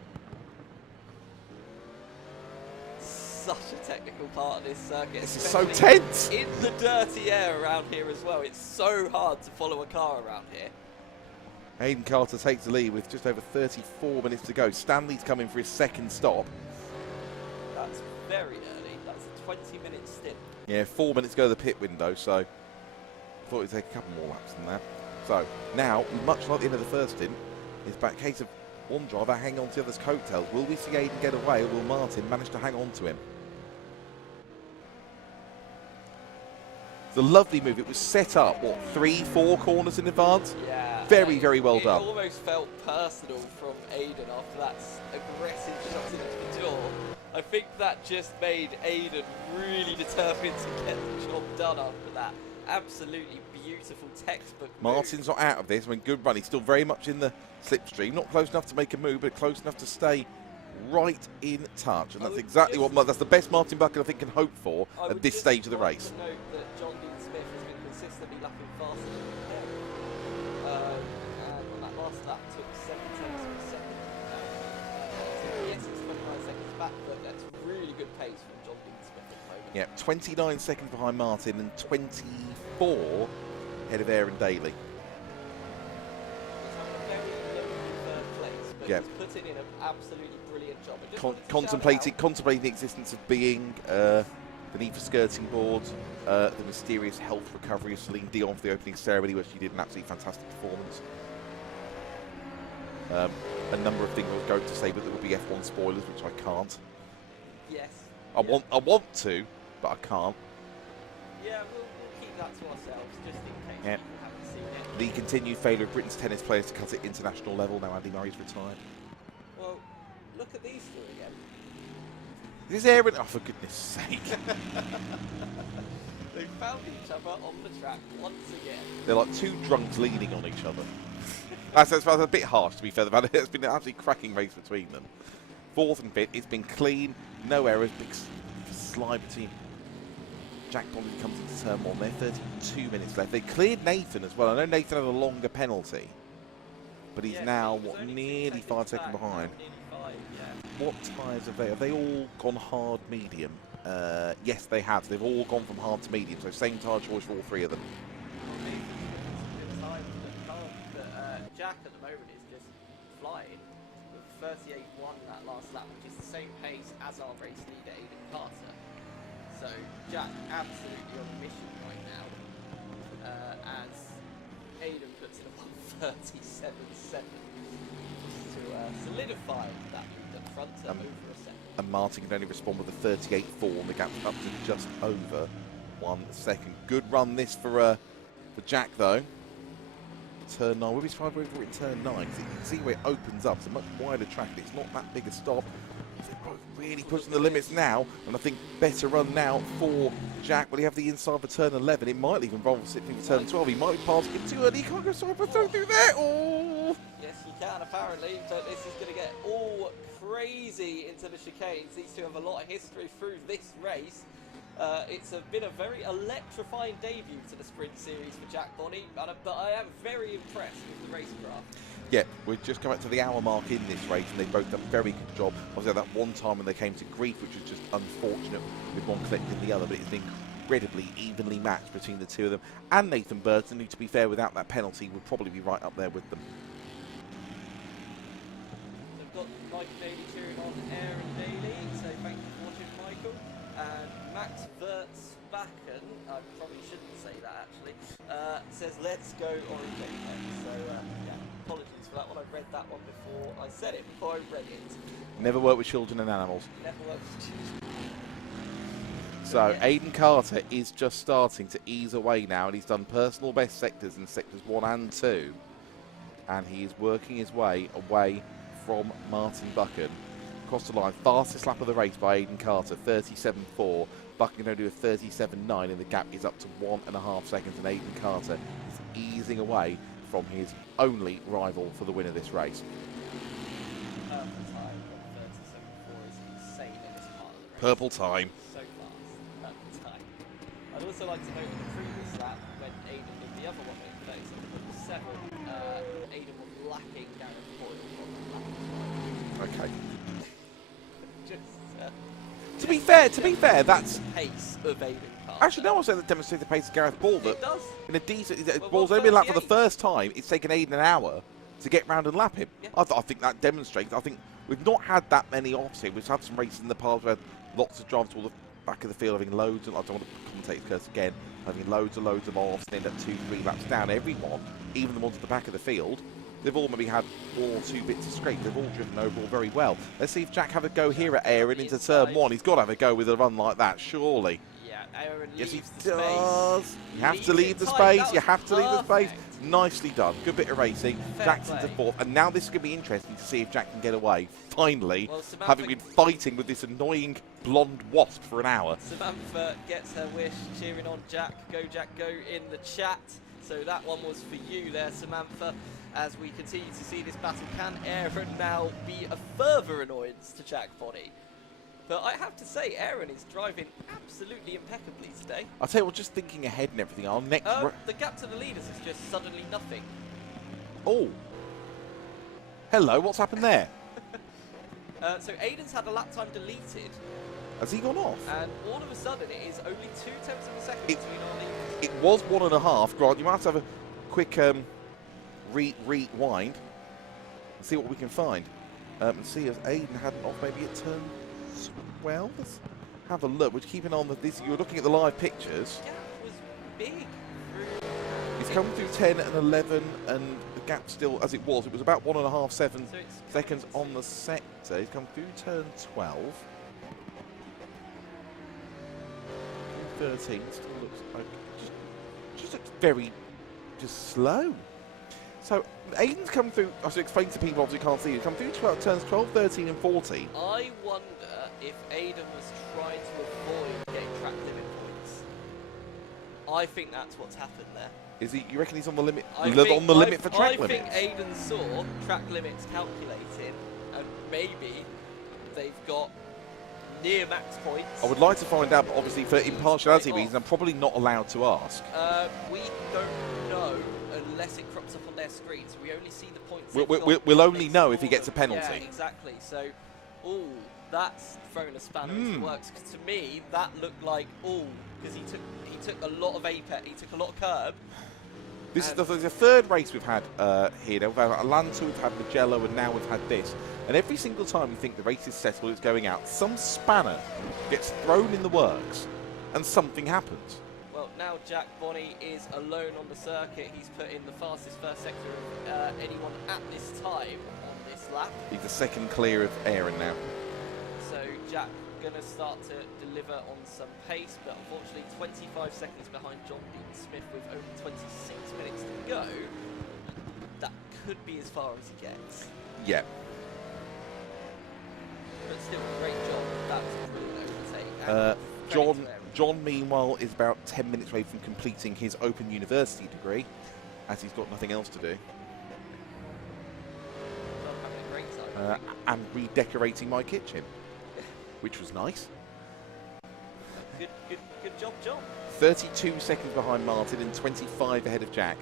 such a technical part of this circuit. This is so tense. In the dirty air around here as well. It's so hard to follow a car around here. Aidan Carter takes the lead with just over 34 minutes to go. Stanley's coming for his second stop. That's very early. That's a 20-minute stint. Yeah, 4 minutes to go to the pit window, so I thought it'd take a couple more laps than that. So now, much like the end of the first stint, it's back a case of one driver hanging on to the other's coattails. Will we see Aidan get away, or will Martin manage to hang on to him? It's a lovely move. It was set up, what, 3-4 corners in advance? Yeah. Very, very well done. It almost felt personal from Aidan after that aggressive shot into the door. I think that just made Aidan really determined to get the job done after that. Absolutely beautiful textbook move. Martin's not out of this. I mean, good run. He's still very much in the slipstream. Not close enough to make a move, but close enough to stay right in touch. And that's exactly that's the best Martin Bucken I think can hope for at this stage of the race. I would note that John Dean Smith has been consistently lapping faster than him. And on that last lap took 7 tenths of a second. So yes, it's 29 seconds back, but that's really good pace from John Dean Smith at the moment. Yeah, 29 seconds behind Martin and 24 ahead of Aaron Daly. He's had a very low third place, but he's putting in an absolutely brilliant job. Contemplating the existence of being the need for skirting boards, the mysterious health recovery of Celine Dion for the opening ceremony, where she did an absolutely fantastic performance. A number of things I was going to say, but there will be F1 spoilers, which I can't. Yes. I want to, but I can't. Yeah, we'll keep that to ourselves, just in case Yeah. people haven't seen it. The continued failure of Britain's tennis players to cut it international level. Now Andy Murray's retired. Well, look at these two again. This is Aaron. Oh, for goodness sake. They found each other on the track once again. They're like two drunks leaning on each other. That's a bit harsh, to be fair. It's been an absolutely cracking race between them. Fourth and fifth, it's been clean, no errors, big slide between Jack Bond comes into turn one. They're 32 minutes left. They cleared Nathan as well. I know Nathan had a longer penalty, but he's now, nearly 5 seconds behind. Nearly 5, yeah. What tyres have they? Have they all gone hard medium? Yes, they have. They've all gone from hard to medium, so same tyre choice for all three of them. Jack at the moment is just flying with 38.1 that last lap, which is the same pace as our race leader Aidan Carter. So Jack absolutely on a mission right now, as Aidan puts in about 37 seconds to solidify that lead up front over a second. And Martin can only respond with a 38.4, and the gap's up to just over 1 second. Good run this for Jack though. Turn 9, we'll be surprised whether we're in turn 9, because you can see where it opens up. It's a much wider track, it's not that big a stop. They're both really pushing the limits now, and I think better run now for Jack. Will he have the inside for turn 11? It might leave him vulnerable sitting for turn 12. He might be passing it too early. He can't go side by side through there. Oh! Yes, he can apparently, but this is going to get all crazy into the chicanes. These two have a lot of history through this race. It's been a very electrifying debut to the sprint series for Jack Bonney, but I am very impressed with the racecraft. Yeah, we've just come up to the hour mark in this race, and they've both done a very good job. Obviously, that one time when they came to grief, which was just unfortunate with one collecting the other, but it's been incredibly evenly matched between the two of them. And Nathan Burton, who, to be fair, without that penalty, would probably be right up there with them. They've got Michael Daly cheering on Aaron Daly, so thank you for watching, Michael. And Max Verstappen, I probably shouldn't say that actually, says let's go Orange. So yeah, apologies for that one. I read that one before I said it, before I read it. Never work with children and animals. Never work with children. So yes. Aidan Carter is just starting to ease away now, and he's done personal best sectors in sectors 1 and 2. And he is working his way away from Martin Bucken. Across the line, fastest lap of the race by Aidan Carter, 37.4. Bucken can only do a 37.9, and the gap is up to 1.5 seconds, and Aidan Carter is easing away from his only rival for the win of this race. Purple time of 37.4 is insane in this part of the race. Purple time. So fast. Purple time. I'd also like to note in the previous lap, when Aidan did the other one in 37.7, Aidan was lacking Gareth Boyle on the lap. Okay. To be fair, that's pace of Aiden Carter. actually no. I was saying that demonstrates the pace of Gareth Ball. It does. In a decent, Well, Ball's only been lapped for the 1:38. first time. It's taken Aiden an hour to get round and lap him. Yeah. I think that demonstrates. I think we've not had that many offs here. We've had some races in the past where lots of drivers toward the back of the field having loads. And I don't want to commentate curse again. Having loads and loads of offs and end up 2-3 laps down. Everyone, even the ones at the back of the field, they've all maybe had 1 or 2 bits of scrape. They've all driven overall very well. Let's see if Jack have a go here at Aaron into turn 1. He's got to have a go with a run like that, surely. Yeah, Aaron Yes, he leaves the does. space. You have to leave the tight. space. That You was have to leave the space. perfect. Nicely done. Good bit of racing. Fair Jack's into play. 4th. And now this is going to be interesting to see if Jack can get away. Finally, Well, Samantha- having been fighting with this annoying blonde wasp for an hour. Samantha gets her wish, cheering on Jack. Go, Jack, go in the chat. So that one was for you there, Samantha. As we continue to see this battle, can Aaron now be a further annoyance to Jack Bonney? But I have to say, Aaron is driving absolutely impeccably today. I'll tell you what, just thinking ahead and everything, our next... The gap to the leaders is just suddenly nothing. Oh. Hello, what's happened there? So Aiden's had a lap time deleted, Has he gone off? and all of a sudden it is only 0.2 of a second It- between our leaders. It was 1.5. Grant, you might have to have a quick rewind and see what we can find. And see if Aiden hadn't off maybe at turn 12. Let's have a look. We're keeping on with this. You're looking at the live pictures. The gap was big. He's come through 10 and 11, and the gap still as it was. It was about 1.5 So it's seconds coming on the sector. He's come through turn 12. 13 still looks like just looks very slow. So Aiden's come through. I should explain to people obviously can't see. He's come through turns 12, 13, and 14. I wonder if Aiden was trying to avoid getting track limit points. I think that's what's happened there. Is he? You reckon he's on the limit? I on think- the limit for track I limits? think Aiden saw track limits calculating, and maybe they've got near max points. I would like to find out, but obviously for impartiality Straight reasons, off. I'm probably not allowed to ask. We don't know unless it crops up on their screen, so we only see the points. We'll only know if he gets a penalty. Yeah, exactly. So, that's thrown a spanner into the works. 'Cause to me, that looked like because he took a lot of apex, he took a lot of curb. This is the third race we've had here. We've had Atlanta, we've had Mugello, and now we've had this. And every single time we think the race is settled, it's going out, some spanner gets thrown in the works, and something happens. Well, now Jack Bonney is alone on the circuit. He's put in the fastest first sector of anyone at this time on this lap. He's the second clear of Aaron now. So Jack gonna start to deliver on some pace, but unfortunately 25 seconds behind John Dean Smith with only 26 minutes to go. That could be as far as he gets. Yeah. But still, great job. That was a brilliant overtake. And credit to Aaron. John, meanwhile, is about 10 minutes away from completing his Open University degree, as he's got nothing else to do. John having a great time. And redecorating my kitchen, which was nice. Good job, John. 32 seconds behind Martin and 25 ahead of Jack.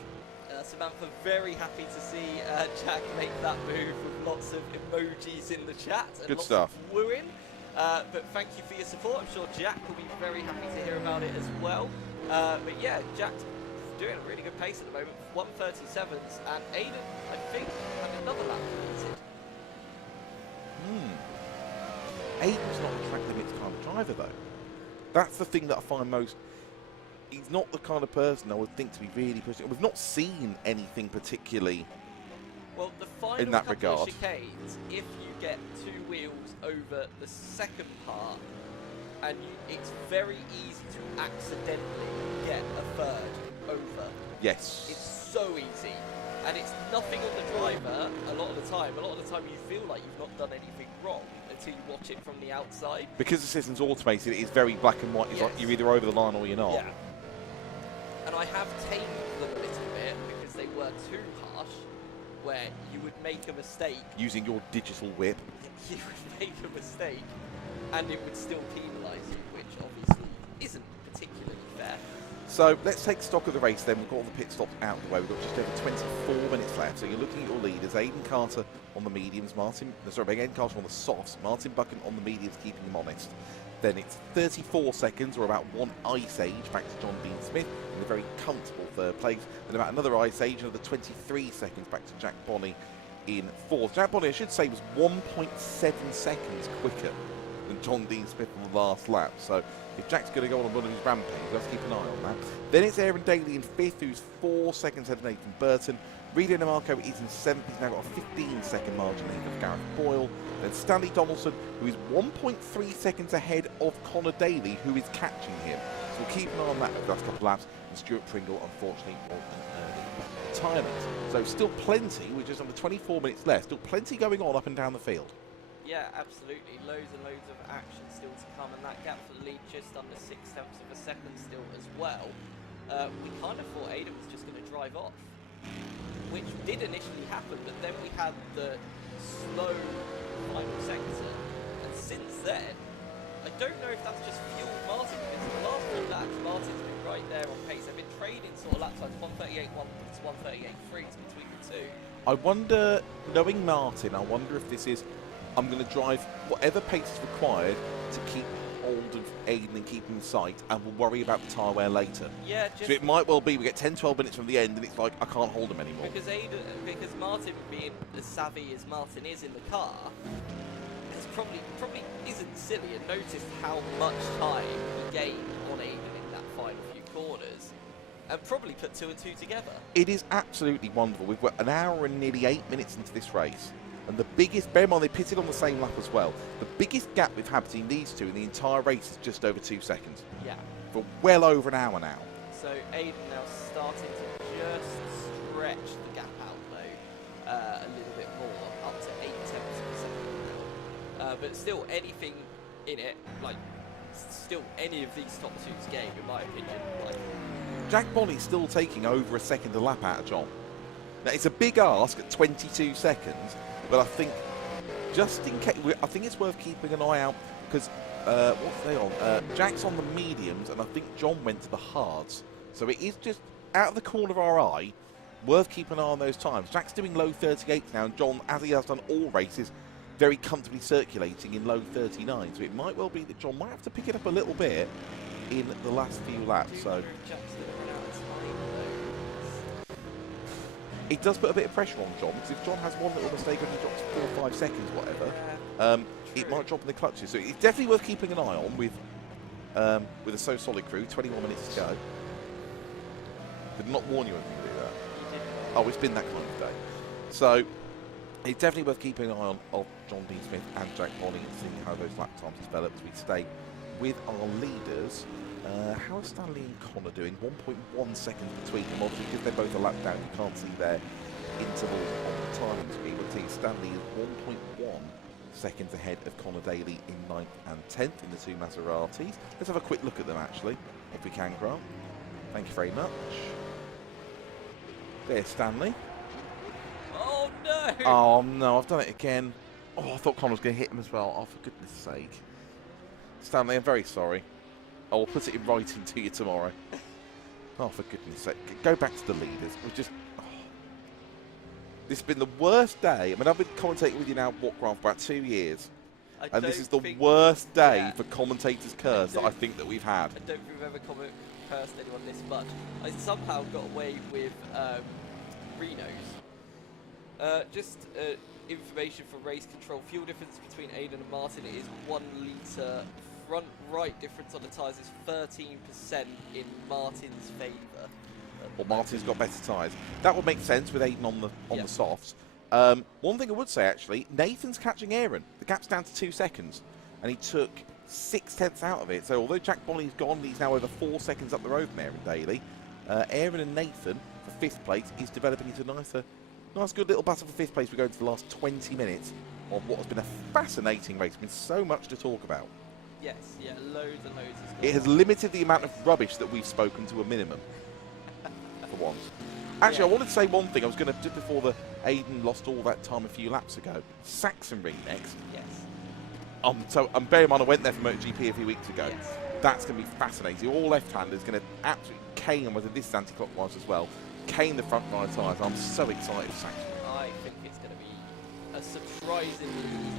Samantha very happy to see Jack make that move with lots of emojis in the chat and Good lots stuff. of wooing. But thank you for your support. I'm sure Jack will be very happy to hear about it as well. But yeah, Jack's doing a really good pace at the moment, 1:37s, and Aiden, I think, had another lap completed. Aiden's not a track limits kind of driver, though. That's the thing that I find most... He's not the kind of person I would think to be really pushing. We've not seen anything particularly... Well, the final in that couple regard. of chicanes, if you get 2 wheels over the second part, and it's very easy to accidentally get a third over. Yes. It's so easy. And it's nothing on the driver a lot of the time. A lot of the time you feel like you've not done anything wrong until you watch it from the outside. Because the system's automated, it is very black and white. It's like you're either over the line or you're not. Yeah. And I have tamed them a little bit because they were too harsh, where you would make a mistake. Using your digital whip. You would make a mistake and it would still penalise you, which obviously isn't particularly fair. So let's take stock of the race then. We've got all the pit stops out of the way. We've got just over 24 minutes left. So you're looking at your leaders. Aiden Carter on the mediums. Aiden Carter on the softs. Martin Bucken on the mediums, keeping them honest. Then it's 34 seconds, or about 1 ice age, back to John Dean Smith in a very comfortable 3rd place. And about another ice age, another 23 seconds, back to Jack Bonney in 4th. Jack Bonney, I should say, was 1.7 seconds quicker than John Dean Smith on the last lap. So if Jack's going to go on one of his rampage, let's keep an eye on that. Then it's Aaron Daly in 5th, who's 4 seconds ahead of Nathan Burton. Reno DeMarco is in 7th. He's now got a 15-second margin ahead of Gareth Boyle. Then Stanley Donaldson, who is 1.3 seconds ahead of Conor Daly, who is catching him. So we'll keep an eye on that over the last couple of laps. And Stuart Pringle, unfortunately, was an early retirement. So still plenty, we're just under 24 minutes left, still plenty going on up and down the field. Yeah, absolutely. Loads and loads of action still to come, and that gap for the lead just under 0.6 of a second still as well. We kind of thought Aiden was just going to drive off, which did initially happen, but then we had the slow final sector, and since then, I don't know if that's just fueled Martin, because in the last 3 laps, Martin's been right there on pace. They've been trading sort of lap times 1:38.1 to 1:38.3 between the two. I wonder, knowing Martin, I wonder if this is, I'm going to drive whatever pace is required to keep hold of Aiden and keep him in sight, and we'll worry about the tyre wear later. Yeah, just so it might well be we get 10-12 minutes from the end and it's like, I can't hold him anymore. Because Martin, being as savvy as Martin is in the car, has probably isn't silly and noticed how much time he gained on Aiden in that final few corners, and probably put 2 and 2 together. It is absolutely wonderful. We've got an hour and nearly 8 minutes into this race. And the biggest, bear in mind they pitted on the same lap as well, the biggest gap we've had between these two in the entire race is just over 2 seconds. Yeah. For well over an hour now. So Aiden now starting to just stretch the gap out though, a little bit more, up to 0.8 of a second now. But still anything in it, like, still any of these top two's game, in my opinion. Like, Jack Bonney's still taking over a second a lap out of John. Now it's a big ask at 22 seconds, but I think just in case, I think it's worth keeping an eye out, because what's they on? Jack's on the mediums, and I think John went to the hards. So it is just out of the corner of our eye, worth keeping an eye on those times. Jack's doing low 38s now, and John, as he has done all races, very comfortably circulating in low 39. So it might well be that John might have to pick it up a little bit in the last few laps. So it does put a bit of pressure on John, because if John has one little mistake and he drops 4 or 5 seconds, whatever, it might drop in the clutches. So it's definitely worth keeping an eye on with a So Solid crew. 21 minutes to go. Did not warn you when you do that. Oh, it's been that kind of day. So it's definitely worth keeping an eye on of John Dean Smith and Jack Bonney and seeing how those lap times develop as we stay with our leaders. How are Stanley and Conor doing? 1.1 seconds between them. Obviously, because they're both a lap down, you can't see their intervals on the time screen. But see, Stanley is 1.1 seconds ahead of Conor Daly in 9th and 10th in the 2 Maseratis. Let's have a quick look at them, actually, if we can, Grant. Thank you very much. There's Stanley. Oh, no! Oh, no, I've done it again. Oh, I thought Conor was going to hit him as well. Oh, for goodness sake. Stanley, I'm very sorry. I will put it in writing to you tomorrow. Oh, for goodness sake. Go back to the leaders. We've just... Oh. This has been the worst day. I mean, I've been commentating with you now, what, Grant, for about 2 years. And this is the worst day for commentators' curse that I think that we've had. I don't think we've ever cursed anyone this much. I somehow got away with Renos. Information for race control. Fuel difference between Aiden and Martin is 1 litre. Front right difference on the tyres is 13% in Martin's favour. Well, Martin's got better tyres. That would make sense with Aiden on the softs. One thing I would say, actually, Nathan's catching Aaron. The gap's down to 2 seconds, and he took 6/10 out of it. So although Jack Bonney's gone, he's now over 4 seconds up the road from Aaron Daly. Aaron and Nathan for 5th place is developing into a nice good little battle for 5th place. We go into the last 20 minutes of what has been a fascinating race. There's been so much to talk about. Yes, yeah, loads and loads. It has limited the amount of rubbish that we've spoken to a minimum, for once. Actually, I wanted to say one thing. I was going to, just before the Aiden lost all that time a few laps ago, Saxon Ring next. Yes. So I'm bearing in mind I went there for MotoGP a few weeks ago. Yes. That's going to be fascinating. All left-handers going to absolutely cane, whether this is anti-clockwise as well, cane the front right tyres. I'm so excited for Saxon Ring. I think it's going to be a surprisingly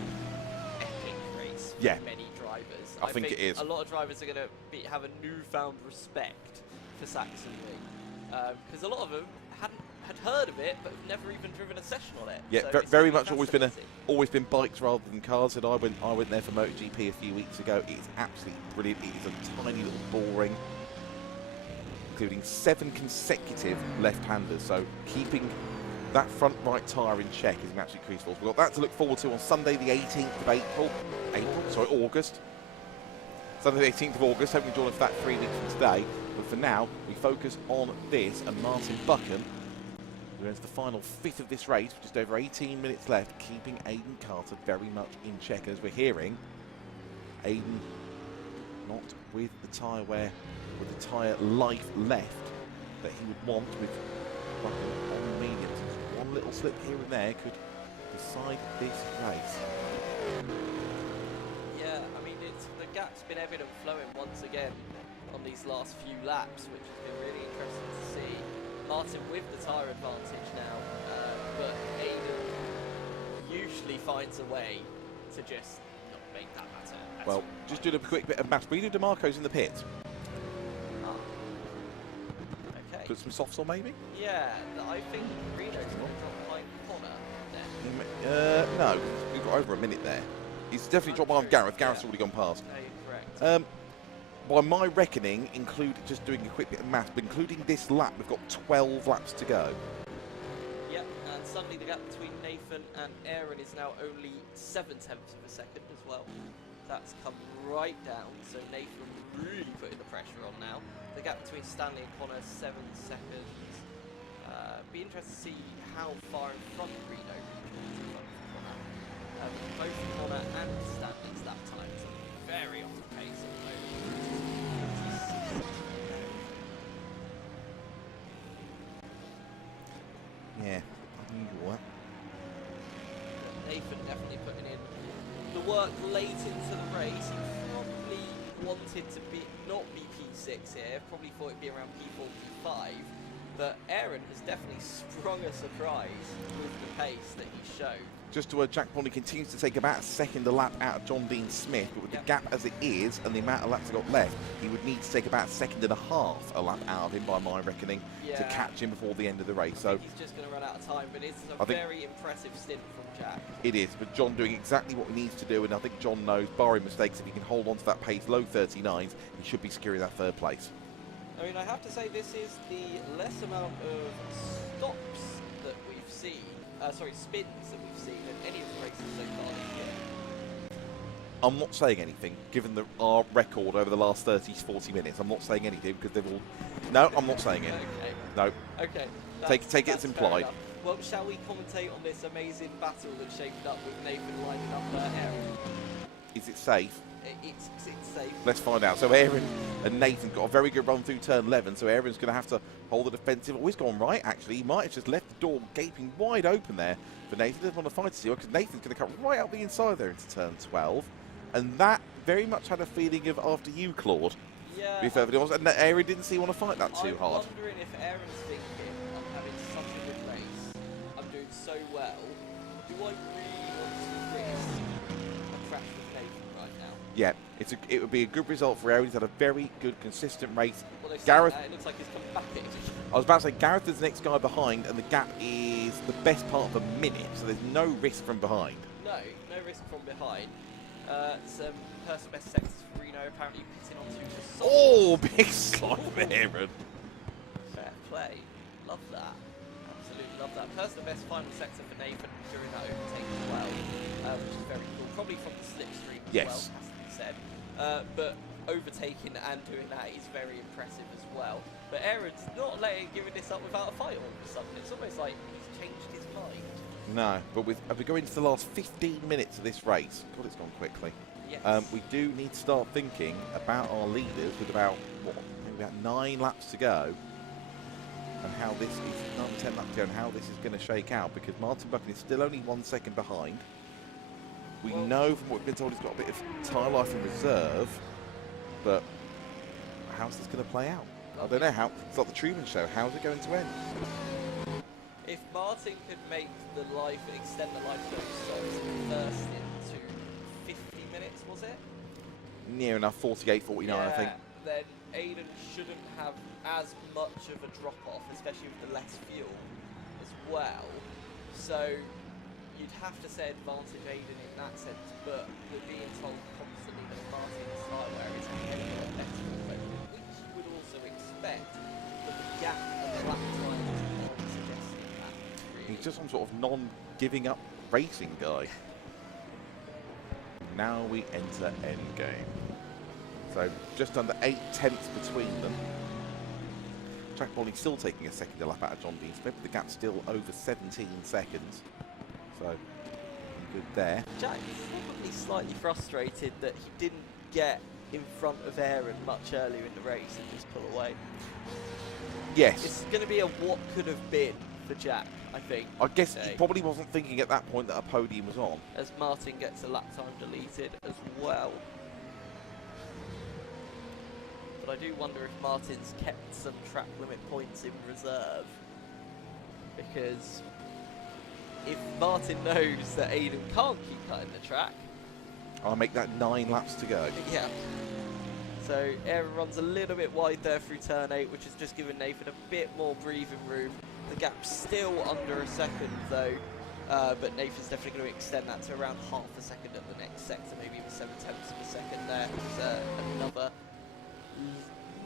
epic race for many drivers. drivers. I think it is. A lot of drivers are going to have a newfound respect for Saxonby, because a lot of them had heard of it but have never even driven a session on it. Yeah, so very much always been bikes rather than cars. And I went there for MotoGP a few weeks ago. It's absolutely brilliant. It is a tiny little boring, including 7 consecutive left-handers. So keeping that front right tyre in check is an absolute crucial. We've got that to look forward to on Sunday the 18th of August. Sunday the 18th of August. Hoping to join us for that 3 weeks from today. But for now, we focus on this and Martin Bucken, who ends the final 5th of this race, with just over 18 minutes left, keeping Aidan Carter very much in check. As we're hearing, Aidan not with the tyre with the tyre life left that he would want, with Bucken on the medium. So one little slip here and there could decide this race. Yeah, I mean, the gap's been evident flowing once again on these last few laps, which has been really interesting to see. Martin with the tyre advantage now, but Aidan usually finds a way to just not make that matter. Well, just doing a quick bit of maths. Reno DeMarco's in the pit. Okay. Put some softs on, maybe? Yeah, I think Reno's going to drop behind Conor then. No, we've got over a minute there. He's definitely dropped behind Gareth. Gareth's already gone past. No, you're correct. By my reckoning, just doing a quick bit of maths, but including this lap, we've got 12 laps to go. Yep, and suddenly the gap between Nathan and Aaron is now only 7/10 of a second as well. That's come right down, so Nathan really putting the pressure on now. The gap between Stanley and Conor, 7 seconds. Be interested to see how far in front Reno is Conor. Both Conor and Stanley's that time, so very off the pace at the moment. Yeah, unusual. Nathan definitely putting in the work late into the race. He probably wanted to not be P6 here, probably thought it'd be around P4, P5, but Aaron has definitely sprung a surprise with the pace that he showed. Just to Jack Pony continues to take about a second a lap out of John Dean Smith, but with the gap as it is and the amount of laps he got left, he would need to take about a second and a half a lap out of him, by my reckoning, to catch him before the end of the race. So he's just going to run out of time, but it's a very impressive stint from Jack. It is, but John doing exactly what he needs to do, and I think John knows, barring mistakes, if he can hold on to that pace, low 39s, he should be securing that 3rd place. I mean, I have to say this is the less amount of stops that we've seen, spins that we've seen in any of the races so far this year. I'm not saying anything, given our record over the last 30 to 40 minutes. I'm not saying anything because they've all... No, I'm not saying it. Okay. No. Okay. Take it as implied. Well, shall we commentate on this amazing battle that shaped up with Nathan lining up Aaron? Is it safe? It's safe. Let's find out. So Aaron and Nathan got a very good run through turn 11, so Aaron's going to have to hold the defensive. Oh, he's gone right, actually. He might have just left the door gaping wide open there for Nathan. He doesn't want to fight to see because Nathan's going to come right up the inside there into turn 12. And that very much had a feeling of after you, Claude. Yeah. And Aaron didn't seem to want to fight that too hard. I'm wondering if Aaron's thinking, I'm having such a good race, I'm doing so well, do I really want to risk a crash with Nathan right now? Yeah, it would be a good result for Aaron. He's had a very good, consistent race. Well, Gareth, it looks like he's come back in. I was about to say, Gareth is the next guy behind, and the gap is the best part of a minute, so there's no risk from behind. No risk from behind. Some personal best sectors for Reno, apparently pitting onto the side. Oh, big slide for Aaron. Fair play. Love that. Absolutely love that. Personal best final sector for Nathan during that overtake as well, which is very cool. Probably from the slipstream as well, has to be said. But overtaking and doing that is very impressive as well. But Aaron's not giving this up without a fight all of a sudden. It's almost like he's changed his mind. No, but as we go into the last 15 minutes of this race, God, it's gone quickly. Yes. We do need to start thinking about our leaders with about 9 laps to go, and how this is 9 or 10 laps to go, and how this is going to shake out, because Martin Bucken is still only 1 second behind. We know from what we've been told he's got a bit of tyre life in reserve, but how's this going to play out? I don't know how. It's like the Truman Show. How's it going to end? If Martin could make extend the life of those socks first into 50 minutes, was it? Near enough, 48, 49, I think. Then Aiden shouldn't have as much of a drop-off, especially with the less fuel as well. So you'd have to say advantage Aiden in that sense, but we're being told constantly that Martin's tyre wear is a hell of a lot better than Burton, which you would also expect, but the gap of the lap time is not suggesting that, really. He's just some sort of non-giving up racing guy. Now we enter endgame. So just under 8 tenths between them. Jack Bolling's still taking a second lap out of John Dean Smith, but the gap's still over 17 seconds. So good there. Jack's probably slightly frustrated that he didn't get in front of Aaron much earlier in the race and just pull away. Yes. It's going to be a what could have been for Jack, I think. I guess he probably wasn't thinking at that point that a podium was on. As Martin gets a lap time deleted as well. But I do wonder if Martin's kept some track limit points in reserve. Because if Martin knows that Aiden can't keep cutting the track... I'll make that 9 laps to go. Yeah. So Aaron runs a little bit wide there through turn 8, which has just given Nathan a bit more breathing room. The gap's still under a second though, but Nathan's definitely going to extend that to around half a second at the next sector, maybe even 7 tenths of a second there. Another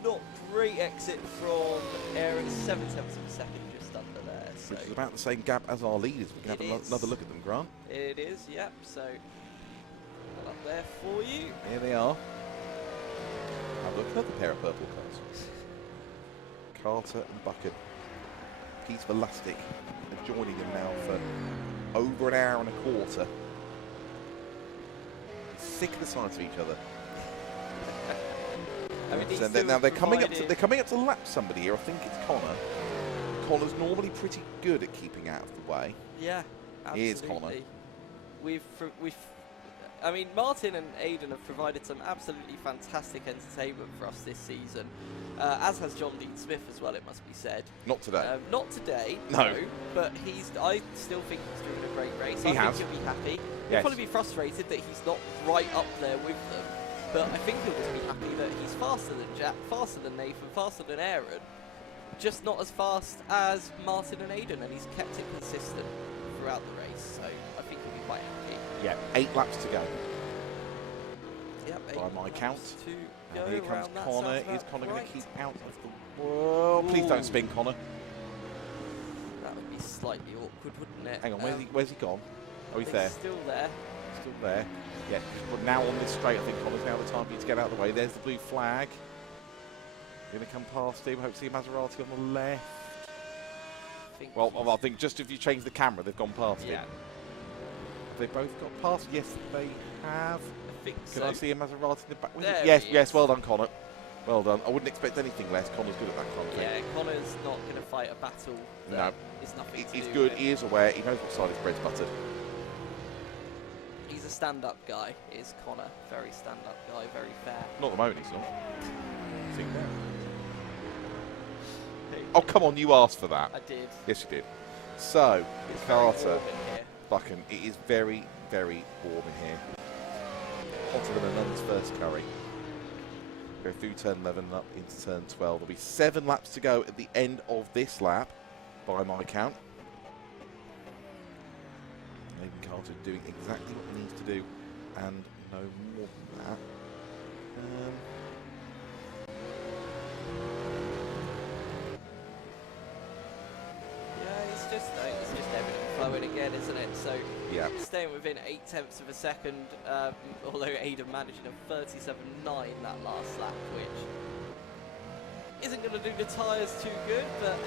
not great exit from Aaron, 7 tenths of a second just under there. So which is about the same gap as our leaders. We can have another look at them, Grant. It is, yep. So up there for you. Here they are. Have a look, another pair of purple cars. Carter and Bucken. Piece of elastic and joining them now for over an hour and a quarter. Sick of the sight of each other. I mean, so now they're coming up to lap somebody here. I think it's Conor. Conor's normally pretty good at keeping out of the way. Yeah, absolutely. Here's Conor. I mean, Martin and Aiden have provided some absolutely fantastic entertainment for us this season, as has John Dean Smith as well, it must be said. Not today. Not today, no. But I still think he's doing a great race. I think he'll be happy. He'll probably be frustrated that he's not right up there with them, but I think he'll just be happy that he's faster than Jack, faster than Nathan, faster than Aaron, just not as fast as Martin and Aiden, and he's kept it consistent throughout the race, so I think he'll be quite happy. Yeah, 8 laps to go. Yep, by my count. And here comes Conor. Is Conor going to keep out of the... Whoa, Ooh. please don't spin, Conor. That would be slightly awkward, wouldn't it? Hang on, where's he gone? Oh, he's there. Still there. Still there. Yeah, but now on this straight, I think Conor's now the time for you to get out of the way. There's the blue flag. Going to come past him. Hope to see a Maserati on the left. I think just if you change the camera, they've gone past him. Have they both got past? Yes, they have. I think Can I see a Maserati in the back? Yes, well done, Conor. Well done. I wouldn't expect anything less. Conor's good at that kind of thing. Yeah, Conor's not going to fight a battle. No. It's nothing He's good. He is aware. He knows what side his bread's buttered. He's a stand-up guy, is Conor. Very stand-up guy, very fair. Not at the moment, he's not. See there. Oh, come on, you asked for that. I did. Yes, you did. So, It's Carter, Bucken, it is very, very warm in here. Hotter than a nun's first curry. Go through turn 11 and up into turn 12. There'll be 7 laps to go at the end of this lap, by my count. Nathan Carter doing exactly what he needs to do, and no more than that. It's just evident flowing again, isn't it? So yeah, staying within 8 tenths of a second, although Aiden managing a 37.9 that last lap, which isn't going to do the tyres too good, but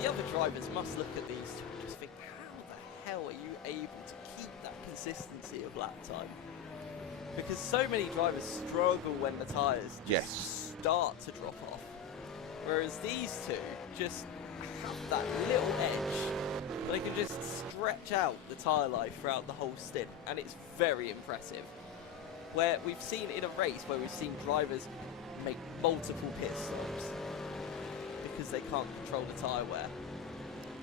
the other drivers must look at these two and just think, how the hell are you able to keep that consistency of lap time? Because so many drivers struggle when the tyres just start to drop off, whereas these two just have that little edge, but they can just stretch out the tyre life throughout the whole stint, and it's very impressive. Where we've seen in a race where we've seen drivers make multiple pit stops because they can't control the tyre wear.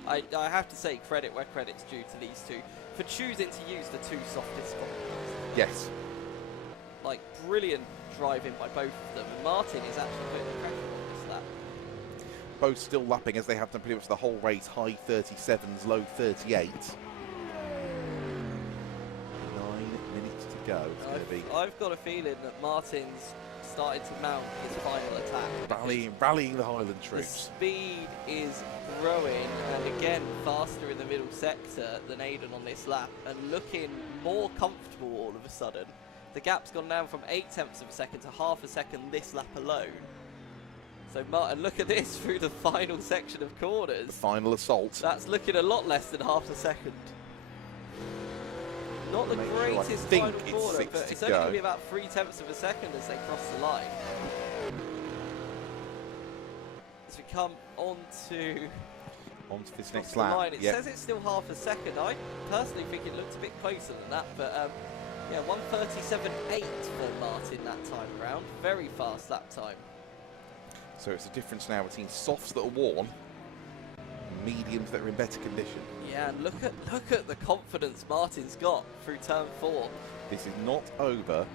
I have to say credit where credit's due to these two for choosing to use the 2 softest compounds. Yes. like brilliant driving by both of them. And Martin is actually putting the pressure on this lap. Both still lapping as they have done pretty much the whole race. High 37s, low 38. 9 minutes to go. It's going to be. I've got a feeling that Martin's started to mount his final attack. Rallying the Highland troops. The speed is growing, and again faster in the middle sector than Aiden on this lap, and looking more comfortable all of a sudden. The gap's gone down from 0.8 of a second to half a second this lap alone. So Martin, look at this through the final section of corners. The final assault. That's looking a lot less than half a second. Not the greatest final corner, but it's only going to be about 0.3 of a second as they cross the line. As we come onto this next lap. It says it's still half a second. I personally think it looked a bit closer than that, but yeah, 1:37.8 for Martin that time around. Very fast lap time. So it's a difference now between softs that are worn and mediums that are in better condition. Yeah, and look at the confidence Martin's got through turn 4. This is not over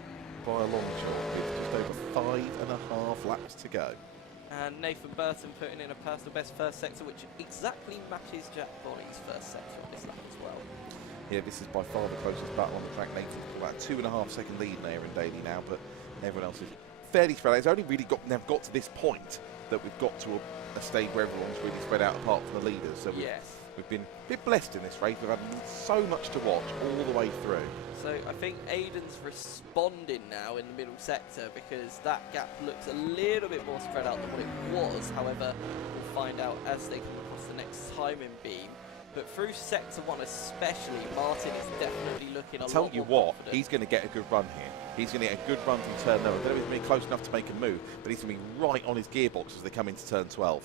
by a long shot, with just over 5.5 laps to go. And Nathan Burton putting in a personal best first sector, which exactly matches Jack Bonney's first sector on this lap as well. Yeah, this is by far the closest battle on the track. Nathan's got about 2.5 second lead there in Daly now, but everyone else is fairly spread out. It's only really got to this point that we've got to a stage where everyone's really spread out apart from the leaders. So we've been a bit blessed in this race. We've had so much to watch all the way through. So I think Aiden's responding now in the middle sector because that gap looks a little bit more spread out than what it was. However, we'll find out as they come across the next timing beam. But through sector 1 especially, Martin is definitely looking a lot more confident. Tell you what, he's going to get a good run here. He's going to get a good run from turn 9. I don't know if he's going to be close enough to make a move, but he's going to be right on his gearbox as they come into turn 12.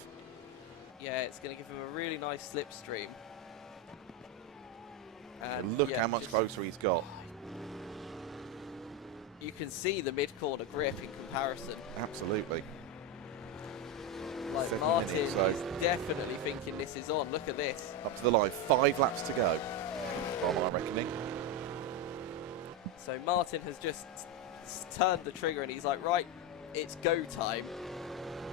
Yeah, it's going to give him a really nice slipstream. And look how much closer he's got. You can see the mid-corner grip in comparison. Absolutely. Like Martin is definitely thinking this is on. Look at this. Up to the line, 5 laps to go, by my reckoning. So Martin has just turned the trigger and he's like, right, it's go time.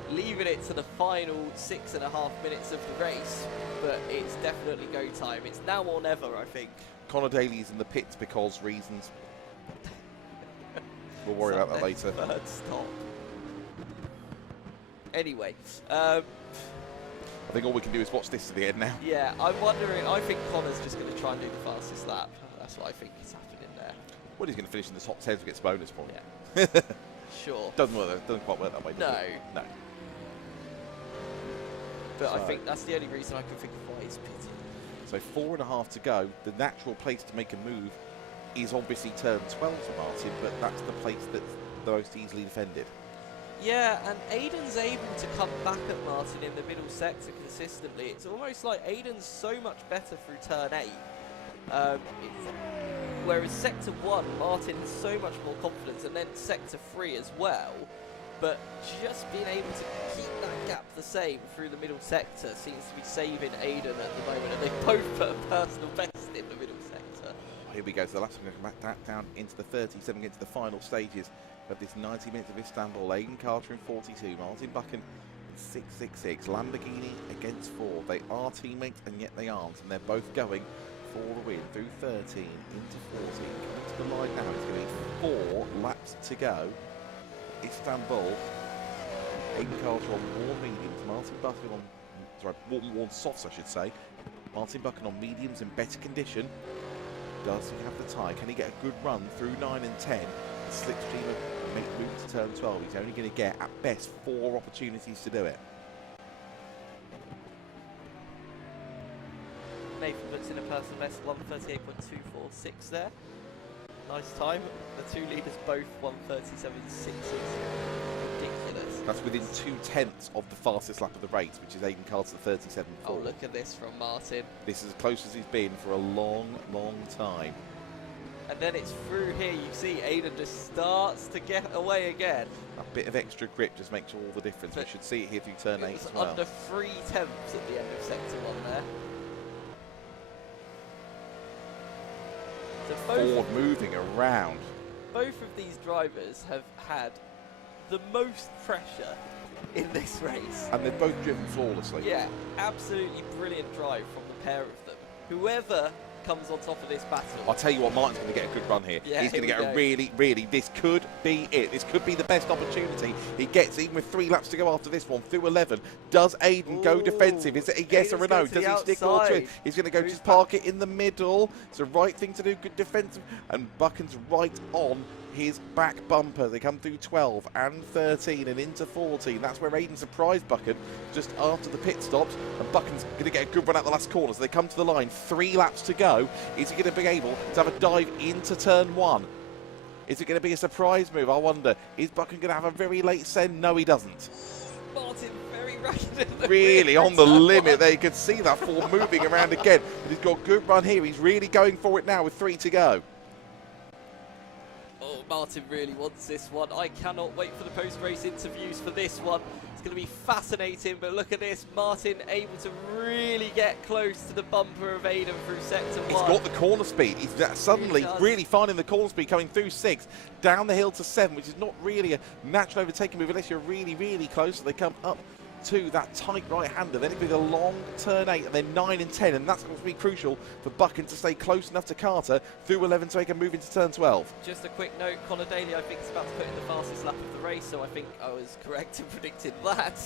Leaving it to the final 6.5 minutes of the race, but it's definitely go time. It's now or never, I think. Conor Daly's in the pits because reasons. We'll worry about that later. Third stop. Anyway, I think all we can do is watch this to the end now. Yeah, I'm wondering. I think Conor's just going to try and do the fastest lap. That's what I think is happening there. Well, he's going to finish in the top 10 to get a bonus point. Yeah. Sure. Doesn't quite work that way. No. No. But I think that's the only reason I can think of why he's pitting. So 4.5 to go. The natural place to make a move is obviously turn 12 for Martin, but that's the place that's the most easily defended. Yeah, and Aiden's able to come back at Martin in the middle sector consistently. It's almost like Aiden's so much better through turn 8. Whereas sector 1, Martin has so much more confidence, and then sector 3 as well. But just being able to keep that gap the same through the middle sector seems to be saving Aiden at the moment, and they both put a personal best in the middle sector. Here we go, so the last one going to come back down into the 37, into the final stages of this 90 minutes of Istanbul. Aiden Carter in 42, Martin Bucken in 6.66, Lamborghini against 4. They are teammates and yet they aren't, and they're both going for the win through 13 into 14. Coming to the line now, it's going to be 4 laps to go. Istanbul, Aiden Carter on warm mediums, Martin Bucken on, warm softs I should say. Martin Bucken on mediums in better condition. Does he have the tie? Can he get a good run through 9 and 10? The slipstream and make move to turn 12. He's only going to get, at best, 4 opportunities to do it. Nathan puts in a personal best 1:38.246 there. Nice time. The two leaders both 1:37.66. Ridiculous. That's within 2/10 of the fastest lap of the race, which is Aiden Carter's 37.4. Oh, look at this from Martin. This is as close as he's been for a long, long time. And then it's through here, you see Aiden just starts to get away again. A bit of extra grip just makes all the difference. We should see it here through turn 8 as well. Under 3 tenths at the end of sector 1 there. So Ford moving around. both of these drivers have had the most pressure in this race. And they've both driven flawlessly. Yeah, absolutely brilliant drive from the pair of them. Whoever comes on top of this battle. I'll tell you what, Martin's going to get a good run here. Yeah, he's going to get a really, this could be it. This could be the best opportunity he gets, even with 3 laps to go after this one, through 11. Does Aiden go defensive? Is it a yes or a no? Does he stick all to it? He's going to go just park it in the middle. It's the right thing to do, good defensive. And Bucken's right on his back bumper. They come through 12 and 13 and into 14. That's where Aiden surprised Bucken just after the pit stops, and Bucken's going to get a good run out the last corner. So they come to the line, 3 laps to go. Is he going to be able to have a dive into turn 1? Is it going to be a surprise move? I wonder. Is Bucken going to have a very late send? No, he doesn't. Martin very rapid. Really on the limit there. You can see that 4 moving around again. But he's got a good run here. He's really going for it now with 3 to go. Oh, Martin really wants this one. I cannot wait for the post-race interviews for this one. It's going to be fascinating, but look at this. Martin able to really get close to the bumper of Aiden through sector 1. He's got the corner speed. He's suddenly really finding the corner speed, coming through 6, down the hill to 7, which is not really a natural overtaking move unless you're really close. So they come up to that tight right-hander. Then it'll be the long turn 8 and then 9 and 10, and that's going to be crucial for Bucken to stay close enough to Carter through 11 so he can move into turn 12. Just a quick note, Conor Daly I think is about to put in the fastest lap of the race, so I think I was correct in predicting that.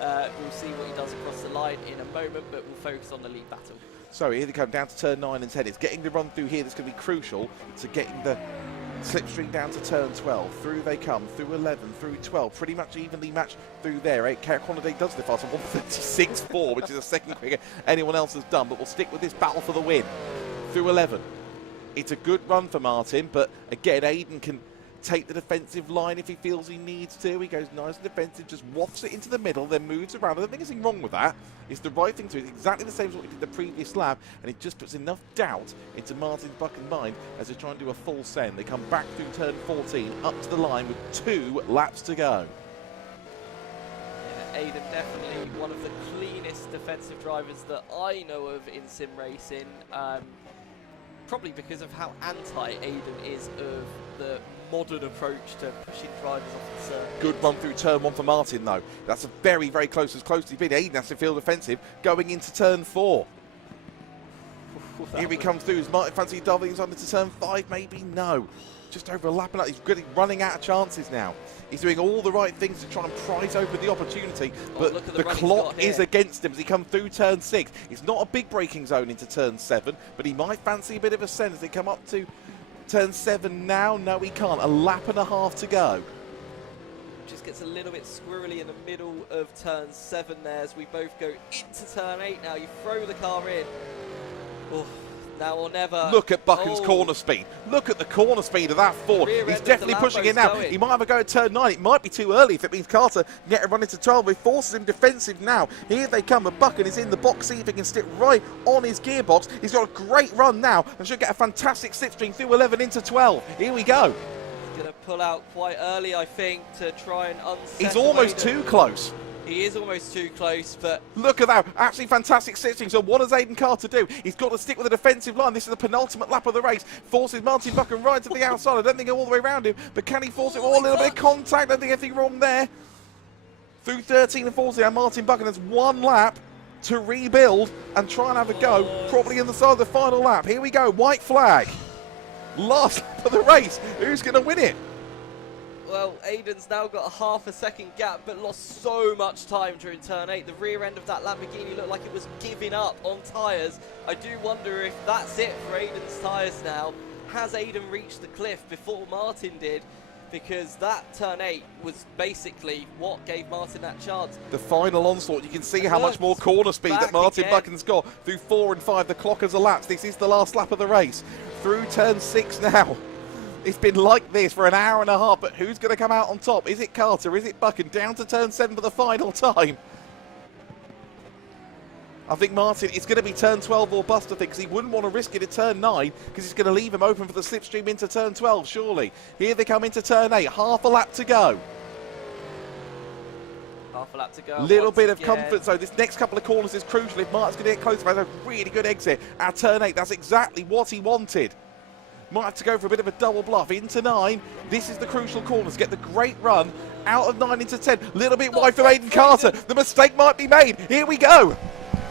We'll see what he does across the line in a moment, but we'll focus on the lead battle. So here they come down to turn 9 and 10. It's getting the run through here that's going to be crucial to getting the slipstream down to turn 12. Through they come, through 11, through 12. Pretty much evenly matched through there. Conor does the fast on 1:36.4, which is a second quicker anyone else has done. But we'll stick with this battle for the win. Through 11. It's a good run for Martin, but again, Aiden can take the defensive line if he feels he needs to. He goes nice and defensive, just wafts it into the middle, then moves around. I don't think there's anything wrong with that. It's the right thing to do. It's exactly the same as what he did the previous lap, and it just puts enough doubt into Martin's Bucken's mind as they try and do a full send. They come back through turn 14, up to the line with 2 laps to go. Yeah, Aiden definitely one of the cleanest defensive drivers that I know of in sim racing. Probably because of how anti-Aiden is of the modern approach to pushing drivers off the circuit. Good run through turn 1 for Martin though. That's a very close as he's been. Aiden has to feel defensive going into turn 4. Here he comes through. Is Martin fancy diving on into turn 5? Maybe no. Just over a lap and he's really running out of chances now. He's doing all the right things to try and prize open the opportunity, but the clock is against him as he comes through turn 6. It's not a big braking zone into turn 7, but he might fancy a bit of a send as they come up to turn 7 now. No, he can't. A lap and a half to go. Just gets a little bit squirrely in the middle of turn 7 there as we both go into turn 8 now. You throw the car in. Oh, now or never. Look at Bucken's corner speed. Look at the corner speed of that Ford. He's definitely pushing it now. He might have a go at turn 9. It might be too early if it means Carter can get a run into 12. It forces him defensive now. Here they come. But Bucken is in the box. See if he can stick right on his gearbox. He's got a great run now and should get a fantastic slipstream through 11 into 12. Here we go. He's going to pull out quite early, I think, to try and unsettle. He's almost too close. He is almost too close, but... Look at that. Absolutely fantastic slipstream. So what does Aiden Carter do? He's got to stick with the defensive line. This is the penultimate lap of the race. Forces Martin Bucken right to the outside. I don't think all the way around him, but can he force it? Oh, a little bit of contact. I don't think anything wrong there. Through 13 and 14, and Martin Bucken has 1 lap to rebuild and try and have a go, probably in the side of the final lap. Here we go. White flag. Last lap of the race. Who's going to win it? Well, Aiden's now got a half a second gap, but lost so much time during turn 8. The rear end of that Lamborghini looked like it was giving up on tyres. I do wonder if that's it for Aiden's tyres now. Has Aiden reached the cliff before Martin did? Because that turn 8 was basically what gave Martin that chance. The final onslaught, you can see how much more corner speed that Martin Bucken's got. Through 4 and 5, the clock has elapsed. This is the last lap of the race. Through turn 6 now. It's been like this for an hour and a half, but who's going to come out on top? Is it Carter? Is it Bucken? Down to turn 7 for the final time. I think Martin, it's going to be turn 12 or bust, I think, because he wouldn't want to risk it at turn 9 because it's going to leave him open for the slipstream into turn 12, surely. Here they come into turn 8, half a lap to go. Half a lap to go. Little bit of comfort, so this next couple of corners is crucial. If Martin's going to get close, has a really good exit at turn 8. That's exactly what he wanted. Might have to go for a bit of a double bluff into 9. This is the crucial corners. Get the great run out of 9 into 10. Little bit wide from Aiden Carter. The mistake might be made. Here we go.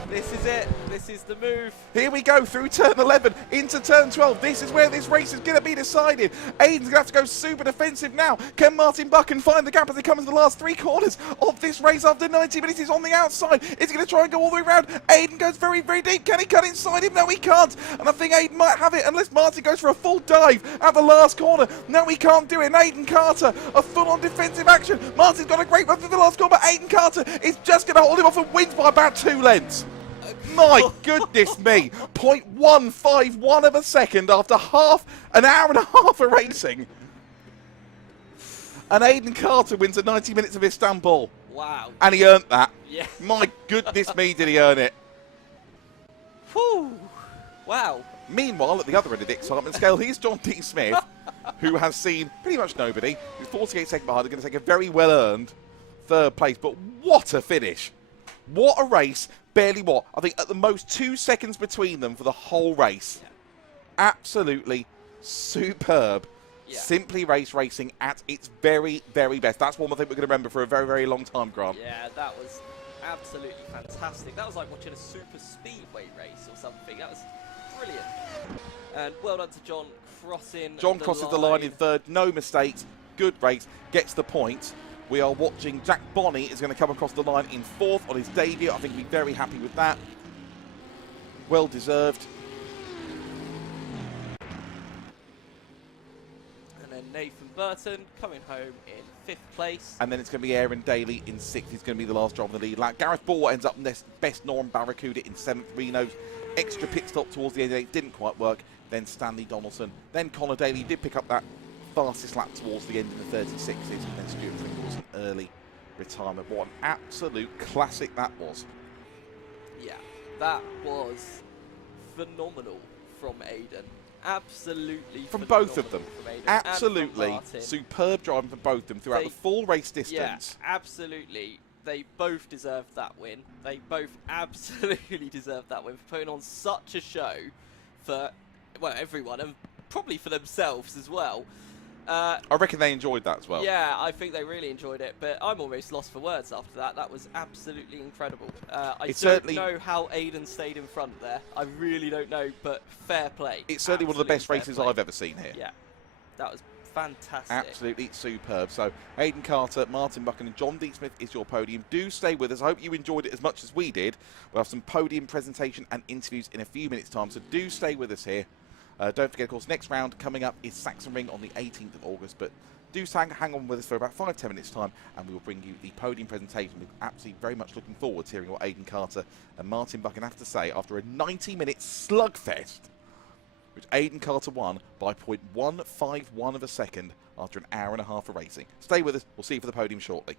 This is it. This is the move. Here we go through turn 11 into turn 12. This is where this race is going to be decided. Aiden's going to have to go super defensive now. Can Martin Bucken find the gap as he comes to the last 3 corners of this race after 90 minutes? He's on the outside. Is he going to try and go all the way around? Aiden goes very, very deep. Can he cut inside him? No, he can't. And I think Aiden might have it unless Martin goes for a full dive at the last corner. No, he can't do it. And Aiden Carter, a full-on defensive action. Martin's got a great run through the last corner, but Aiden Carter is just going to hold him off and wins by about 2 lengths. My goodness me, 0.151 of a second after half an hour and a half of racing. And Aiden Carter wins the 90 minutes of Istanbul. Wow. And he earned that. Yeah. My goodness me, did he earn it. Whew. Wow. Meanwhile, at the other end of the excitement scale, here's John D. Smith, who has seen pretty much nobody. He's 48 seconds behind. They're going to take a very well-earned 3rd place. But what a finish. What a race. Barely what? I think at the most 2 seconds between them for the whole race. Yeah. Absolutely superb. Yeah. Simply racing at its very, very best. That's one I think we're going to remember for a very, very long time, Grant. Yeah, that was absolutely fantastic. That was like watching a super speedway race or something. That was brilliant. And well done to John crossing. John crosses the line in 3rd. No mistakes. Good race. Gets the point. We are watching Jack Bonney is going to come across the line in 4th on his debut. I think he'll be very happy with that. Well deserved. And then Nathan Burton coming home in 5th place. And then it's going to be Aaron Daly in 6th. He's going to be the last driver on the lead lap. Gareth Boyle ends up next, best Norm Barracuda in 7th. Reno's extra pit stop towards the end of the 8th didn't quite work. Then Stanley Donaldson. Then Conor Daly did pick up that fastest lap towards the end of the 36s, and then Stuart Pringle was an early retirement. What an absolute classic that was. Yeah, that was phenomenal from Aiden. Absolutely from both of them. From Aiden absolutely superb driving from both of them throughout the full race distance. Yeah, absolutely. They both deserved that win. They both absolutely deserved that win for putting on such a show for, well, everyone, and probably for themselves as well. I reckon they enjoyed that as well. Yeah, I think they really enjoyed it, but I'm almost lost for words after that. That was absolutely incredible. I don't know how Aiden stayed in front there. I really don't know, but fair play. It's certainly one of the best races I've ever seen here. Yeah, that was fantastic. Absolutely superb. So, Aiden Carter, Martin Bucken and John D. Smith is your podium. Do stay with us. I hope you enjoyed it as much as we did. We'll have some podium presentation and interviews in a few minutes' time, so do stay with us here. Don't forget, of course, next round coming up is Saxon Ring on the 18th of August. But do hang on with us for about 5-10 minutes' time, and we will bring you the podium presentation. We're absolutely very much looking forward to hearing what Aiden Carter and Martin Bucken have to say after a 90-minute slugfest, which Aiden Carter won by 0.151 of a second after an hour and a half of racing. Stay with us. We'll see you for the podium shortly.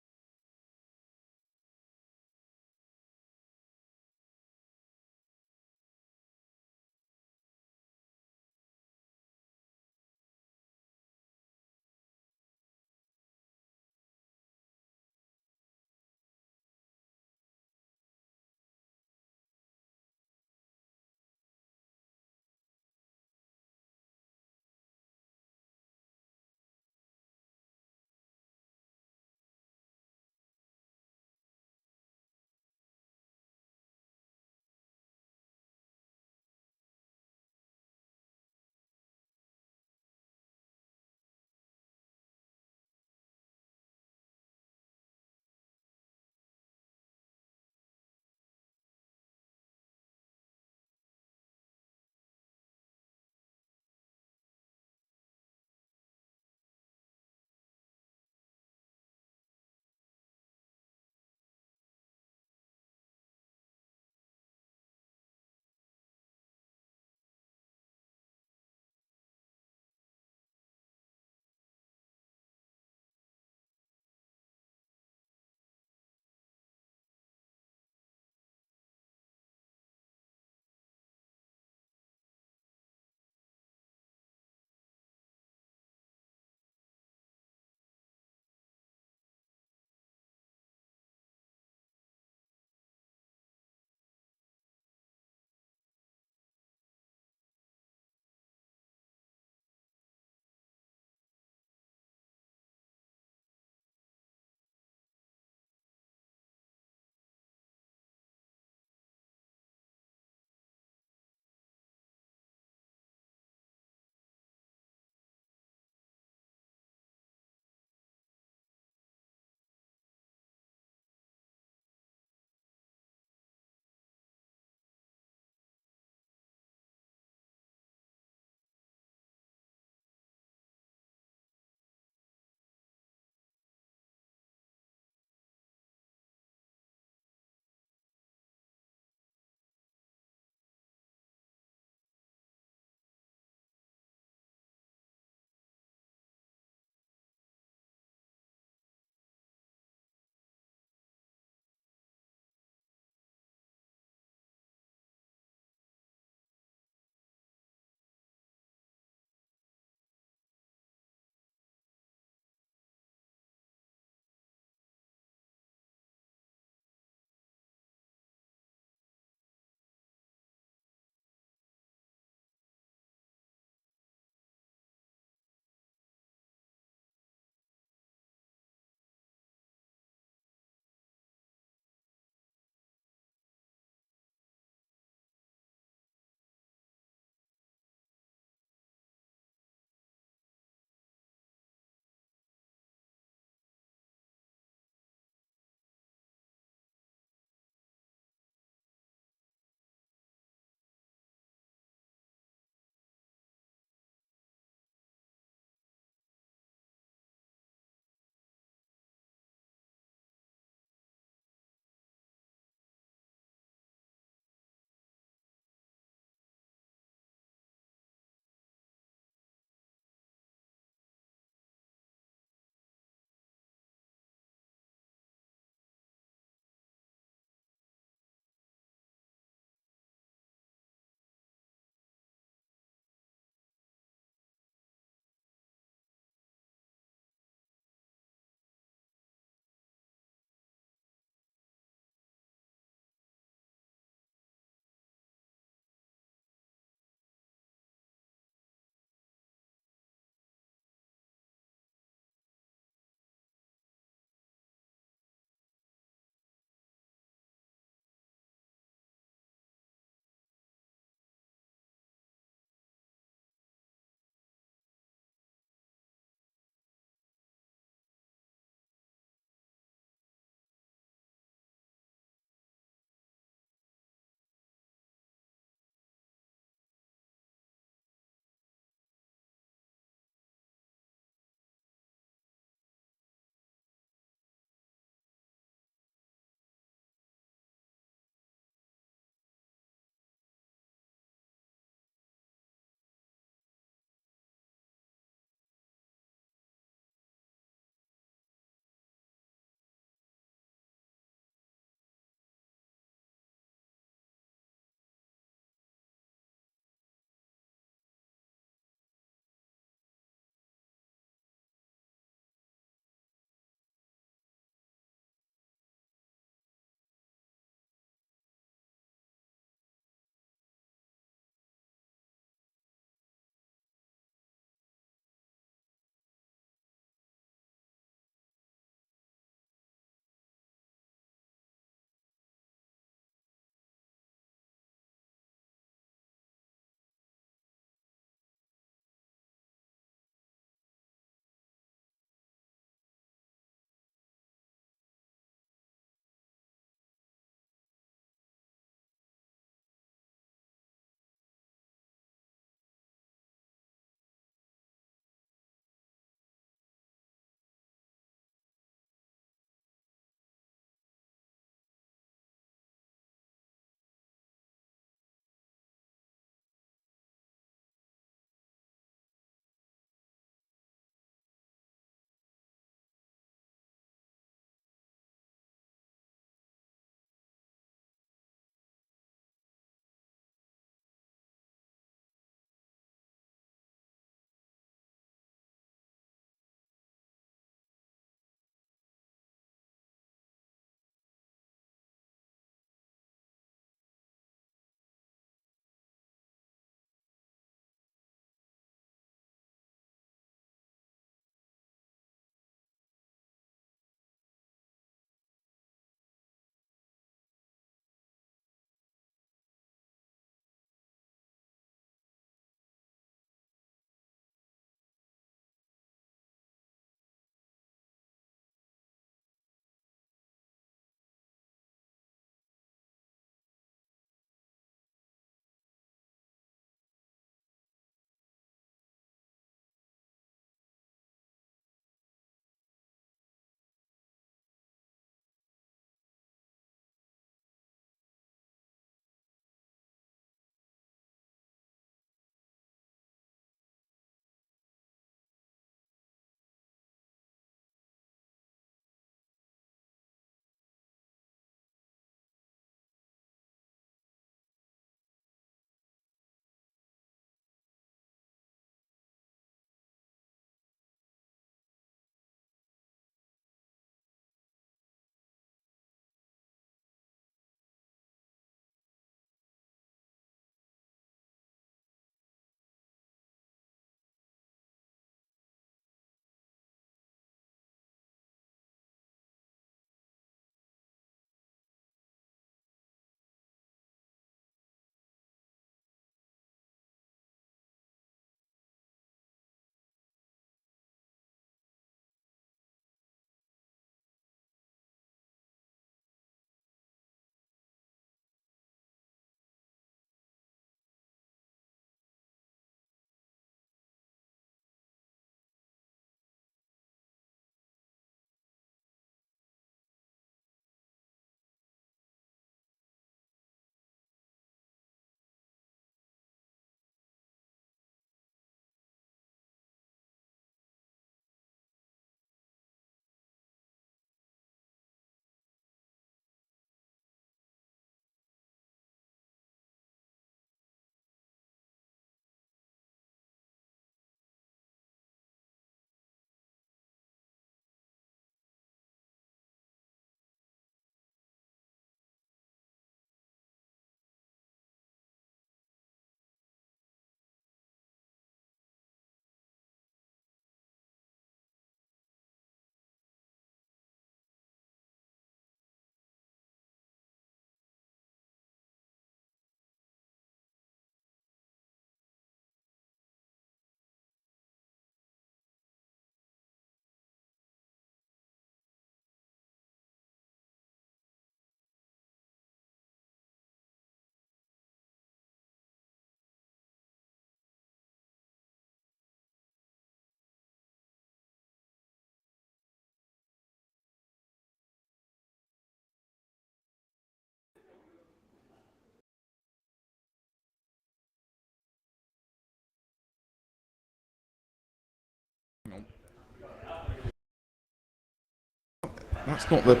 That's not the...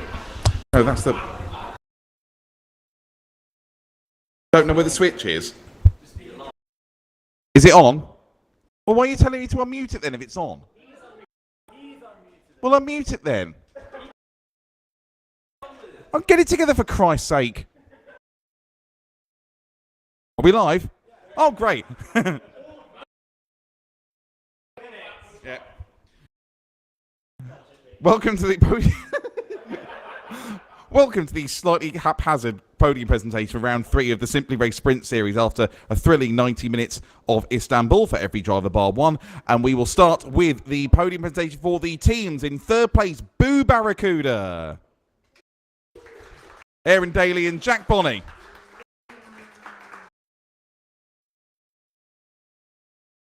No, that's the... Don't know where the switch is. Is it on? Well, why are you telling me to unmute it then if it's on? Well, unmute it then. I'll get it together for Christ's sake. Are we live? Oh, great. Yeah. Welcome to the Welcome to the slightly haphazard podium presentation for round 3 of the Simply Race Sprint Series after a thrilling 90 minutes of Istanbul for every driver bar 1. And we will start with the podium presentation for the teams. In 3rd place, Boo Barracuda. Aaron Daly and Jack Bonney.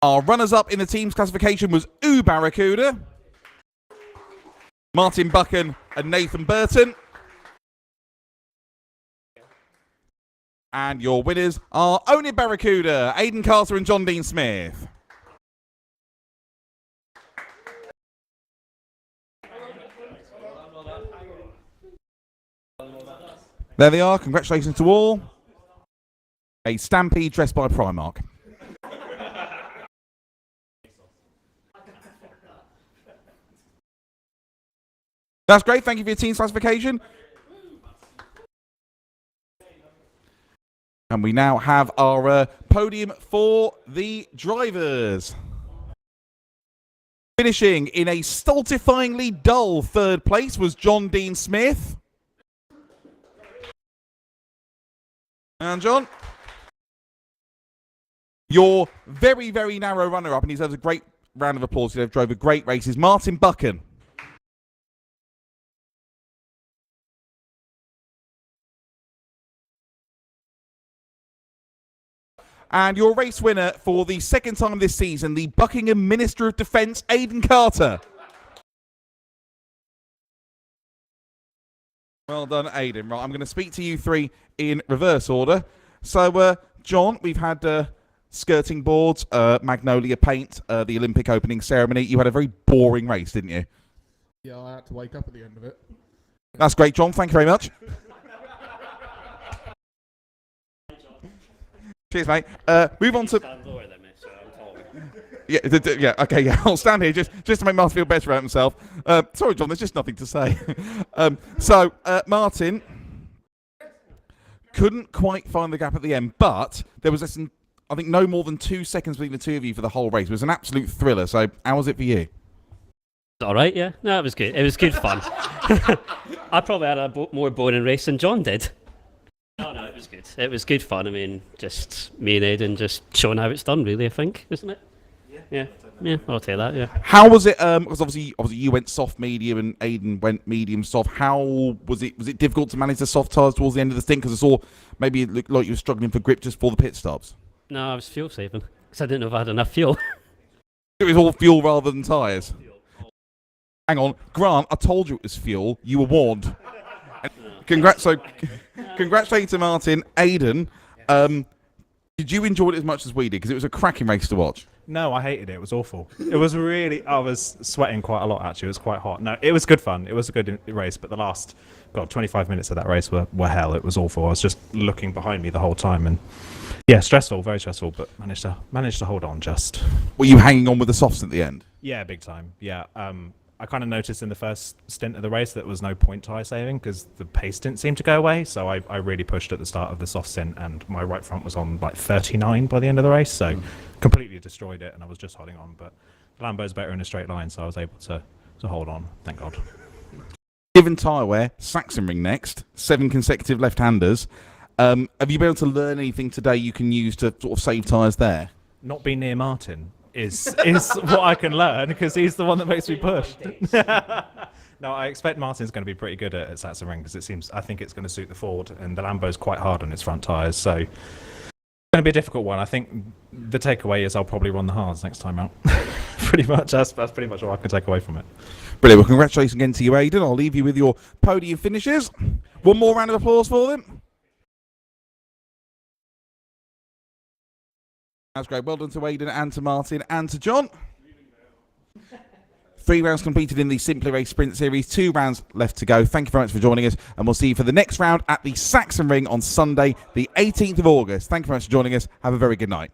Our runners-up in the team's classification was Oo Barracuda, Martin Bucken and Nathan Burton. And your winners are Only Barracuda, Aidan Carter and John Dean Smith. There they are. Congratulations to all. A stampede dressed by Primark. That's great. Thank you for your team's classification. And we now have our podium for the drivers. Finishing in a stultifyingly dull 3rd place was John Dean Smith. And John, your very, very narrow runner-up, and he deserves a great round of applause. He drove a great race, is Martin Bucken. And your race winner for the 2nd time this season, the Buckingham Minister of Defence, Aidan Carter. Well done, Aidan. Right, I'm going to speak to you 3 in reverse order. So, John, we've had skirting boards, magnolia paint, the Olympic opening ceremony. You had a very boring race, didn't you? Yeah, I had to wake up at the end of it. That's great, John. Thank you very much. Cheers, mate. Move on to... Yeah, okay, yeah. I'll stand here just to make Martin feel better about himself. Sorry, John, there's just nothing to say. So, Martin couldn't quite find the gap at the end, but there was, I think, no more than 2 seconds between the two of you for the whole race. It was an absolute thriller. So, how was it for you? All right, yeah. No, it was good. It was good fun. I probably had a more boring race than John did. No, it was good. It was good fun. I mean, just me and Aidan just showing how it's done, really, I think, isn't it? Yeah, I'll tell that, yeah. How was it, because obviously you went soft medium and Aidan went medium soft. How was it? Was it difficult to manage the soft tyres towards the end of the stint? Because I saw maybe it looked like you were struggling for grip just for the pit stops. No, I was fuel saving, because I didn't know if I had enough fuel. It was all fuel rather than tyres. Hang on, Grant, I told you it was fuel. You were warned. Congratulations to Martin. Aidan, did you enjoy it as much as we did? Because it was a cracking race to watch. No, I hated it. It was awful. It was really... I was sweating quite a lot, actually. It was quite hot. No, it was good fun. It was a good race, but the last, 25 minutes of that race were hell. It was awful. I was just looking behind me the whole time, and yeah, stressful, very stressful, but managed to hold on just. Were you hanging on with the softs at the end? Yeah, big time. Yeah. I kind of noticed in the first stint of the race that there was no point tyre saving because the pace didn't seem to go away. So I really pushed at the start of the soft stint, and my right front was on like 39 by the end of the race. So completely destroyed it, and I was just holding on. But the Lambo's better in a straight line, so I was able to hold on. Thank God. Given tyre wear, Sachsenring next, 7 consecutive left-handers. Have you been able to learn anything today you can use to sort of save tyres there? Not be near Martin is what I can learn, because he's the one that makes me push. No, I expect Martin's going to be pretty good at Sachsenring, because I think it's going to suit the Ford, and the Lambo's quite hard on its front tyres, so it's going to be a difficult one. I think the takeaway is I'll probably run the hards next time out. Pretty much, that's pretty much all I can take away from it. Brilliant. Well, congratulations again to you, Aidan. I'll leave you with your podium finishes. One more round of applause for them. That's great. Well done to Aidan and to Martin and to John. 3 rounds completed in the Simply Race Sprint Series, 2 rounds left to go. Thank you very much for joining us, and we'll see you for the next round at the Saxon Ring on Sunday, the 18th of August. Thank you very much for joining us. Have a very good night.